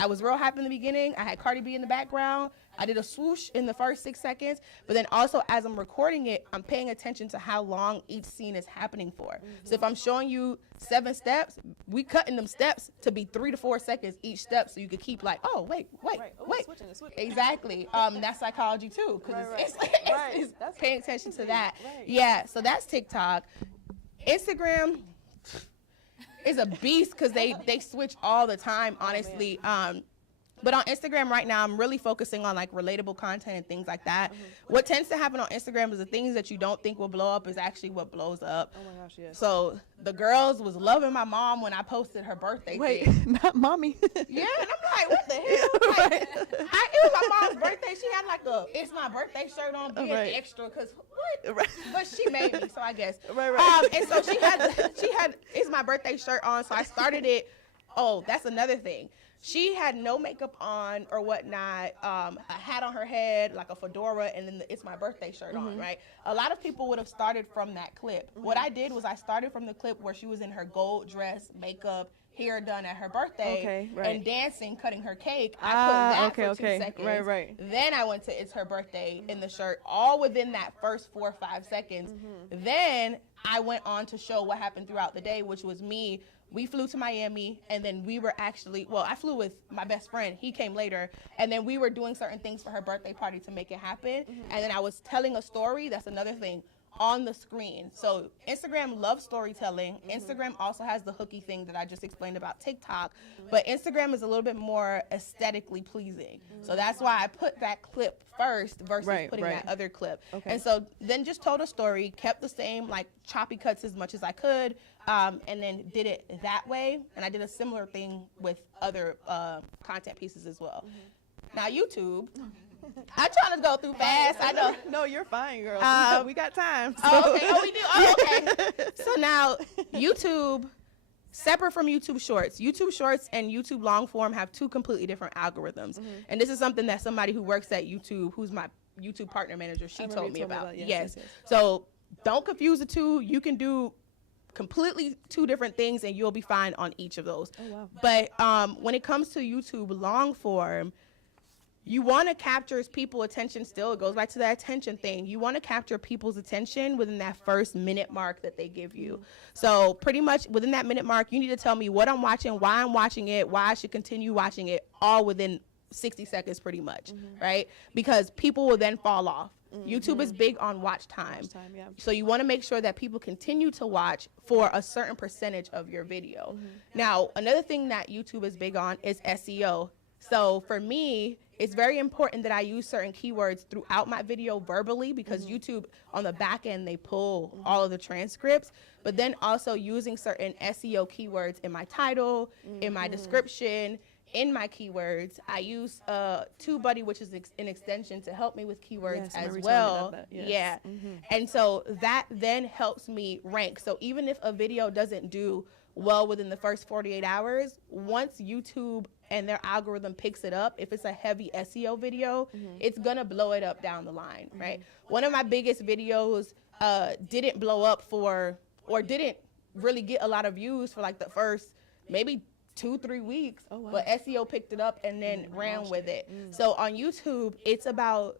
I was real hype in the beginning. I had Cardi B in the background. I did a swoosh in the first 6 seconds, but then also as I'm recording it, I'm paying attention to how long each scene is happening for. So if I'm showing you 7 steps, we cutting them steps to be 3 to 4 seconds each step, so you could keep oh, wait. Switching. Exactly. That's psychology too, because it's paying attention to that. Right. Yeah, so that's TikTok. Instagram is a beast because they switch all the time, honestly. But on Instagram right now, I'm really focusing on relatable content and things like that. What tends to happen on Instagram is the things that you don't think will blow up is actually what blows up. Oh my gosh, yes. So the girls was loving my mom when I posted her birthday thing. Not mommy. Yeah, and I'm like, what the hell? It was my mom's birthday. She had a "It's my birthday" shirt on, being extra, because what? Right. But she made me, so I guess. Right. And so she had "It's my birthday" shirt on, so I started it. Oh, that's another thing. She had no makeup on or whatnot, a hat on her head, like a fedora, and then "It's my birthday" shirt on, right? A lot of people would have started from that clip. What I did was I started from the clip where she was in her gold dress, makeup, hair done at her birthday Okay, right. and dancing, cutting her cake. I Ah, put that for 2 okay. seconds. Right, right. Then I went to It's Her Birthday in the shirt, all within that first 4 or 5 seconds. Then I went on to show what happened throughout the day, which was me. We flew to Miami, and then we were actually, well, I flew with my best friend. He came later, and then we were doing certain things for her birthday party to make it happen. And then I was telling a story. That's another thing. On the screen. So Instagram loves storytelling. Instagram also has the hooky thing that I just explained about TikTok, but Instagram is a little bit more aesthetically pleasing. So that's why I put that clip first versus putting that other clip. And so then just told a story, kept the same like choppy cuts as much as I could, and then did it that way. And I did a similar thing with other content pieces as well. Now YouTube, I'm trying to go through fast. I know. No, you're fine, girl. We got time. Oh, okay. Oh, we do. Oh, okay. So now YouTube, separate from YouTube Shorts. YouTube Shorts and YouTube long form have two completely different algorithms. And this is something that somebody who works at YouTube, who's my YouTube partner manager, she told me about. Yes. So don't confuse the two. You can do completely two different things and you'll be fine on each of those. Oh, wow. But when it comes to YouTube long form, you want to capture people's attention still. It goes back to that attention thing. You want to capture people's attention within that first minute mark that they give you. So pretty much within that minute mark, you need to tell me what I'm watching, why I'm watching it, why I should continue watching it, all within 60 seconds pretty much, right? Because people will then fall off. YouTube is big on watch time. So you want to make sure that people continue to watch for a certain percentage of your video. Now, another thing that YouTube is big on is SEO. So for me, it's very important that I use certain keywords throughout my video verbally because YouTube on the back end, they pull all of the transcripts, but then also using certain SEO keywords in my title, in my description, in my keywords. I use TubeBuddy, which is an extension to help me with keywords as well. Yeah. And so that then helps me rank. So even if a video doesn't do well within the first 48 hours, once YouTube and their algorithm picks it up, if it's a heavy SEO video, it's gonna blow it up down the line, right? One of my biggest videos didn't blow up or didn't really get a lot of views for like the first maybe 2-3 weeks, but SEO picked it up and then ran with it. So on YouTube, it's about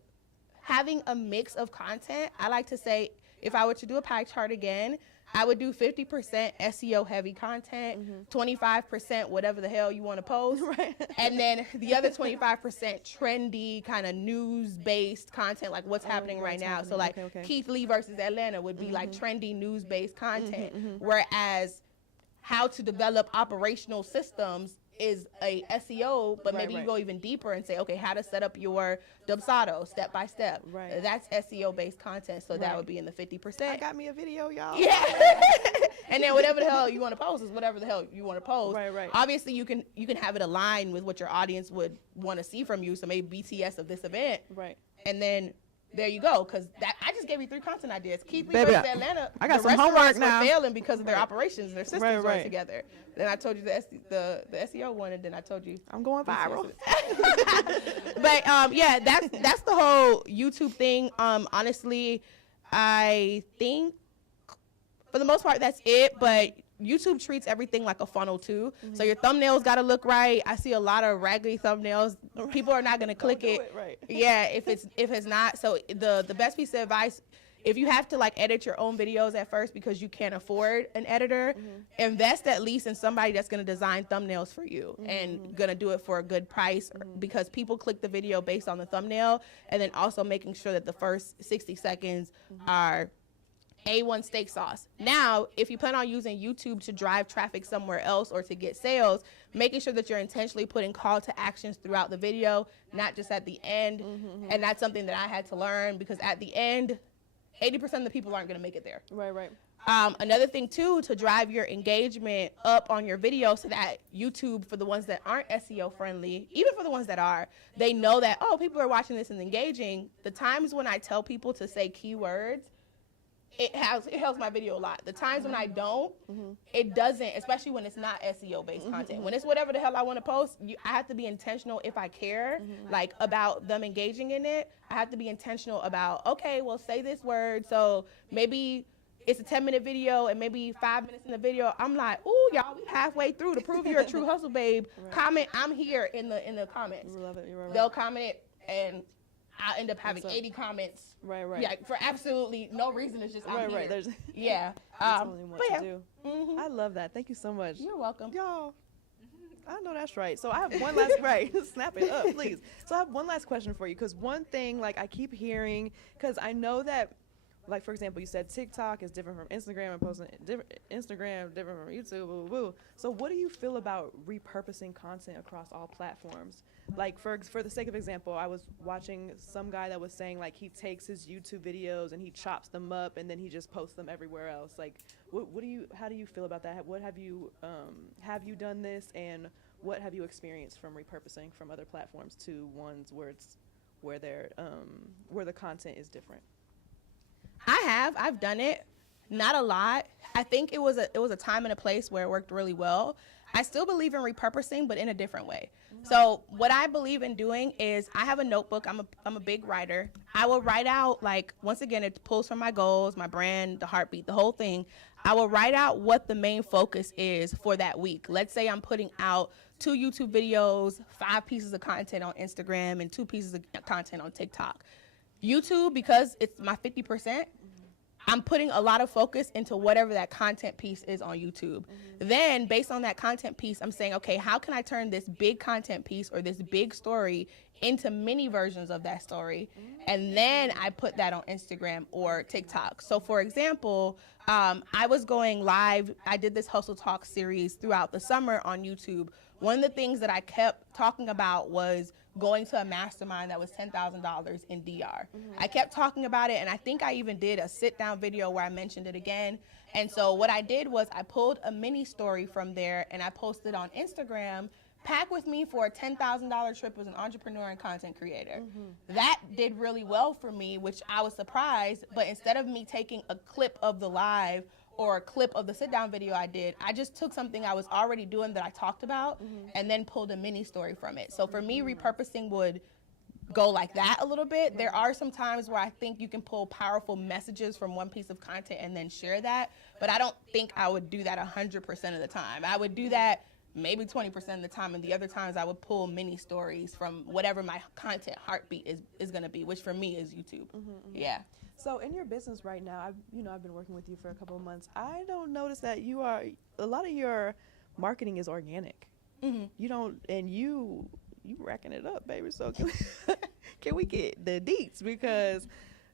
having a mix of content. I like to say, if I were to do a pie chart again, I would do 50% SEO heavy content, 25% whatever the hell you want to post, and then the other 25% trendy kind of news-based content, like what's happening right now. So like Keith Lee versus Atlanta would be like trendy news-based content, whereas how to develop operational systems is a SEO, but maybe you go even deeper and say, okay, how to set up your Dubsado step by step. That's SEO based content, so that would be in the 50%. I got me a video, y'all. Yeah. And then whatever the hell you want to post is whatever the hell you want to post. Obviously, you can have it aligned with what your audience would want to see from you. So maybe BTS of this event. And then there you go, because that I just gave you 3 content ideas. Keith Lee versus Atlanta. I got the some homework now. Were failing because of their operations. Their systems weren't together. Then I told you the SEO one, and then I told you I'm going viral. But yeah, that's the whole YouTube thing. Honestly, I think for the most part that's it. But YouTube treats everything like a funnel too. So your thumbnails got to look right. I see a lot of raggedy thumbnails. People are not going to click it. Yeah, if it's not. So the best piece of advice, if you have to like edit your own videos at first because you can't afford an editor, invest at least in somebody that's going to design thumbnails for you and going to do it for a good price, because people click the video based on the thumbnail, and then also making sure that the first 60 seconds are A1 steak sauce. Now, if you plan on using YouTube to drive traffic somewhere else or to get sales, making sure that you're intentionally putting call to actions throughout the video, not just at the end. And that's something that I had to learn, because at the end, 80% of the people aren't going to make it there. Another thing too, to drive your engagement up on your video, so that YouTube, for the ones that aren't SEO friendly, even for the ones that are, they know that, oh, people are watching this and engaging. The times when I tell people to say keywords, it helps my video a lot. The times when I don't, it doesn't, especially when it's not SEO based content. When it's whatever the hell I want to post, I have to be intentional if I care, like about them engaging in it. I have to be intentional about, okay, well, say this word. So maybe it's a 10-minute video and maybe 5 minutes in the video, I'm like, ooh, y'all, we halfway through. To prove you're a true hustle babe, comment, I'm here in the comments. You love it. You're right. They'll comment it, and I'll end up having 80 comments. Right. Yeah, for absolutely no reason. It's just I'm here. There's Yeah. that's only what but to yeah. do. I love that. Thank you so much. You're welcome. Y'all, I know that's right. So I have one last snap it up, please. So I have one last question for you, because one thing like I keep hearing, because I know that, like, for example, you said TikTok is different from Instagram, and posting Instagram different from YouTube. Boo, boo, boo. So what do you feel about repurposing content across all platforms? Like, for the sake of example, I was watching some guy that was saying, like, he takes his YouTube videos and he chops them up and then he just posts them everywhere else. Like, how do you feel about that? What have you done this, and what have you experienced from repurposing from other platforms to ones where the content is different? I've done it, not a lot. I think it was a time and a place where it worked really well. I still believe in repurposing, but in a different way. So what I believe in doing is I have a notebook. I'm a big writer. I will write out, like, once again, it pulls from my goals, my brand, the heartbeat, the whole thing. I will write out what the main focus is for that week. Let's say I'm putting out 2 YouTube videos, 5 pieces of content on Instagram, and 2 pieces of content on TikTok. YouTube, because it's my 50%, I'm putting a lot of focus into whatever that content piece is on YouTube. Then, based on that content piece, I'm saying, okay, how can I turn this big content piece or this big story into mini versions of that story? And then I put that on Instagram or TikTok. So, for example, I was going live. I did this Hustle Talk series throughout the summer on YouTube. One of the things that I kept talking about was going to a mastermind that was $10,000 in DR. I kept talking about it, and I think I even did a sit-down video where I mentioned it again. And so what I did was I pulled a mini story from there, and I posted on Instagram, pack with me for a $10,000 trip as an entrepreneur and content creator. That did really well for me, which I was surprised, but instead of me taking a clip of the live or a clip of the sit-down video I did, I just took something I was already doing that I talked about and then pulled a mini story from it. So for me, repurposing would go like that a little bit. There are some times where I think you can pull powerful messages from one piece of content and then share that, but I don't think I would do that 100% of the time. I would do that maybe 20% of the time, and the other times I would pull mini stories from whatever my content heartbeat is going to be, which for me is YouTube. Yeah. So in your business right now, I've been working with you for a couple of months. I don't notice that a lot of your marketing is organic. You don't, and you racking it up, baby. So can we get the deets? Because,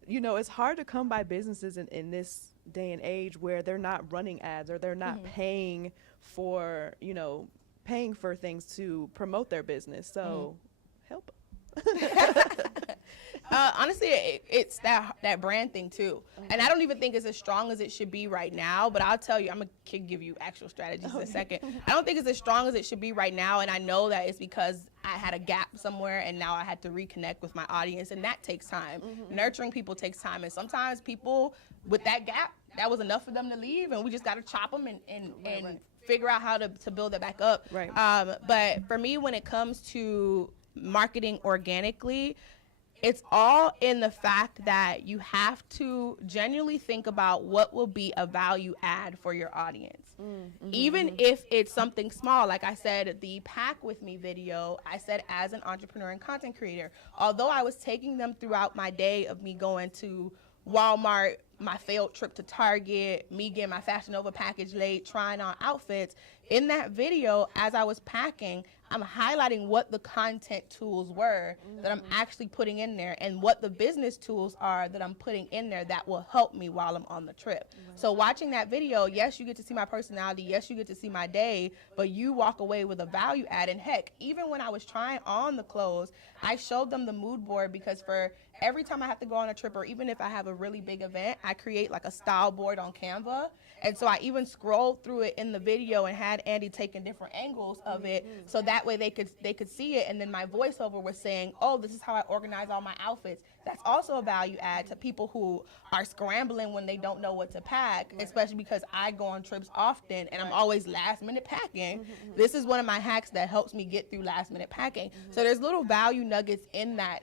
it's hard to come by businesses in this day and age where they're not running ads or they're not paying for things to promote their business. So help. Honestly, it's that brand thing too. And I don't even think it's as strong as it should be right now, but I'll tell you, I'm going to give you actual strategies in a second. I don't think it's as strong as it should be right now, and I know that it's because I had a gap somewhere and now I had to reconnect with my audience, and that takes time. Nurturing people takes time, and sometimes people with that gap, that was enough for them to leave, and we just got to chop them and figure out how to build it back up. But for me, when it comes to marketing organically, it's all in the fact that you have to genuinely think about what will be a value add for your audience. Even if it's something small, like I said, the Pack With Me video, I said as an entrepreneur and content creator, although I was taking them throughout my day of me going to Walmart, my failed trip to Target, me getting my Fashion Nova package late, trying on outfits, in that video, as I was packing, I'm highlighting what the content tools were that I'm actually putting in there and what the business tools are that I'm putting in there that will help me while I'm on the trip. So watching that video, yes, you get to see my personality. Yes, you get to see my day, but you walk away with a value add. And heck, even when I was trying on the clothes, I showed them the mood board, because for every time I have to go on a trip, or even if I have a really big event, I create like a style board on Canva. And so I even scrolled through it in the video and had Andy taking different angles of it, so that way they could see it. And then my voiceover was saying, oh, this is how I organize all my outfits. That's also a value add to people who are scrambling when they don't know what to pack, especially because I go on trips often and I'm always last minute packing. This is one of my hacks that helps me get through last minute packing. So there's little value nuggets in that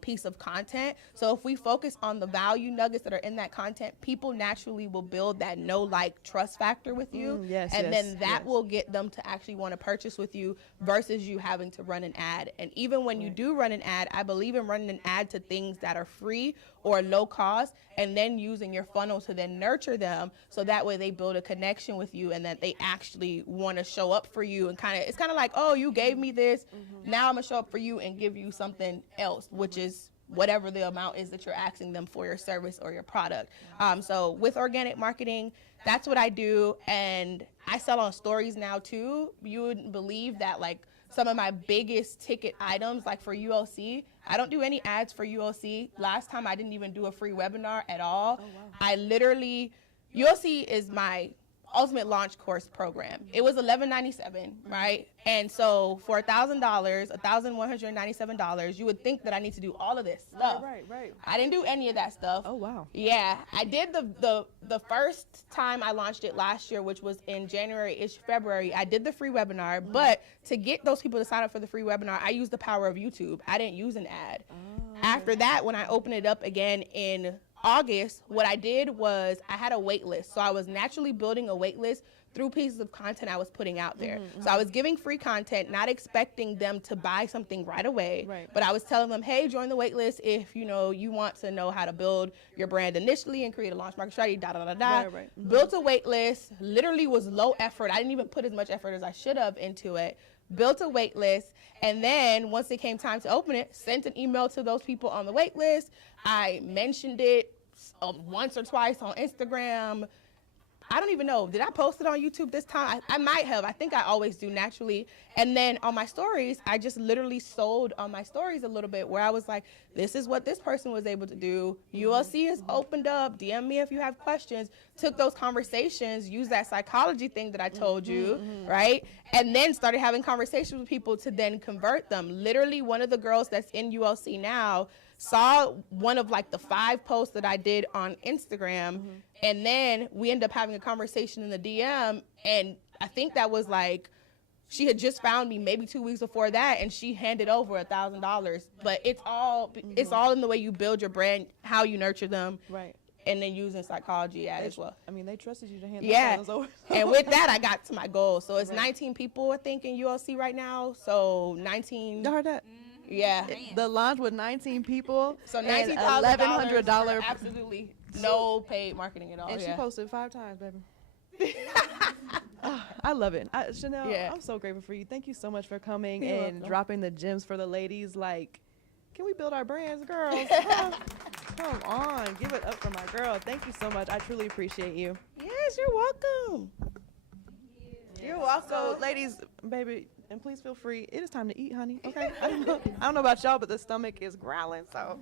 piece of content. So if we focus on the value nuggets that are in that content, people naturally will build that know, like, trust factor with you. Yes, and yes, then that yes. will get them to actually want to purchase with you versus you having to run an ad. And even when you do run an ad, I believe in running an ad to things that are free or low cost, and then using your funnel to then nurture them, so that way they build a connection with you and that they actually want to show up for you. And it's kind of like, oh, you gave me this, now I'm gonna show up for you and give you something else, which is whatever the amount is that you're asking them for your service or your product. So with organic marketing, that's what I do. And I sell on stories now too. You wouldn't believe that, like, some of my biggest ticket items, like for ULC, I don't do any ads for ULC. Last time I didn't even do a free webinar at all. I literally, ULC is my ultimate launch course program. It was $11.97, right? And so for $1,000, $1,197, you would think that I need to do all of this stuff. Right. I didn't do any of that stuff. Oh, wow. Yeah, I did the first time I launched it last year, which was in January-ish, February. I did the free webinar, but to get those people to sign up for the free webinar, I used the power of YouTube. I didn't use an ad. After that, when I opened it up again in August, what I did was I had a wait list. So I was naturally building a wait list through pieces of content I was putting out there. So I was giving free content, not expecting them to buy something right away. But I was telling them, hey, join the wait list if you want to know how to build your brand initially and create a launch market strategy, Built a wait list, literally was low effort. I didn't even put as much effort as I should have into it. Built a wait list, and then once it came time to open it, sent an email to those people on the wait list. I mentioned it once or twice on Instagram. I don't even know. Did I post it on YouTube this time? I might have. I think I always do naturally. And then on my stories, I just literally sold on my stories a little bit, where I was like, this is what this person was able to do. ULC is opened up. DM me if you have questions. Took those conversations, used that psychology thing that I told you, right? And then started having conversations with people to then convert them. Literally, one of the girls that's in ULC now saw one of like the 5 posts that I did on Instagram, and then we ended up having a conversation in the DM, and I think that was like, she had just found me maybe 2 weeks before that, and she handed over $1,000. But it's all in the way you build your brand, how you nurture them, Right. and then using psychology as well. I mean, they trusted you to hand those over. And with that, I got to my goal. So it's 19 people, I think, in ULC right now. So 19. You heard that? Yeah. The launch with 19 people. So and $19,000 $1,100. for absolutely no paid marketing at all. And she posted 5 times, baby. I love it. Chanel, I'm so grateful for you. Thank you so much for coming and dropping the gems for the ladies. Like, can we build our brands, girls? Come on. Give it up for my girl. Thank you so much. I truly appreciate you. Yes, you're welcome. You're welcome. So, ladies, baby, and please feel free. It is time to eat, honey. Okay? I don't know about y'all, but the stomach is growling, so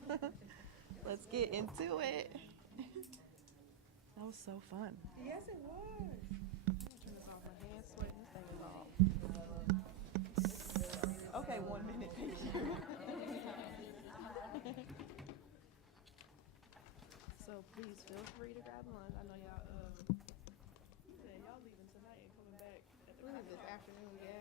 let's get into it. That was so fun. Yes, it was. Turn this off. My hands sweating. This thing is off. Okay, 1 minute. So please feel free to grab lunch. I know y'all, y'all leaving tonight and coming back at the This afternoon, yeah.